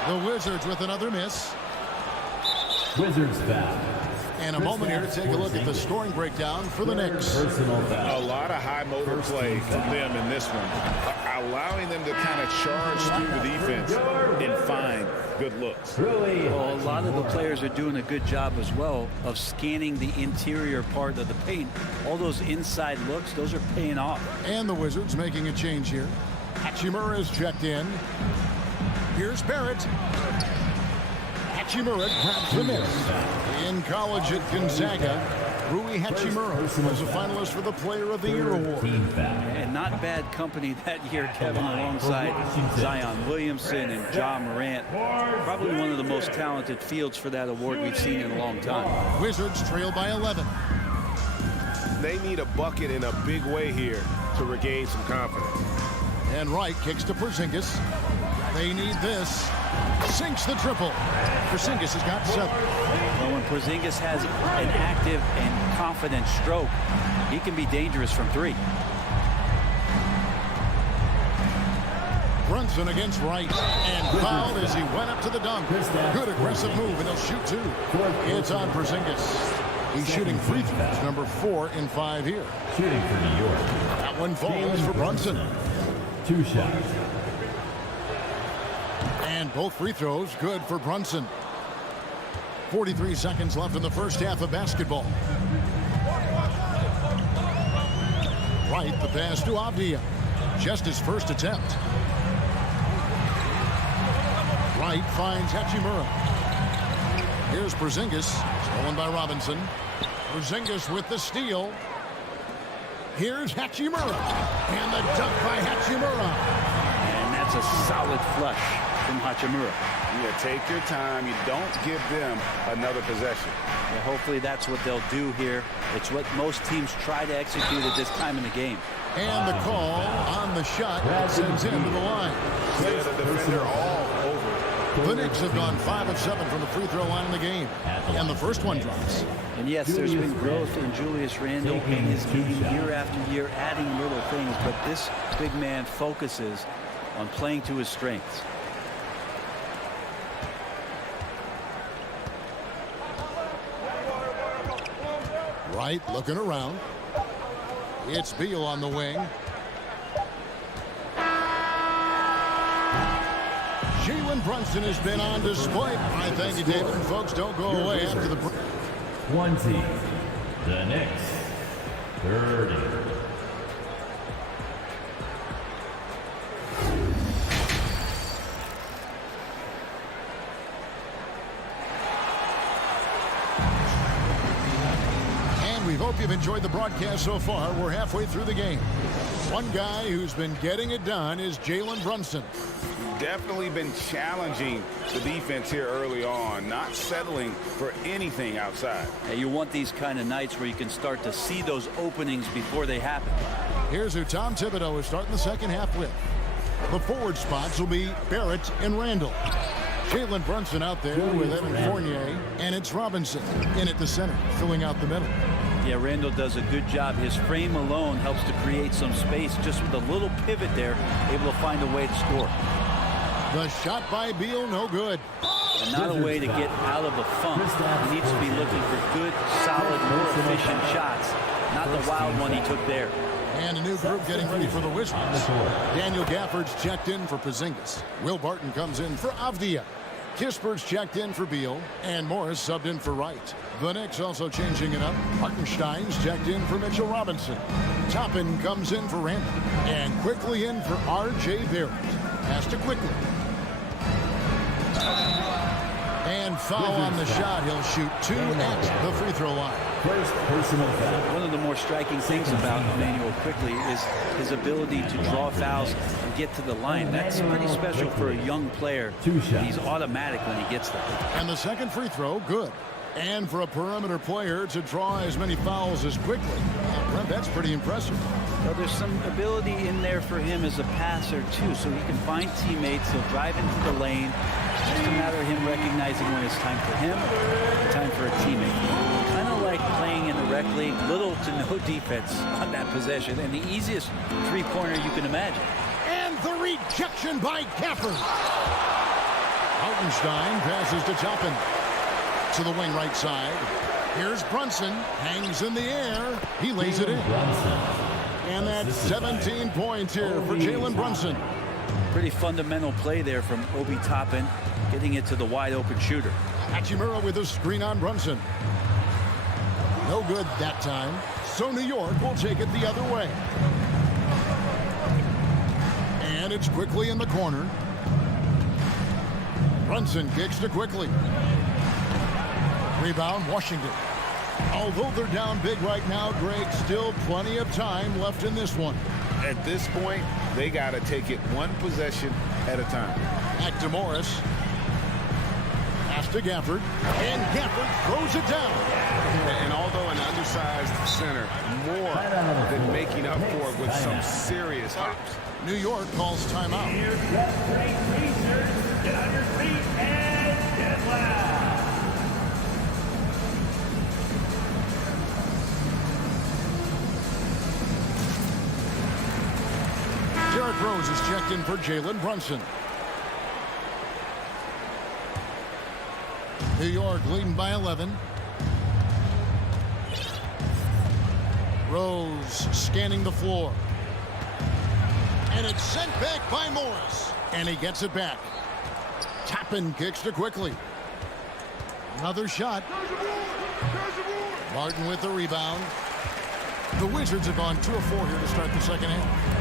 The Wizards with another miss. Wizards foul. And a moment here to take a look at the scoring breakdown for the Knicks. A lot of high motor play from them in this one, allowing them to kind of charge through the defense and find good looks. Well, a lot of the players are doing a good job as well of scanning the interior part of the paint. All those inside looks, those are paying off. And the Wizards making a change here. Hachimura is checked in. Here's Barrett. Hachimura grabs the miss. In college at Gonzaga, Rui Hachimura was a finalist for the Player of the Year award. And not bad company that year, Kevin, alongside Zion Williamson and Ja Morant. Probably one of the most talented fields for that award we've seen in a long time. Wizards trail by 11. They need a bucket in a big way here to regain some confidence. And Wright kicks to Porzingis. They need this. Sinks the triple. Porzingis has got 7. Well, when Porzingis has an active and confident stroke, he can be dangerous from 3. Brunson against Wright. And fouled as he went up to the dunk. Good aggressive move, and he'll shoot 2. It's on Porzingis. He's shooting free throws, number 4 in 5 here. Shooting for New York. That one falls for Brunson. 2 shots. And both free throws good for Brunson. 43 seconds left in the first half of basketball. Wright, the pass to Avdia. Just his first attempt. Wright finds Hachimura. Here's Porzingis, stolen by Robinson. Porzingis with the steal. Here's Hachimura. And the dunk by Hachimura. And that's a solid flush from Hachimura. Yeah, take your time. You don't give them another possession. Yeah, hopefully that's what they'll do here. It's what most teams try to execute at this time in the game. And the call on the shot sends him to the line. There's a defender all over. The Knicks have gone 5 of 7 from the free throw line in the game. And the first one drops. And yes, there's been growth in Julius Randle in his game year after year, adding little things. But this big man focuses on playing to his strengths. Wright looking around. It's Beal on the wing. Jalen Brunson has been on display. I thank you, David. And folks, don't go away after the break. 20. The Knicks. 30. hope you've enjoyed the broadcast so far. We're halfway through the game. One guy who's been getting it done is Jalen Brunson. Definitely been challenging the defense here early on, not settling for anything outside. Yeah, you want these kind of nights where you can start to see those openings before they happen. Here's who Tom Thibodeau is starting the second half with. The forward spots will be Barrett and Randall. Jalen Brunson out there with Evan Fournier, and it's Robinson in at the center, filling out the middle. Yeah, Randall does a good job. His frame alone helps to create some space. Just with a little pivot there, able to find a way to score. The shot by Beal, no good. And not a way to get out of the funk. He needs to be looking for good, solid, more efficient shots. Not the wild one he took there. And a new group getting ready for the Wizards. Daniel Gafford's checked in for Porzingis. Will Barton comes in for Avdia. Kisper's checked in for Beal. And Morris subbed in for Wright. The Knicks also changing it up. Hartenstein's checked in for Mitchell Robinson. Toppin comes in for Randall. And quickly in for R.J. Barrett. Pass to Quickly. And foul on the shot. He'll shoot 2 at the free throw line. First personal foul. One of the more striking things about Emmanuel Quickly is his ability to draw fouls and get to the line. That's pretty special for a young player. He's automatic when he gets there. And the second free throw, good. And for a perimeter player to draw as many fouls as Quickly, Brent, that's pretty impressive. Well, there's some ability in there for him as a passer, too, so he can find teammates. He'll drive into the lane. It's just a matter of him recognizing when it's time for him and time for a teammate. Kind of like playing in the rec league, little to no defense on that possession, and the easiest three-pointer you can imagine. And the rejection by Gafford. Hartenstein passes to Toppin. To the wing right side. Here's Brunson. Hangs in the air. He lays it in. And that's 17 points here for Jalen Brunson. Pretty fundamental play there from Obi Toppin, getting it to the wide open shooter. Hachimura with a screen on Brunson. No good that time. So New York will take it the other way. And it's Quickly in the corner. Brunson kicks to Quickly. Rebound, Washington. Although they're down big right now, Greg, still plenty of time left in this one. At this point, they got to take it one possession at a time. Back to Morris. Pass to Gafford. And Gafford throws it down. And although an undersized center, more than making up for it with some serious hops. New York calls timeout. Here's that great research. Get on your feet and get loud. Derrick Rose is checked in for Jalen Brunson. New York leading by 11. Rose scanning the floor. And it's sent back by Morris. And he gets it back. Toppin kicks to Quickly. Another shot. Martin with the rebound. The Wizards have gone 2 of 4 here to start the second half.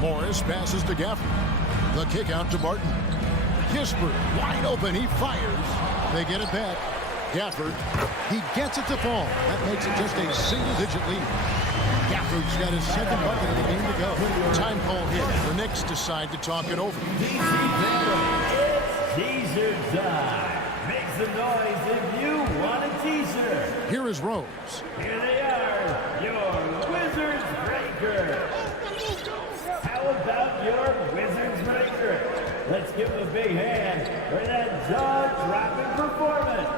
Morris passes to Gafford. The kick out to Barton. Kisper wide open. He fires. They get it back. Gafford. He gets it to fall. That makes it just a single-digit lead. Gafford's got his second bucket of the game to go. Time call here. The Knicks decide to talk it over. It's teaser time. Make some noise if you want a teaser. Here is Rose. Here they are, your Wizards Breaker. How about your Wizards Breaker? Let's give them a big hand for that jaw-dropping performance.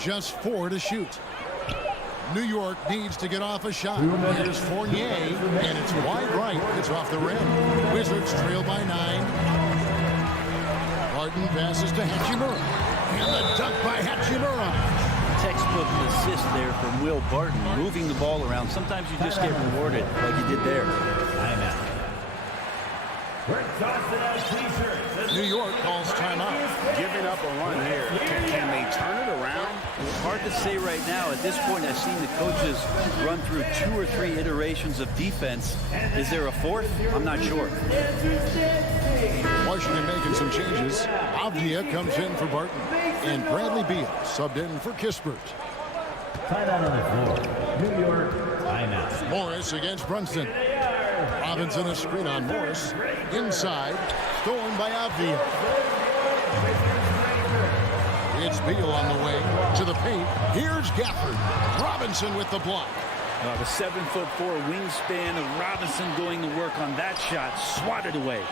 Just 4 to shoot. New York needs to get off a shot. Here's Fournier, and it's wide right. It's off the rim. Wizards trail by 9. Barton passes to Hachimura. And the dunk by Hachimura. Textbook assist there from Will Barton, moving the ball around. Sometimes you just get rewarded like you did there. Timeout. We're tossing out T-shirts. New York calls timeout. Giving up a run here. Can they turn it around? hard to say right now. At this point, I've seen the coaches run through 2 or 3 iterations of defense. Is there a fourth? I'm not sure. Washington making some changes. Avdia comes in for Barton. And Bradley Beal subbed in for Kispert. Timeout on the floor. New York, timeout. Morris against Brunson. Robinson a screen on Morris. Inside. Stolen by Avdia. It's Beal on the way to the paint. Here's Gafford. Robinson with the block. The 7'4" wingspan of Robinson doing the work on that shot. Swatted away.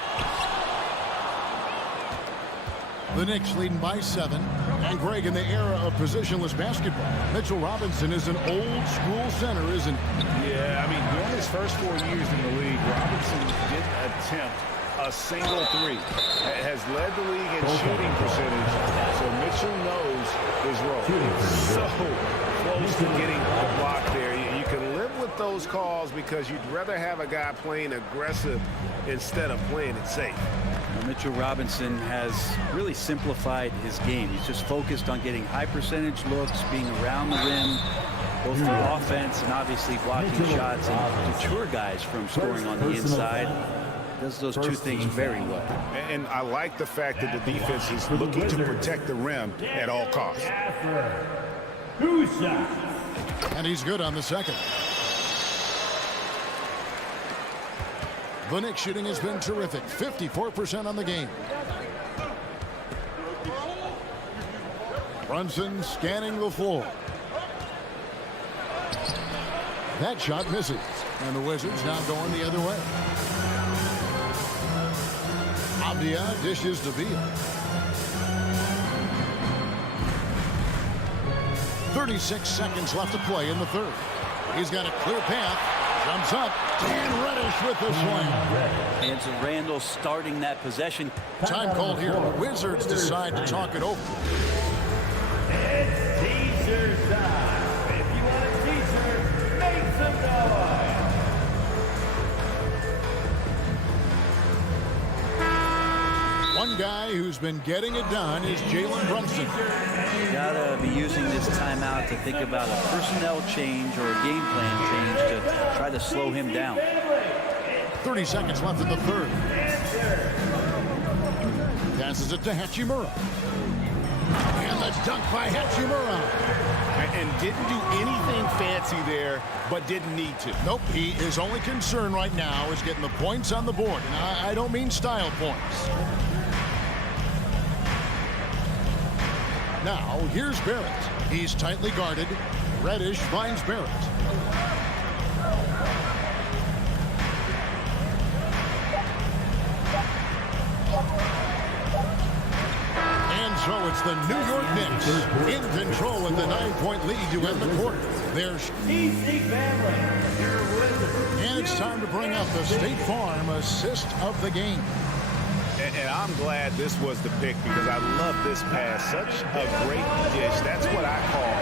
The Knicks leading by 7. And Greg, in the era of positionless basketball, Mitchell Robinson is an old school center, isn't he? Yeah, I mean, during his first 4 years in the league, Robinson didn't attempt a single three. Has led the league in shooting percentage, so Mitchell knows his role. So close to getting the block there. You can live with those calls because you'd rather have a guy playing aggressive instead of playing it safe. Mitchell Robinson has really simplified his game. He's just focused on getting high percentage looks, being around the rim, both through offense and obviously blocking shots, and deter guys from scoring on the inside. Does those two things very well. And I like the fact that the defense is looking to protect the rim at all costs. And he's good on the second. The Knicks shooting has been terrific. 54% on the game. Brunson scanning the floor. That shot misses. And the Wizards now going the other way. Avdia dishes to Beal. 36 seconds left to play in the third. He's got a clear path. Jumps up, and Reddish with the swing. And so Randall starting that possession. Time called here. The Wizards decide to talk it over. It's t-shirt time. If you want a t-shirt, make some noise. One guy who's been getting it done is Jalen Brunson. You gotta be using this timeout to think about a personnel change or a game plan change to try to slow him down. 30 seconds left in the third. Passes it to Hachimura. And the dunk by Hachimura. And didn't do anything fancy there, but didn't need to. Nope, his only concern right now is getting the points on the board. And I don't mean style points. Now, here's Barrett. He's tightly guarded. Reddish finds Barrett. And so it's the New York Knicks in control with the 9-point lead to end the quarter. There's and it's time to bring up the State Farm assist of the game. And I'm glad this was the pick because I love this pass. Such a great dish. That's what I call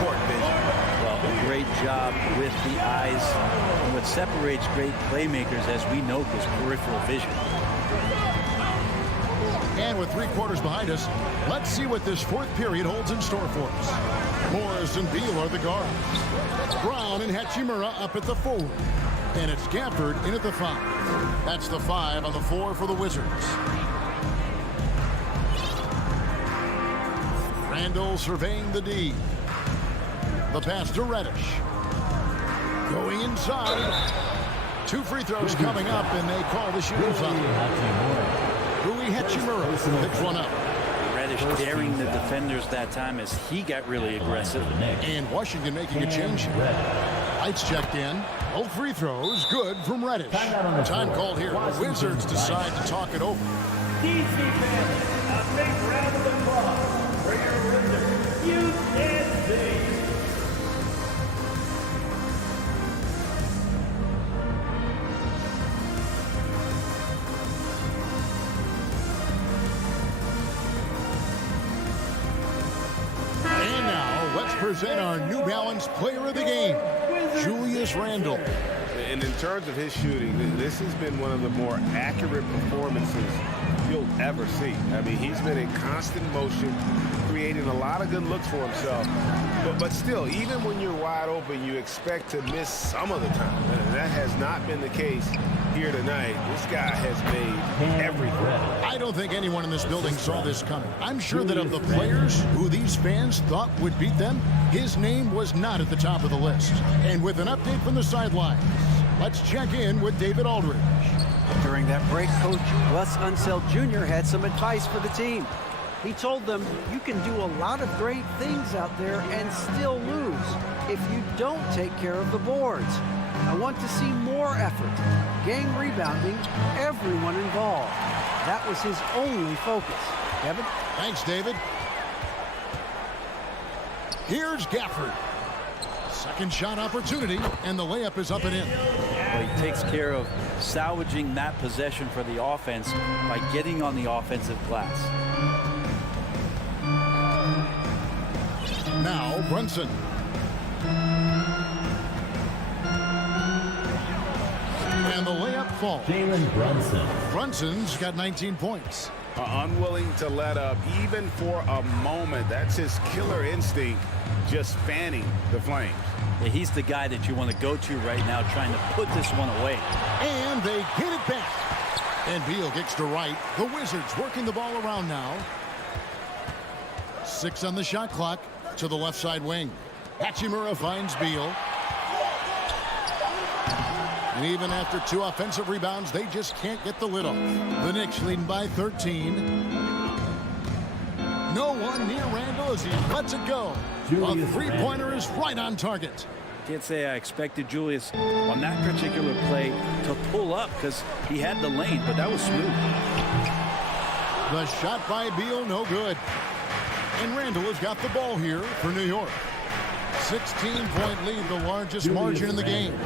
court vision. Well, a great job with the eyes. And what separates great playmakers, as we note, is peripheral vision. And with 3 quarters behind us, let's see what this fourth period holds in store for us. Morris and Beal are the guards. Brown and Hachimura up at the forward. And it's Gafford in at the 5. That's the 5 on the 4 for the Wizards. Randall surveying the D. The pass to Reddish. Going inside. 2 free throws coming up, and they call the shooters on. Rui Hachimura picks one up. Reddish daring the defenders that time as he got really aggressive. And Washington making a change here. Lights checked in. No free throws. Good from Reddish. Time called here. The Wizards decide to talk it over. DC fans, a big round of applause for your Wizards. You can see. And now, let's present our New Balance player of the game, Julius Randle. And in terms of his shooting, this has been one of the more accurate performances you'll ever see. I mean, he's been in constant motion, creating a lot of good looks for himself. But still, even when you're wide open, you expect to miss some of the time. And that has not been the case here tonight. This guy has made every throw. I don't think anyone in this building saw this coming. I'm sure that of the players who these fans thought would beat them, his name was not at the top of the list. And with an update from the sidelines, let's check in with David Aldridge. During that break, Coach Wes Unseld Jr. had some advice for the team. He told them, you can do a lot of great things out there and still lose if you don't take care of the boards. I want to see more effort, gang rebounding, everyone involved. That was his only focus. Kevin? Thanks, David. Here's Gafford. Second shot opportunity, and the layup is up and in. Well, he takes care of salvaging that possession for the offense by getting on the offensive glass. Now Brunson. And the layup falls. Jalen Brunson. Brunson's got 19 points. Unwilling to let up even for a moment. That's his killer instinct, just fanning the flames. Yeah, he's the guy that you want to go to right now, trying to put this one away. And they get it back. And Beal kicks to right. The Wizards working the ball around now. 6 on the shot clock to the left side wing. Hachimura finds Beal. And even after 2 offensive rebounds, they just can't get the lid off. The Knicks leading by 13. No one near Randall as he lets it go. A three-pointer is right on target. Can't say I expected Julius on that particular play to pull up because he had the lane, but that was smooth. The shot by Beal, no good. And Randall has got the ball here for New York. 16-point lead, the largest margin in the game.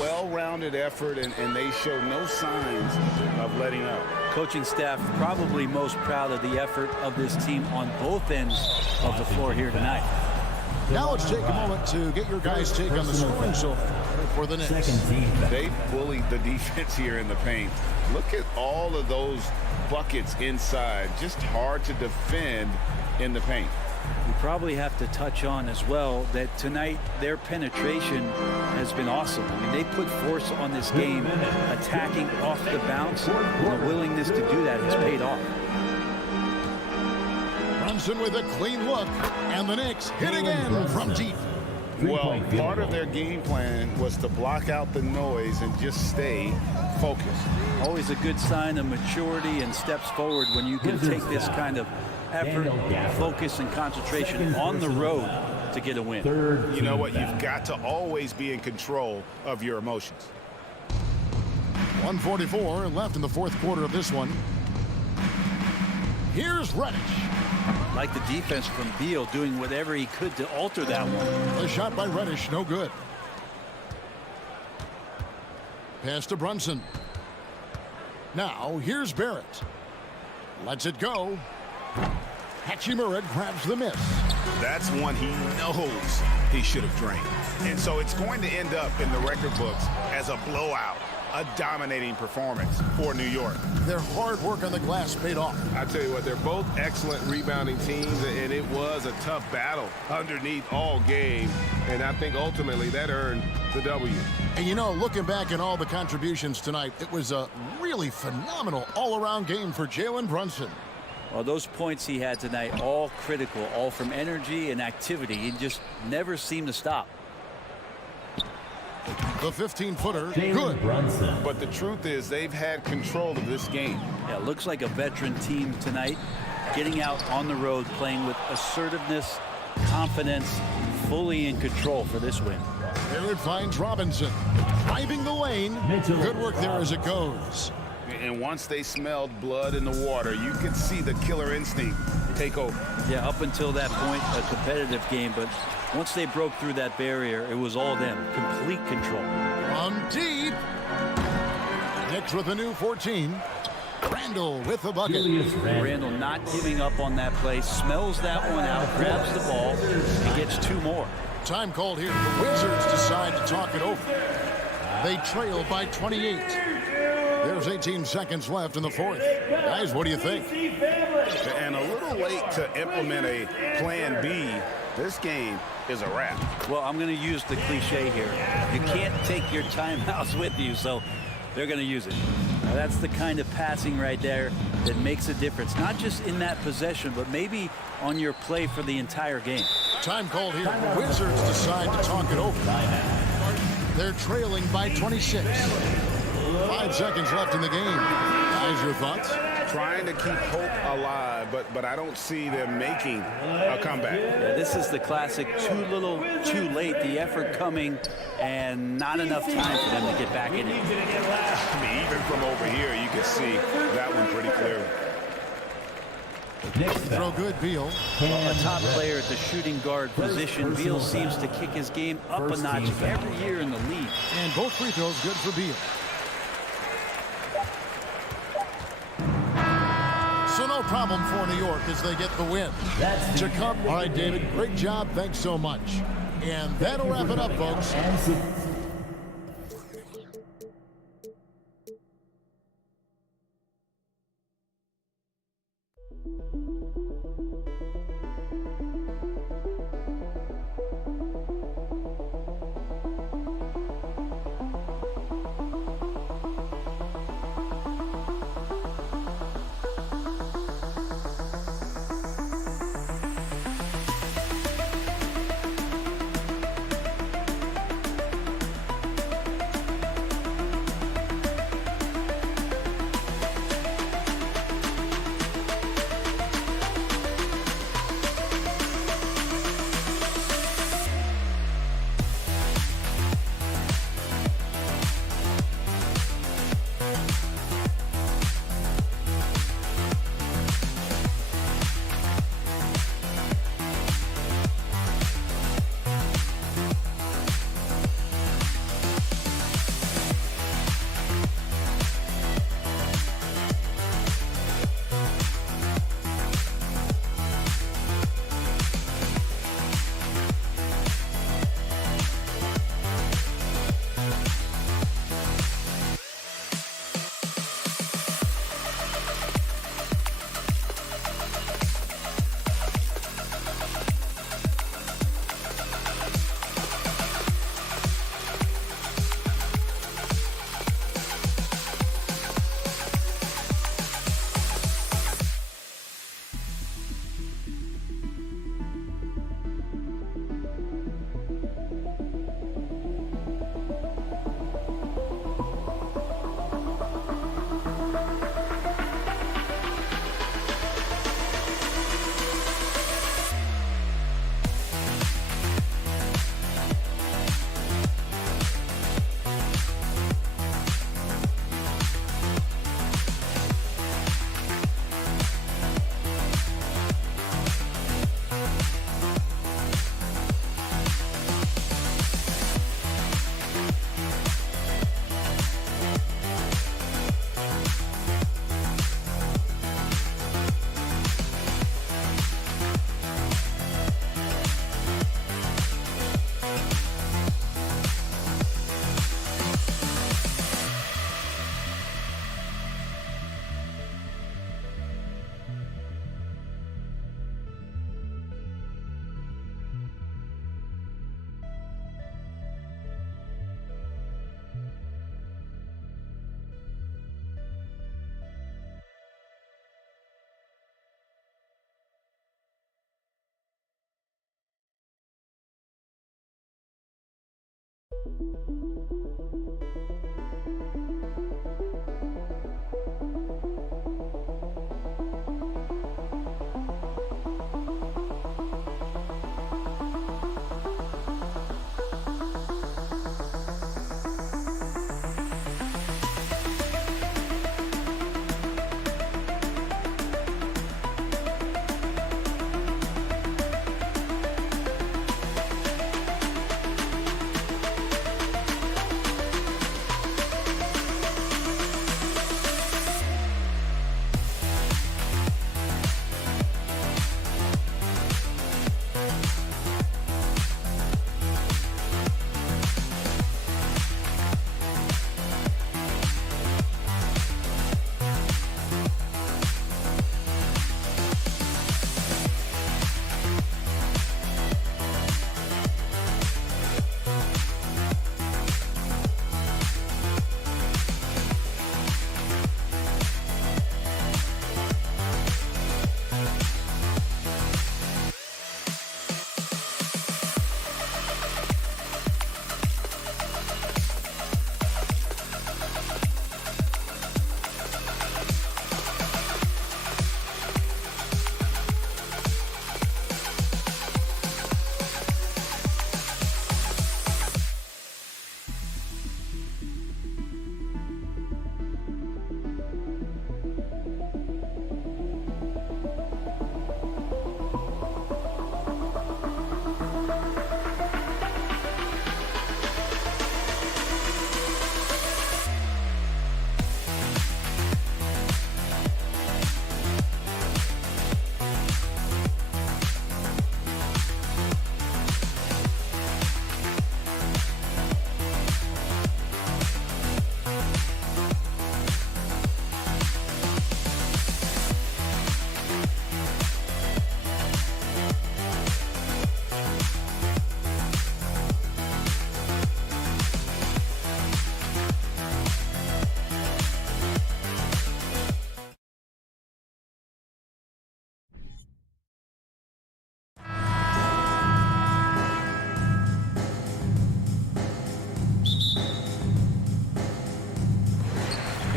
Well-rounded effort, and they show no signs of letting up. Coaching staff probably most proud of the effort of this team on both ends of the floor here tonight. Now let's take a moment to get your guys' take on the scoring so far for the Knicks. They bullied the defense here in the paint. Look at all of those buckets inside. Just hard to defend in the paint. We probably have to touch on as well that tonight their penetration has been awesome. I mean, they put force on this game, attacking off the bounce, and the willingness to do that has paid off. Brunson with a clean look, and the Knicks hit again from deep. Well, part of their game plan was to block out the noise and just stay focused. Always a good sign of maturity and steps forward when you can take this kind of effort, focus, and concentration on the road to get a win. You know what? You've got to always be in control of your emotions. 1:44 left in the fourth quarter of this one. Here's Reddish. Like the defense from Beal, doing whatever he could to alter that one. The shot by Reddish, no good. Pass to Brunson. Now here's Barrett. Lets it go. Hachimura grabs the miss. That's one he knows he should have drained. And so it's going to end up in the record books as a blowout, a dominating performance for New York. Their hard work on the glass paid off. I tell you what, they're both excellent rebounding teams, and it was a tough battle underneath all game. And I think ultimately that earned the W. And you know, looking back at all the contributions tonight, it was a really phenomenal all-around game for Jalen Brunson. Well, those points he had tonight, all critical, all from energy and activity. He just never seemed to stop. The 15-footer, Jalen Brunson. But the truth is they've had control of this game. Yeah, looks like a veteran team tonight, getting out on the road, playing with assertiveness, confidence, fully in control for this win. There it finds Robinson, driving the lane. Good work there as it goes. And once they smelled blood in the water, you could see the killer instinct take over. Yeah, up until that point, a competitive game, but once they broke through that barrier, it was all them. Complete control. From deep. Knicks with a new 14. Randall with the bucket. Randall not giving up on that play, smells that one out, grabs the ball, and gets 2 more. Time called here. The Wizards decide to talk it over. They trail by 28. There's 18 seconds left in the fourth. Guys, what do you think? And a little late to implement a plan B. This game is a wrap. Well, I'm going to use the cliche here. You can't take your timeouts with you, so they're going to use it. Now, that's the kind of passing right there that makes a difference, not just in that possession, but maybe on your play for the entire game. Time called here. The Wizards decide to talk it over. They're trailing by 26. 5 seconds left in the game. Guys, your thoughts? Trying to keep hope alive, but I don't see them making a comeback. Yeah, this is the classic too little, too late. The effort coming and not enough time for them to get back in it. I mean, even from over here, you can see that one pretty clearly. Throw good, Beal. A top player at the shooting guard position. Beal seems to kick his game up a notch every year in the league. And both free throws good for Beal. So no problem for New York as they get the win. To come. All right, David, great job. Thanks so much. And that'll wrap it up, folks.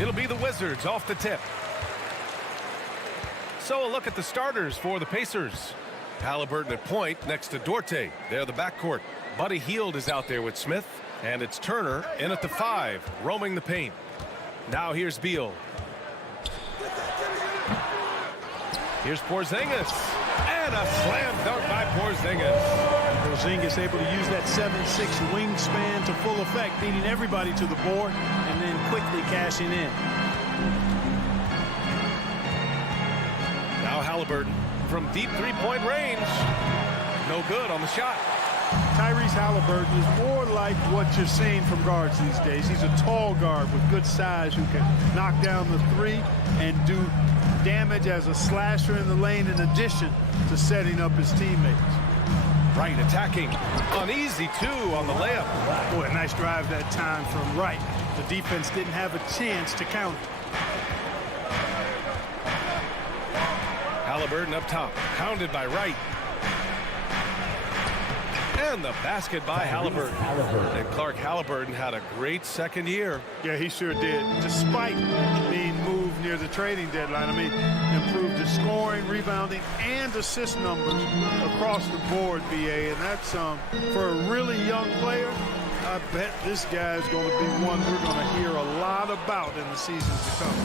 It'll be the Wizards off the tip. So a look at the starters for the Pacers. Halliburton at point next to Duarte. They're the backcourt. Buddy Hield is out there with Smith. And it's Turner in at the 5, roaming the paint. Now here's Beal. Here's Porzingis. And a slam dunk by Porzingis. Porzingis able to use that 7'6" wingspan to full effect, beating everybody to the board and then quickly cashing in. Now Halliburton from deep three-point range. No good on the shot. Tyrese Halliburton is more like what you're seeing from guards these days. He's a tall guard with good size who can knock down the three and do damage as a slasher in the lane in addition to setting up his teammates. Wright attacking. Uneasy, too, on the layup. Boy, a nice drive that time from Wright. The defense didn't have a chance to counter. Halliburton up top, pounded by Wright. And the basket by Halliburton. And Clark Halliburton had a great second year. Yeah, he sure did. Despite being moved near the trading deadline, I mean, improved his scoring, rebounding, and assist numbers across the board, BA. And that's, for a really young player, I bet this guy's going to be one we're going to hear a lot about in the seasons to come.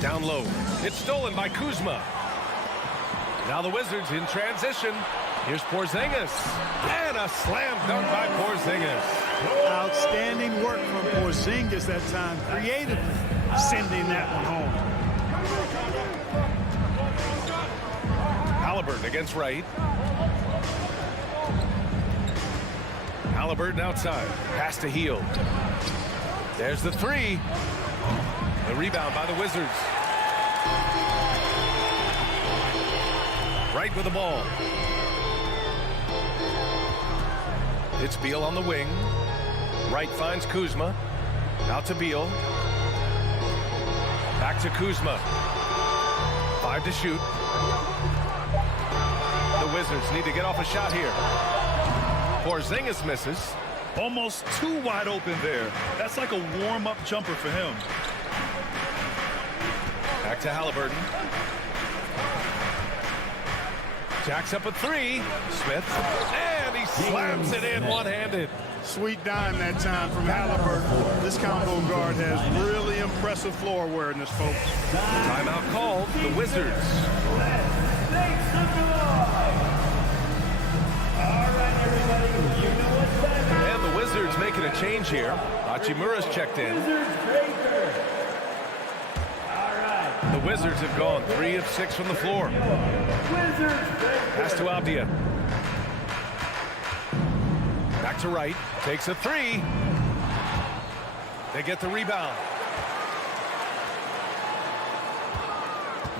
Down low. It's stolen by Kuzma. Now the Wizards in transition. Here's Porzingis. And a slam dunk by Porzingis. Outstanding work from Porzingis that time, creatively sending that one home. Halliburton against Wright. Halliburton outside. Pass to Hield. There's the 3. The rebound by the Wizards. Wright with the ball. It's Beal on the wing. Wright finds Kuzma. Out to Beal. Back to Kuzma. 5 to shoot. The Wizards need to get off a shot here. Porzingis misses. Almost too wide open there. That's like a warm-up jumper for him. Back to Halliburton. Jacks up a 3. Smith. And he slams it in one-handed. Sweet dime that time from Halliburton. This combo guard has really impressive floor awareness, folks. Timeout called. The Wizards. And the Wizards making a change here. Hachimura's checked in. The Wizards have gone 3 of 6 from the floor. Pass to Abdia. Back to Wright. Takes a 3. They get the rebound.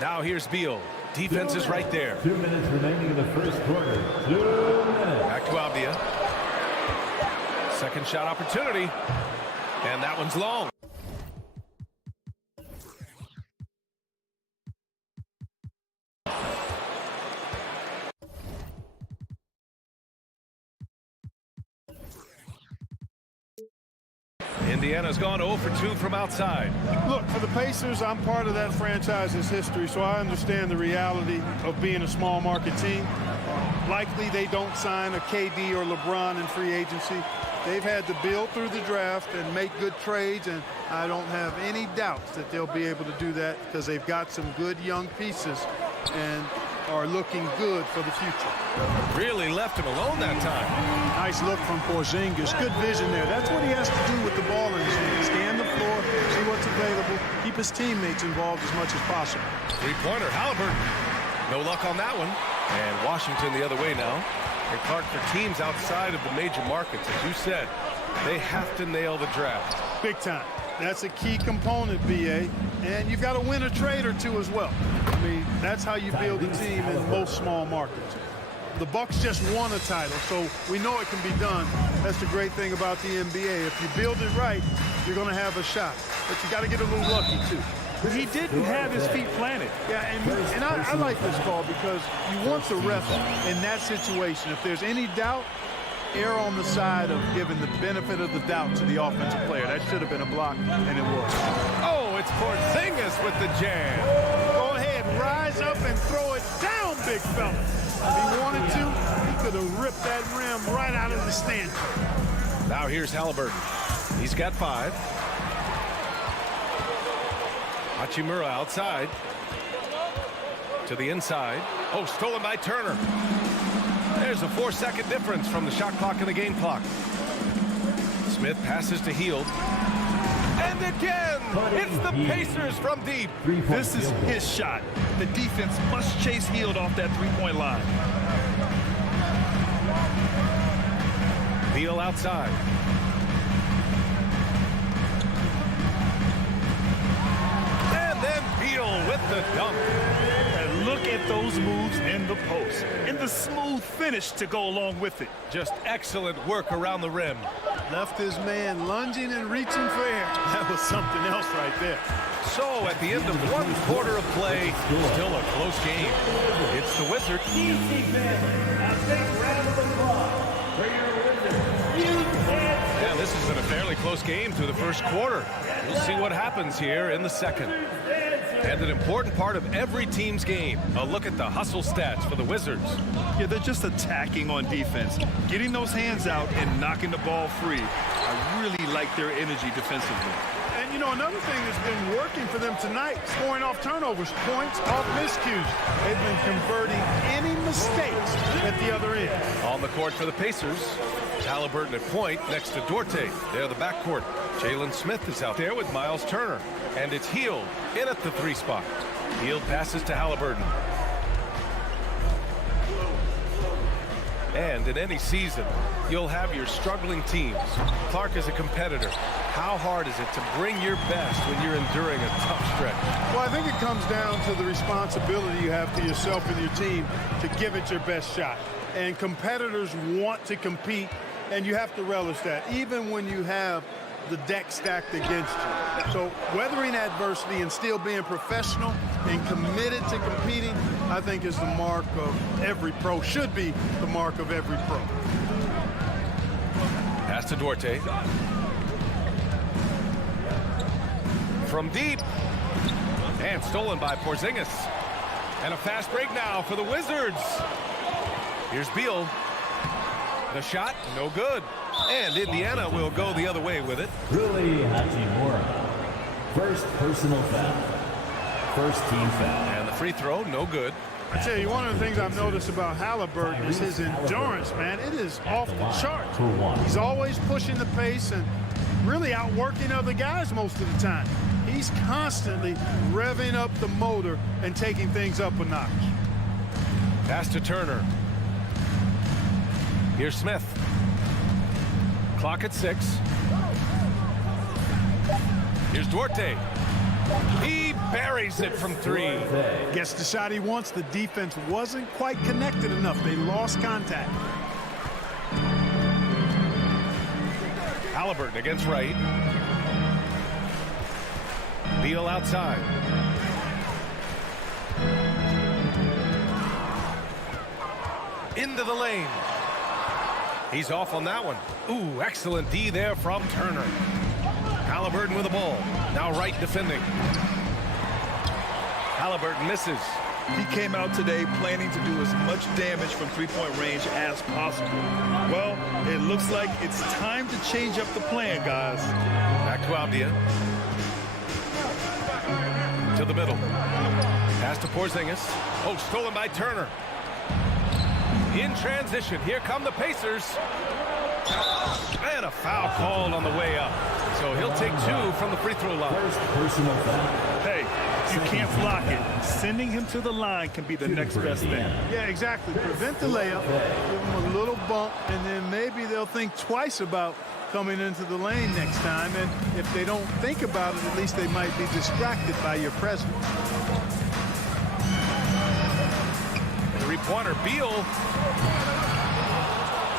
Now here's Beal. Defense is right there. 2 minutes remaining in the first quarter. 2 minutes. Back to Abdia. Second shot opportunity. And that one's long. Indiana's gone 0 for 2 from outside. Look, for the Pacers, I'm part of that franchise's history, so I understand the reality of being a small market team. Likely they don't sign a KD or LeBron in free agency. They've had to build through the draft and make good trades, and I don't have any doubts that they'll be able to do that because they've got some good young pieces and are looking good for the future. Really left him alone that time. Nice look from Porzingis. Good vision there. That's what he has to do with the ball in his hand. Scan the floor, see what's available, keep his teammates involved as much as possible. Three-pointer, Halliburton. No luck on that one. And Washington the other way now. And Clark, for teams outside of the major markets, as you said, they have to nail the draft. Big time. That's a key component, BA. And you've got to win a trade or two as well. I mean, that's how you build a team in most small markets. The Bucks just won a title, so we know it can be done. That's the great thing about the NBA. If you build it right, you're going to have a shot. But you got to get a little lucky, too. But he didn't have his feet planted. Yeah, and I like this call because you want the refs in that situation. If there's any doubt, err on the side of giving the benefit of the doubt to the offensive player. That should have been a block, and it was. Oh, it's Porzingis with the jam. Go ahead, rise up and throw it down, big fella. If he wanted to, he could have ripped that rim right out of the stand. Now here's Halliburton. He's got 5. Hachimura outside. To the inside. Oh, stolen by Turner. There's a 4-second difference from the shot clock and the game clock. Smith passes to Hield. And again, it's the Pacers from deep. This is his shot. The defense must chase Hield off that three-point line. Beal outside. And then Beal with the dunk. And look at those moves in the post. And the smooth finish to go along with it. Just excellent work around the rim. Left his man lunging and reaching for air. That was something else right there. So at the end of 1 quarter of play, still a close game. It's the Wizards. Yeah, this has been a fairly close game through the first quarter. We'll see what happens here in the second. And an important part of every team's game, a look at the hustle stats for the Wizards. Yeah, they're just attacking on defense, getting those hands out and knocking the ball free. I really like their energy defensively. And, you know, another thing that's been working for them tonight, scoring off turnovers, points off miscues. They've been converting any mistakes at the other end. On the court for the Pacers, Halliburton at point next to Duarte. They're the backcourt. Jalen Smith is out there with Miles Turner. And it's Hield in at the 3 spot. Hield passes to Halliburton. And in any season, you'll have your struggling teams. Clark is a competitor. How hard is it to bring your best when you're enduring a tough stretch? Well, I think it comes down to the responsibility you have to yourself and your team to give it your best shot. And competitors want to compete, and you have to relish that, even when you have the deck stacked against you. So weathering adversity and still being professional and committed to competing, I think is the mark of every pro, should be the mark of every pro. Pass to Duarte. From deep. And stolen by Porzingis. And a fast break now for the Wizards. Here's Beal. The shot, no good. And Indiana will go the other way with it. Rui Hachimura. First personal foul. First team foul. And the free throw, no good. I tell you, one of the things I've noticed about Halliburton is his endurance, man. It is off the chart. He's always pushing the pace and really outworking other guys most of the time. He's constantly revving up the motor and taking things up a notch. Pass to Turner. Here's Smith. Clock at 6. Here's Duarte. He buries it from 3. Gets the shot he wants. The defense wasn't quite connected enough. They lost contact. Halliburton against Wright. Beal outside. Into the lane. He's off on that one. Ooh, excellent D there from Turner. Halliburton with the ball. Now Wright defending. Halliburton misses. He came out today planning to do as much damage from three-point range as possible. Well, it looks like it's time to change up the plan, guys. Back to Avdia. To the middle. Pass to Porzingis. Oh, stolen by Turner. In transition, here come the Pacers. And a foul called on the way up. So he'll take 2 from the free throw line. First personal foul. Hey, you can't block it. Sending him to the line can be the next best thing. Yeah, exactly. Prevent the layup, give them a little bump, and then maybe they'll think twice about coming into the lane next time. And if they don't think about it, at least they might be distracted by your presence. Three-pointer, Beal.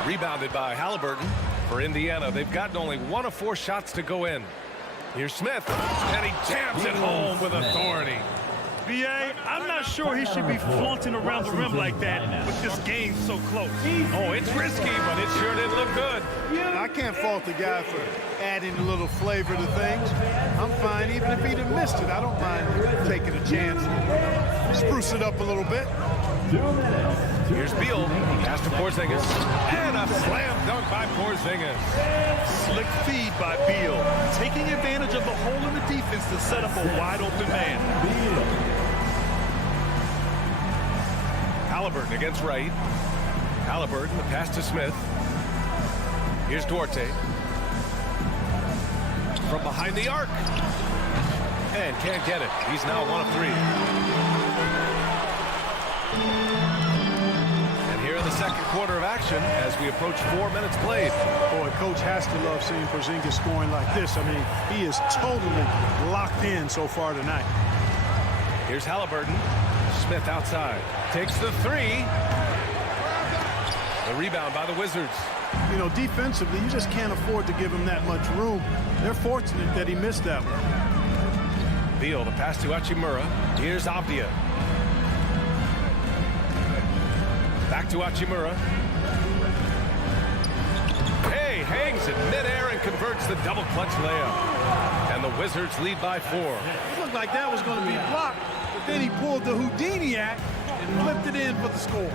Rebounded by Halliburton. For Indiana, they've gotten only 1 of 4 shots to go in. Here's Smith, and he jams it home with authority. B.A., I'm not sure he should be flaunting around the rim like that with this game so close. Oh, it's risky, but it sure did look good. I can't fault the guy for adding a little flavor to things. I'm fine, even if he'd have missed it. I don't mind taking a chance. Spruce it up a little bit. 2 minutes. Here's Beal, pass to Porzingis, and a slam dunk by Porzingis. Slick feed by Beal, taking advantage of the hole in the defense to set up a wide-open man. Halliburton against Wright. Halliburton, the pass to Smith. Here's Duarte. From behind the arc. And can't get it. He's now 1 of 3. And here in the second quarter of action as we approach 4 minutes played. Boy, Coach has to love seeing Porzingis scoring like this. I mean, he is totally locked in so far tonight. Here's Halliburton. Smith outside. Takes the 3. The rebound by the Wizards. You know, defensively, you just can't afford to give him that much room. They're fortunate that he missed that one. Beal, the pass to Hachimura. Here's Avdia. Back to Hachimura. Hey, hangs in midair and converts the double clutch layup. And the Wizards lead by 4. It looked like that was going to be blocked, but then he pulled the Houdini act and flipped it in for the score.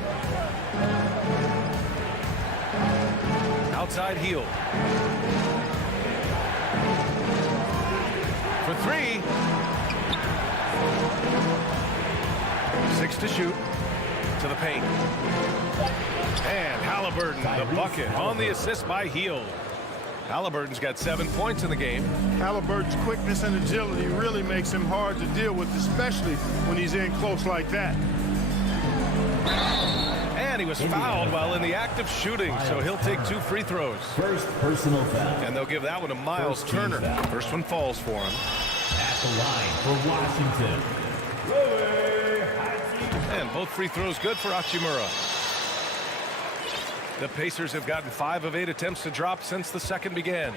Outside heel. For 3. 6 to shoot. To the paint. And Halliburton, the bucket on the assist by Heel. Halliburton's got 7 points in the game. Halliburton's quickness and agility really makes him hard to deal with, especially when he's in close like that. And he was fouled while in the act of shooting, so he'll take 2 free throws. First personal foul. And they'll give that one to Miles Turner. First one falls for him. At the line for Washington. And both free throws good for Hachimura. The Pacers have gotten 5 of 8 attempts to drop since the second began.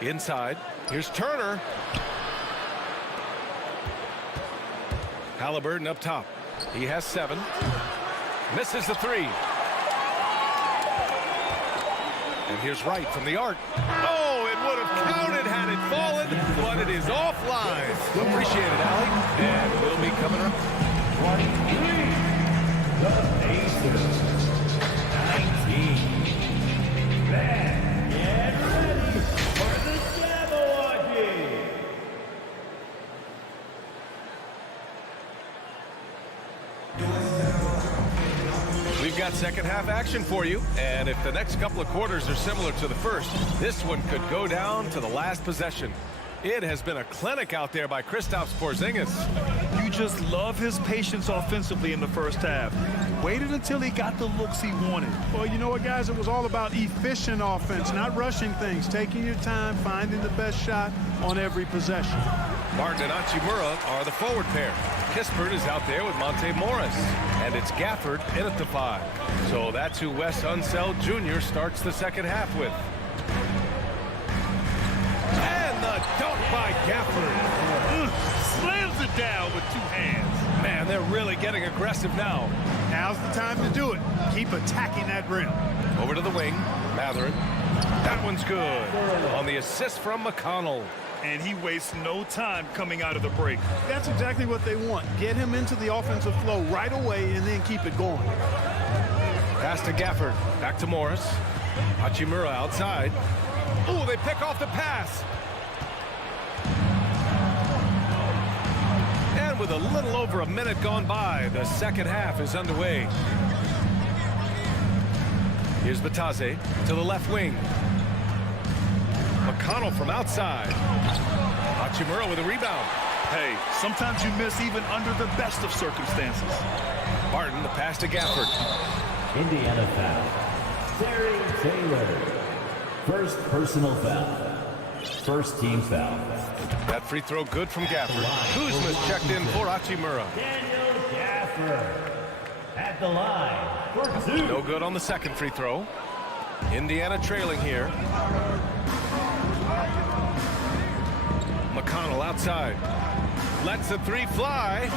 Inside, here's Turner. Halliburton up top. He has 7. Misses the 3. And here's Wright from the arc. Oh, it would have counted had it fallen, but it is offline. Appreciate it, Allie. And we'll be coming up. 23. The Pacers. 19. Back. Get ready for the Jabberwocky. We've got second half action for you, and if the next couple of quarters are similar to the first, this one could go down to the last possession. It has been a clinic out there by Kristaps Porzingis. You just love his patience offensively in the first half. Waited until he got the looks he wanted. Well, you know what, guys? It was all about efficient offense, not rushing things, taking your time, finding the best shot on every possession. Martin and Hachimura are the forward pair. Kispert is out there with Monte Morris. And it's Gafford in at the 5. So that's who Wes Unseld Jr. starts the second half with. And the dunk by Gafford. Slams it down with 2 hands. Man, they're really getting aggressive now. Now's the time to do it. Keep attacking that rim. Over to the wing. Matherin. That one's good. On the assist from McConnell. And he wastes no time coming out of the break. That's exactly what they want. Get him into the offensive flow right away and then keep it going. Pass to Gafford. Back to Morris. Hachimura outside. Oh, they pick off the pass. And with a little over a minute gone by, the second half is underway. Here's Batase to the left wing. McConnell from outside. Hachimura with a rebound. Hey, sometimes you miss even under the best of circumstances. Martin, the pass to Gafford. Indiana foul. Terry Taylor. First personal foul. First team foul. That free throw good from Gafford. Kuzma's checked in for Hachimura. Daniel Gafford. At the line for 2. No good on the second free throw. Indiana trailing here. McConnell outside. Lets the three fly.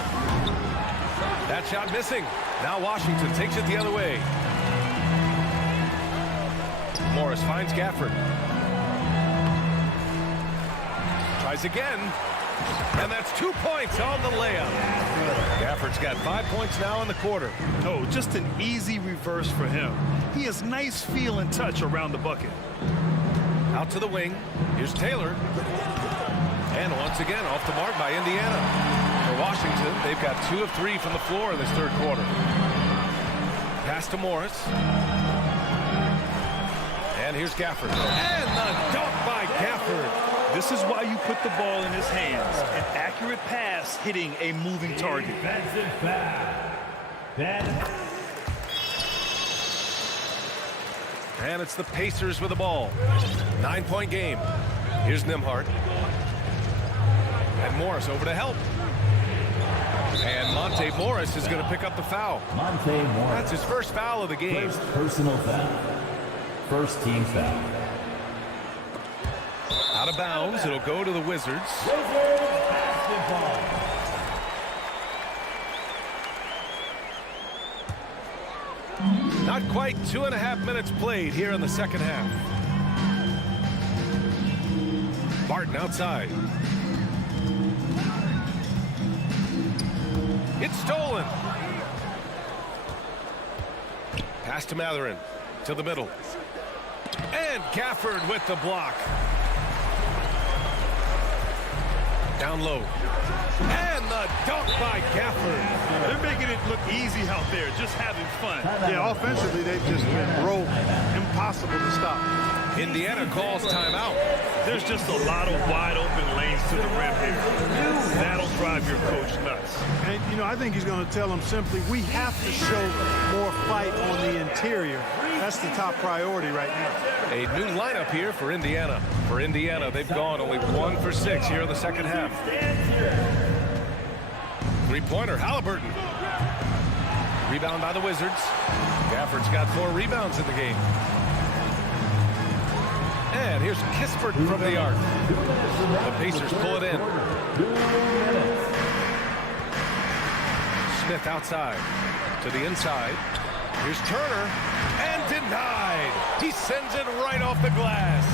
That shot missing. Now Washington takes it the other way. Morris finds Gafford. Tries again. And that's 2 points on the layup. Gafford's got 5 points now in the quarter. Oh, just an easy reverse for him. He has nice feel and touch around the bucket. Out to the wing. Here's Taylor. And once again, off the mark by Indiana. For Washington, they've got 2 of 3 from the floor in this third quarter. Pass to Morris. And here's Gafford. And the dunk by Gafford. This is why you put the ball in his hands. An accurate pass hitting a moving target. Defensive foul. And it's the Pacers with the ball. 9-point game. Here's Nembhard. And Morris over to help. And Monte Morris is going to pick up the foul. Monte Morris. That's his first foul of the game. First personal foul. First team foul. Out of bounds. It'll go to the Wizards. Wizards basketball. Not quite 2.5 minutes played here in the second half. Barton outside. It's stolen. Pass to Mathurin. To the middle. And Gafford with the block. Down low. And the dunk by Gafford. They're making it look easy out there, just having fun. Yeah, offensively, they've just been broke. Impossible to stop. Indiana calls timeout. There's just a lot of wide open lanes to the rim here. That'll drive your coach nuts. And, you know, I think he's going to tell them simply, we have to show more fight on the interior. That's the top priority right now. A new lineup here for Indiana. For Indiana, they've gone only 1 for 6 here in the second half. Three-pointer, Halliburton. Rebound by the Wizards. Gafford's got 4 rebounds in the game. And here's Kispert from the arc. The Pacers pull it in. Smith outside to the inside. Here's Turner. And denied. He sends it right off the glass.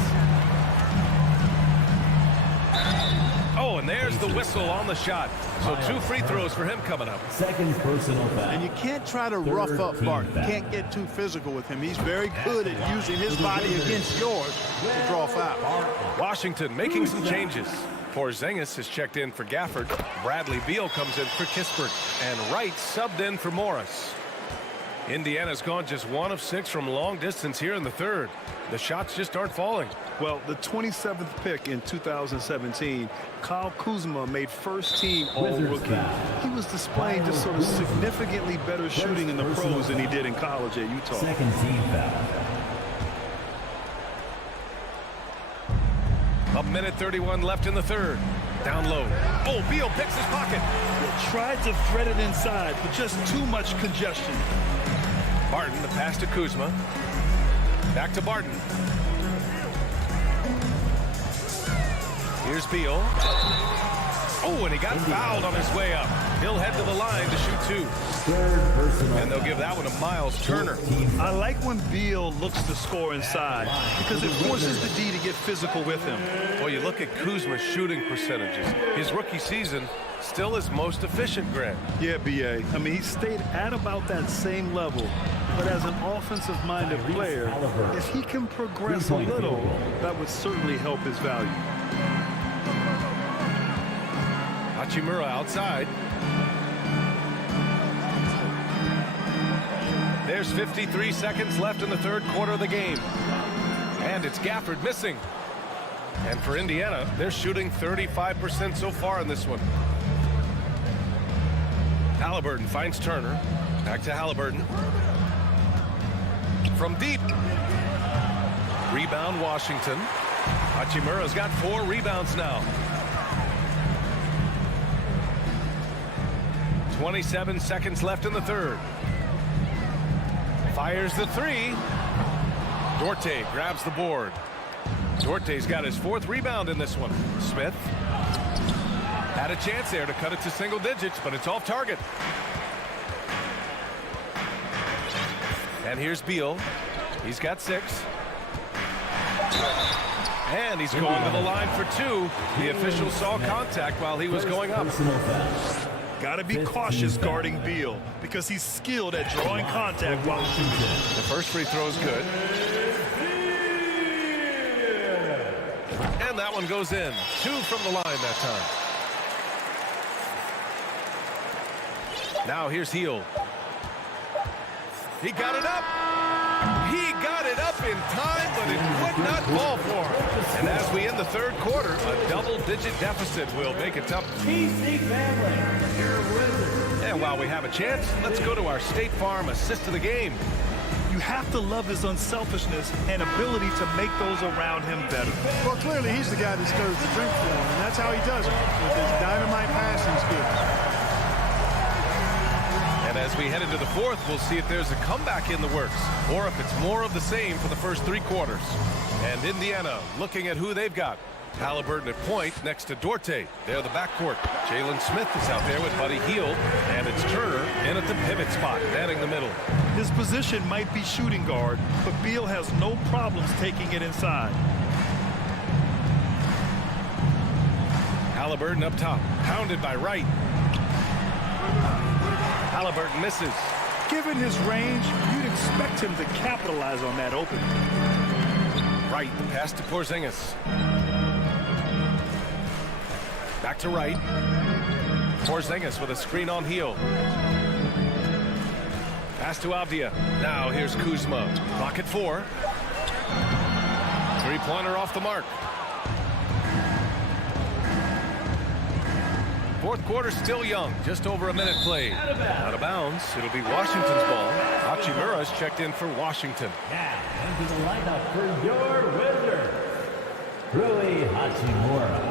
Oh, and there's the whistle on the shot. So 2 free throws for him coming up. Second personal foul. And you can't try to rough up Barton. You can't get too physical with him. He's very good at using his body against yours to draw fouls. Washington making some changes. Porzingis is checked in for Gafford. Bradley Beal comes in for Kispert. And Wright subbed in for Morris. Indiana's gone just 1 of 6 from long distance here in the third. The shots just aren't falling. Well, the 27th pick in 2017, Kyle Kuzma made first team All-Rookie. He was displaying just sort of significantly better shooting in the pros than he did in college at Utah. Second team foul. A minute 31 left in the third. Down low. Oh, Beal picks his pocket. Tried to thread it inside, but just too much congestion. Barton, the pass to Kuzma. Back to Barton. Here's Beal. Oh, and he got fouled on his way up. He'll head to the line to shoot 2. And they'll give that one to Miles Turner. I like when Beal looks to score inside because it forces the D to get physical with him. Well, you look at Kuzma's shooting percentages. His rookie season, still his most efficient, Grant. Yeah, B.A. I mean, he stayed at about that same level. But as an offensive-minded player, if he can progress a little, that would certainly help his value. Hachimura outside. There's 53 seconds left in the third quarter of the game. And it's Gafford missing. And for Indiana, they're shooting 35% so far in this one. Halliburton finds Turner. Back to Halliburton. From deep. Rebound Washington. Hachimura's got 4 rebounds now. 27 seconds left in the third. Fires the 3. Duarte grabs the board. Duarte's got his 4th rebound in this one. Smith. Had a chance there to cut it to single digits, but it's off target. And here's Beal. He's got 6. And he's going to the line for 2. The official saw contact while he was going up. Got to be cautious guarding Beal because he's skilled at drawing contact while shooting. The first free throw is good. And that one goes in. 2 from the line that time. Now here's Hield. He got it up. He got it up in time, but it would not fall for him. And as we end the third quarter, a double-digit deficit will make it tough. PC family, your Wizards. And while we have a chance, let's go to our State Farm assist of the game. You have to love his unselfishness and ability to make those around him better. Well, clearly he's the guy that stirs the drink for him, and that's how he does it, with his dynamite passing skills. And as we head into the fourth, we'll see if there's a comeback in the works or if it's more of the same for the first 3 quarters. And Indiana looking at who they've got. Halliburton at point next to Duarte. They're the backcourt. Jalen Smith is out there with Buddy Hield. And it's Turner in at the pivot spot, manning the middle. His position might be shooting guard, but Beal has no problems taking it inside. Halliburton up top, pounded by Wright. Halliburton misses. Given his range, you'd expect him to capitalize on that opening. Wright, pass to Porzingis. Back to Wright. Porzingis with a screen on Hield. Pass to Avdia. Now here's Kuzma. Clock at 4. 3-pointer off the mark. Fourth quarter still young. Just over a minute played. Out of bounds. It'll be Washington's ball. Hachimura's checked in for Washington. Now into the lineup for your Wizards, Rui Hachimura.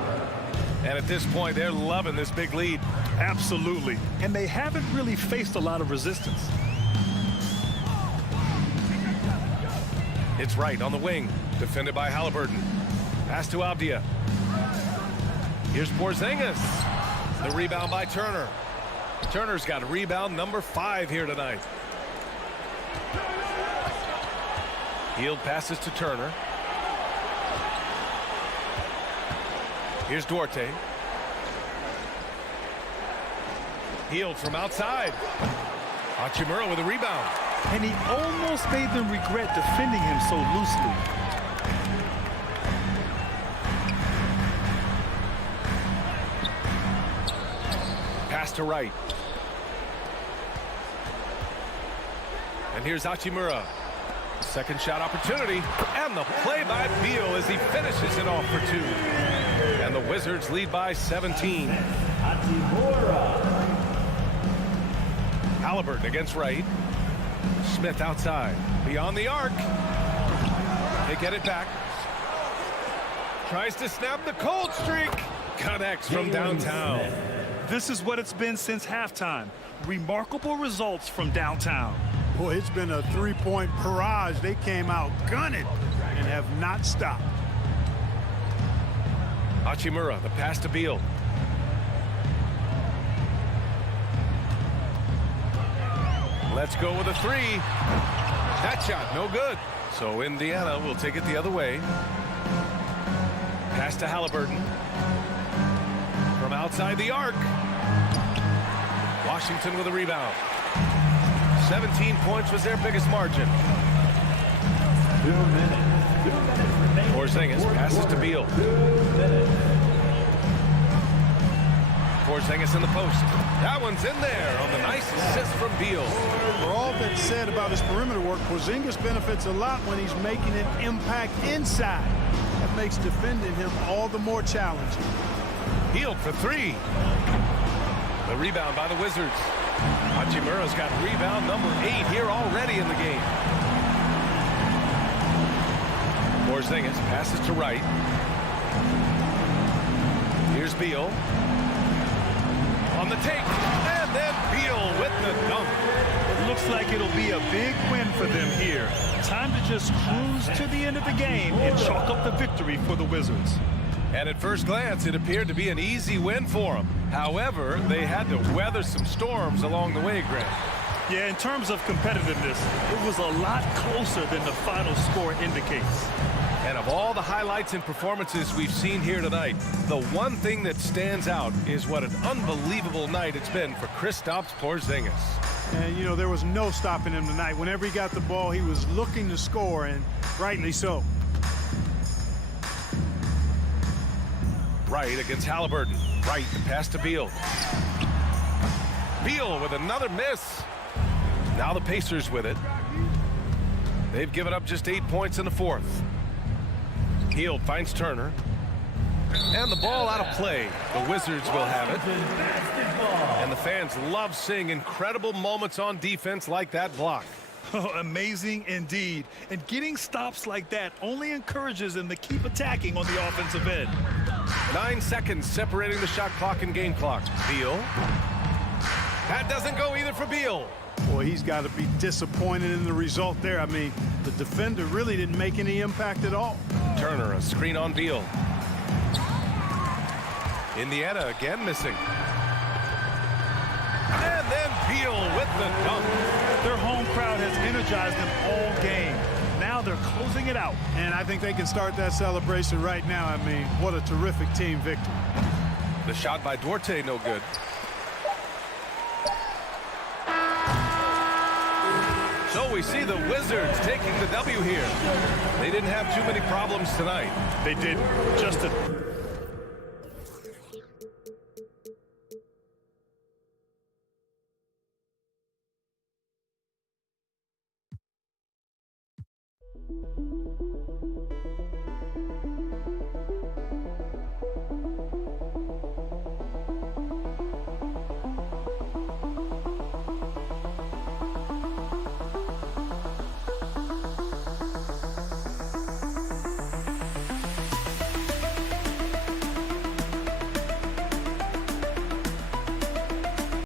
And at this point, they're loving this big lead. Absolutely. And they haven't really faced a lot of resistance. It's Wright on the wing. Defended by Halliburton. Pass to Avdia. Here's Porzingis. The rebound by Turner. Turner's got rebound number 5 here tonight. Hield passes to Turner. Here's Duarte. Hield from outside. Hachimura with a rebound. And he almost made them regret defending him so loosely. Pass to Wright. And here's Hachimura. Second shot opportunity. And the play by Beal as he finishes it off for 2. And the Wizards lead by 17. Halliburton against Wright. Smith outside. Beyond the arc. They get it back. Tries to snap the cold streak. Connects from downtown. This is what it's been since halftime. Remarkable results from downtown. Boy, it's been a 3-point barrage. They came out gunning and have not stopped. Hachimura, the pass to Beal. Let's go with a 3. That shot, no good. So Indiana will take it the other way. Pass to Halliburton. From outside the arc. Washington with a rebound. 17 points was their biggest margin. 2 minutes. 2 minutes remaining. Porzingis passes to Beal. 2 minutes. Porzingis in the post. That one's in there on the nice assist from Beal. For all that's said about his perimeter work, Porzingis benefits a lot when he's making an impact inside. That makes defending him all the more challenging. Hield for 3. The rebound by the Wizards. Hachimura's got rebound number 8 here already in the game. Porzingis passes to Wright. Here's Beal. On the take. And then Beal with the dunk. It looks like it'll be a big win for them here. Time to just cruise to the end of the game and chalk up the victory for the Wizards. And at first glance, it appeared to be an easy win for them. However, they had to weather some storms along the way, Grant. Yeah, in terms of competitiveness, it was a lot closer than the final score indicates. And of all the highlights and performances we've seen here tonight, the one thing that stands out is what an unbelievable night it's been for Kristaps Porzingis. And, you know, there was no stopping him tonight. Whenever he got the ball, he was looking to score, and rightly so. Wright against Halliburton. Wright, the pass to Beal. Beal with another miss. Now the Pacers with it. They've given up just 8 points in the fourth. Hield finds Turner. And the ball out of play. The Wizards will have it. And the fans love seeing incredible moments on defense like that block. Oh, amazing indeed. And getting stops like that only encourages them to keep attacking on the offensive end. 9 seconds separating the shot clock and game clock. Beal. That doesn't go either for Beal. Boy, he's got to be disappointed in the result there. I mean, the defender really didn't make any impact at all. Turner, a screen on Beal. Indiana again missing. And then Beal with the dunk. Their home crowd has energized them all game. Now they're closing it out. And I think they can start that celebration right now. I mean, what a terrific team victory. The shot by Duarte, no good. So we see the Wizards taking the W here. They didn't have too many problems tonight. They did. Just a...